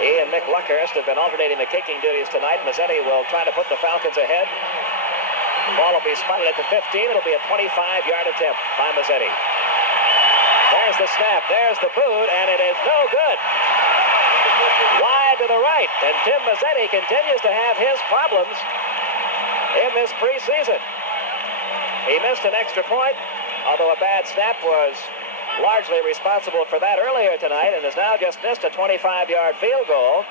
He and Mick Luckhurst have been alternating the kicking duties tonight. Mazzetti will try to put the Falcons ahead. Ball will be spotted at the 15. It'll be a 25-yard attempt by Mazzetti. There's the snap. There's the boot, and it is no good. Wide to the right, and Tim Mazzetti continues to have his problems in this preseason. He missed an extra point, although a bad snap was largely responsible for that earlier tonight, and has now just missed a 25-yard field goal.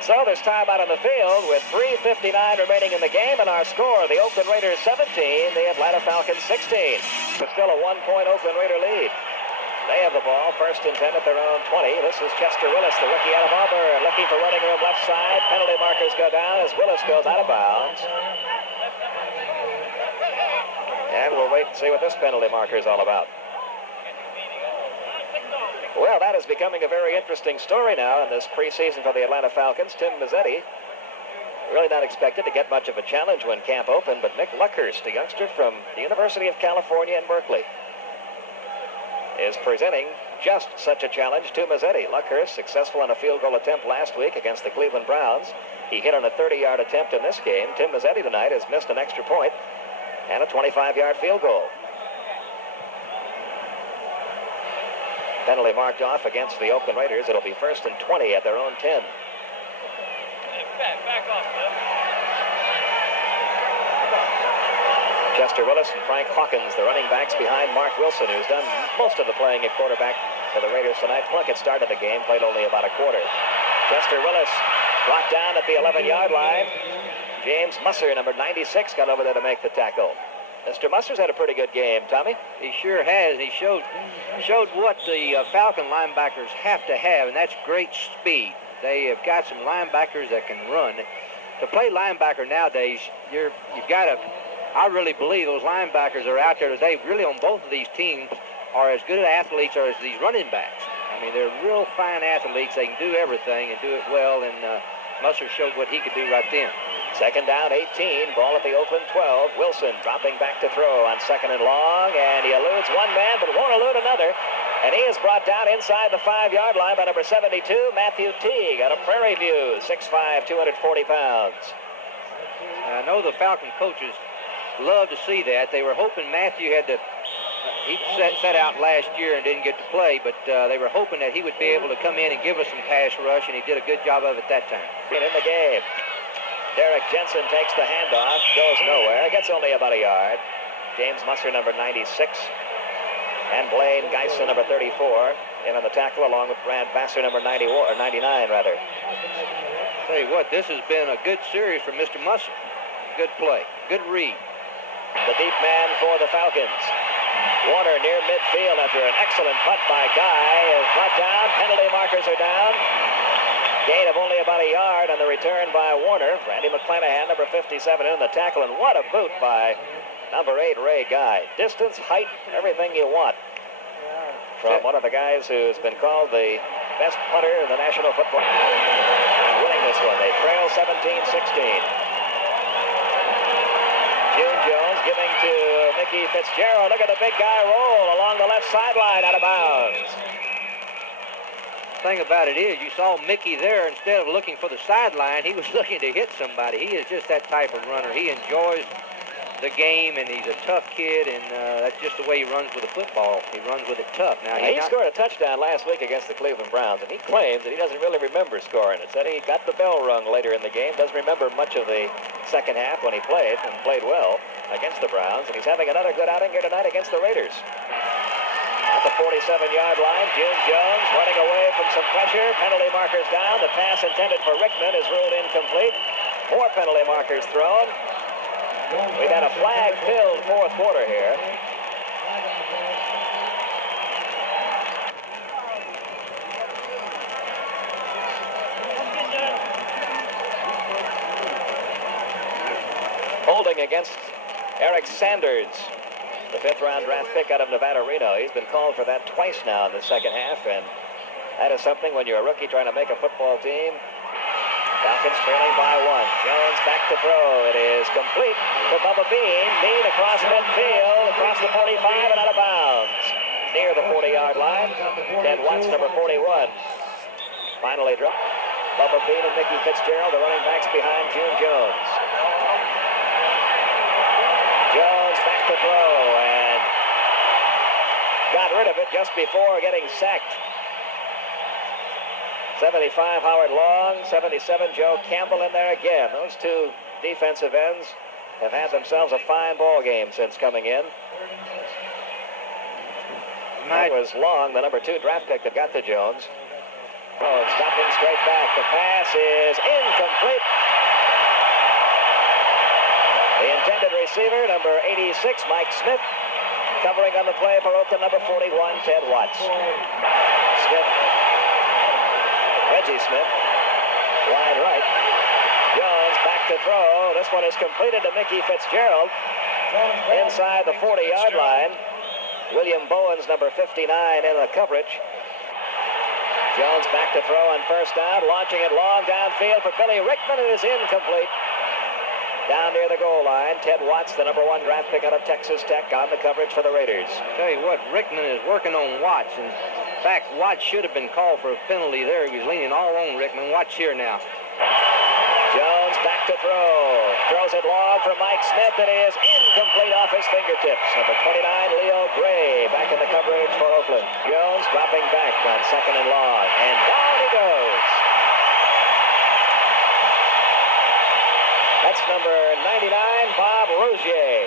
So there's time out on the field with 3:59 remaining in the game, and our score, the Oakland Raiders 17, the Atlanta Falcons 16. But still a 1-point Oakland Raider lead. They have the ball, first and 10 at their own 20. This is Chester Willis, the rookie out of Auburn, looking for running room left side. Penalty markers go down as Willis goes out of bounds. And we'll wait and see what this penalty marker is all about. Well, that is becoming a very interesting story now in this preseason for the Atlanta Falcons. Tim Mazzetti, really not expected to get much of a challenge when camp opened, but Mick Luckhurst, a youngster from the University of California in Berkeley, is presenting just such a challenge to Mazzetti. Luckhurst successful on a field goal attempt last week against the Cleveland Browns. He hit on a 30-yard attempt in this game. Tim Mazzetti tonight has missed an extra point and a 25-yard field goal. Penalty marked off against the Oakland Raiders. It'll be 1st and 20 at their own 10. Back off, Cliff. Chester Willis and Frank Hawkins, the running backs behind Mark Wilson, who's done most of the playing at quarterback for the Raiders tonight. Plunkett started the game, played only about a quarter. Chester Willis brought down at the 11-yard line. James Musser, number 96, got over there to make the tackle. Mr. Musser's had a pretty good game, Tommy. He sure has. He showed what the Falcon linebackers have to have, and that's great speed. They have got some linebackers that can run. To play linebacker nowadays, you've got to. I really believe those linebackers are out there today, really on both of these teams, are as good athletes as these running backs. I mean, they're real fine athletes. They can do everything and do it well, and Musser showed what he could do right then. 2nd down, 18, ball at the Oakland 12. Wilson dropping back to throw on 2nd and long, and he eludes one man, but won't elude another. And he is brought down inside the 5-yard line by number 72, Matthew Teague, out of Prairie View, 6'5", 240 pounds. I know the Falcon coaches love to see that. They were hoping Matthew had to. He set out last year and didn't get to play, but they were hoping that he would be able to come in and give us some pass rush, and he did a good job of it that time. Get in the game. Derek Jensen takes the handoff, goes nowhere, gets only about a yard. James Musser, number 96, and Blaine Geisen, number 34, in on the tackle along with Brad Vassar, number 99, rather. Tell you what, this has been a good series for Mr. Musser. Good play, good read. The deep man for the Falcons. Warner near midfield after an excellent punt by Guy is brought down. Penalty markers are down. Gain of only about a yard on the return by Warner. Randy McClanahan, number 57, in the tackle, and what a boot by number 8, Ray Guy. Distance, height, everything you want from one of the guys who's been called the best punter in the National Football League. And winning this one, they trail 17-16. June Jones giving to Mickey Fitzgerald. Look at the big guy roll along the left sideline out of bounds. The thing about it is, you saw Mickey there. Instead of looking for the sideline, he was looking to hit somebody. He is just that type of runner. He enjoys the game, and he's a tough kid, and that's just the way he runs with the football. He runs with it tough. Now he scored a touchdown last week against the Cleveland Browns, and he claims that he doesn't really remember scoring it. Said he got the bell rung later in the game, doesn't remember much of the second half when he played, and played well against the Browns, and he's having another good outing here tonight against the Raiders. At the 47-yard line, June Jones running away from some pressure. Penalty markers down. The pass intended for Rickman is ruled incomplete. More penalty markers thrown. We've had a flag-filled fourth quarter here. Holding against Eric Sanders, the 5th-round draft pick out of Nevada Reno. He's been called for that twice now in the second half, and that is something when you're a rookie trying to make a football team. Falcons trailing by 1. Jones back to throw. It is complete to Bubba Bean. Bean across midfield, across the 45 and out of bounds. Near the 40-yard line. Ted Watts, number 41. Finally dropped. Bubba Bean and Mickey Fitzgerald, the running backs behind June Jones. Jones back to throw and got rid of it just before getting sacked. 75, Howard Long. 77, Joe Campbell in there again. Those two defensive ends have had themselves a fine ball game since coming in. That was Long, the number 2 draft pick that got to Jones. Oh, stopping straight back. The pass is incomplete. The intended receiver, number 86, Mike Smith, covering on the play for Oakland, number 41, Ted Watts. Reggie Smith, wide right. Jones back to throw. This one is completed to Mickey Fitzgerald inside the 40-yard line. William Bowens, number 59, in the coverage. Jones back to throw on first down, launching it long downfield for Billy Rickman. It is incomplete. Down near the goal line, Ted Watts, the number 1 draft pick out of Texas Tech, on the coverage for the Raiders. Tell you what, Rickman is working on Watts, and in fact, Watts should have been called for a penalty there. He was leaning all on Rickman. Watch here now. Jones back to throw. Throws it long for Mike Smith. It is incomplete off his fingertips. Number 29, Leo Gray, back in the coverage for Oakland. Jones dropping back. on 2nd and long. And down he goes. That's number 99, Bob Rozier.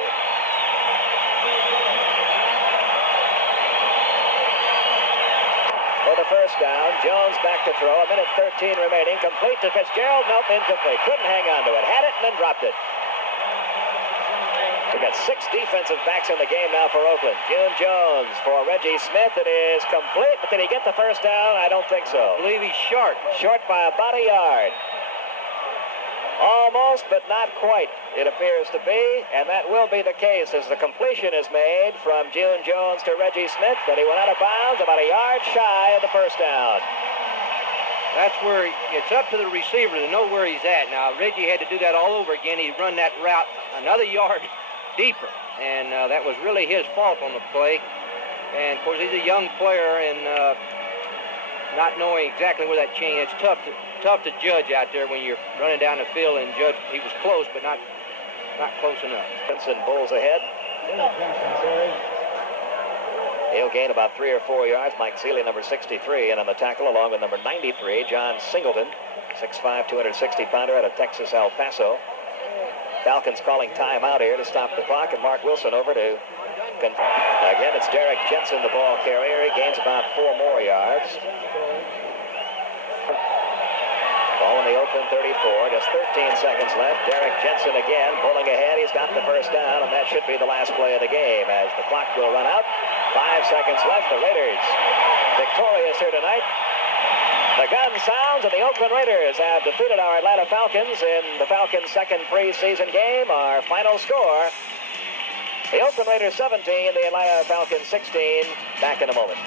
For the first down, Jones back to throw. 1:13 remaining. Complete to Fitzgerald. Nope, incomplete. Couldn't hang on to it. Had it and then dropped it. We've got 6 defensive backs in the game now for Oakland. June Jones for Reggie Smith. It is complete, but did he get the first down? I don't think so. I believe he's short. Short by about a yard. Almost, but not quite, it appears to be, and that will be the case as the completion is made from June Jones to Reggie Smith, but he went out of bounds about a yard shy of the first down. That's where it's up to the receiver to know where he's at. Now, Reggie had to do that all over again. He run that route another yard deeper, and that was really his fault on the play. And, of course, he's a young player, and not knowing exactly where that change, it's tough to judge out there when you're running down the field and judge. He was close, but not close enough. Benson bulls ahead. He'll gain about 3 or 4 yards. Mike Seeley, number 63, and on the tackle along with number 93, John Singleton, 6'5", 260-pounder out of Texas, El Paso. Falcons calling timeout here to stop the clock, and Mark Wilson over to again, it's Derek Jensen, the ball carrier. He gains about 4 more yards. Ball in the Oakland 34, just 13 seconds left. Derek Jensen again pulling ahead. He's got the first down, and that should be the last play of the game as the clock will run out. 5 seconds left. The Raiders victorious here tonight. The gun sounds, and the Oakland Raiders have defeated our Atlanta Falcons in the Falcons' second preseason game. Our final score, the Oakland Raiders 17, the Atlanta Falcons 16. Back in a moment.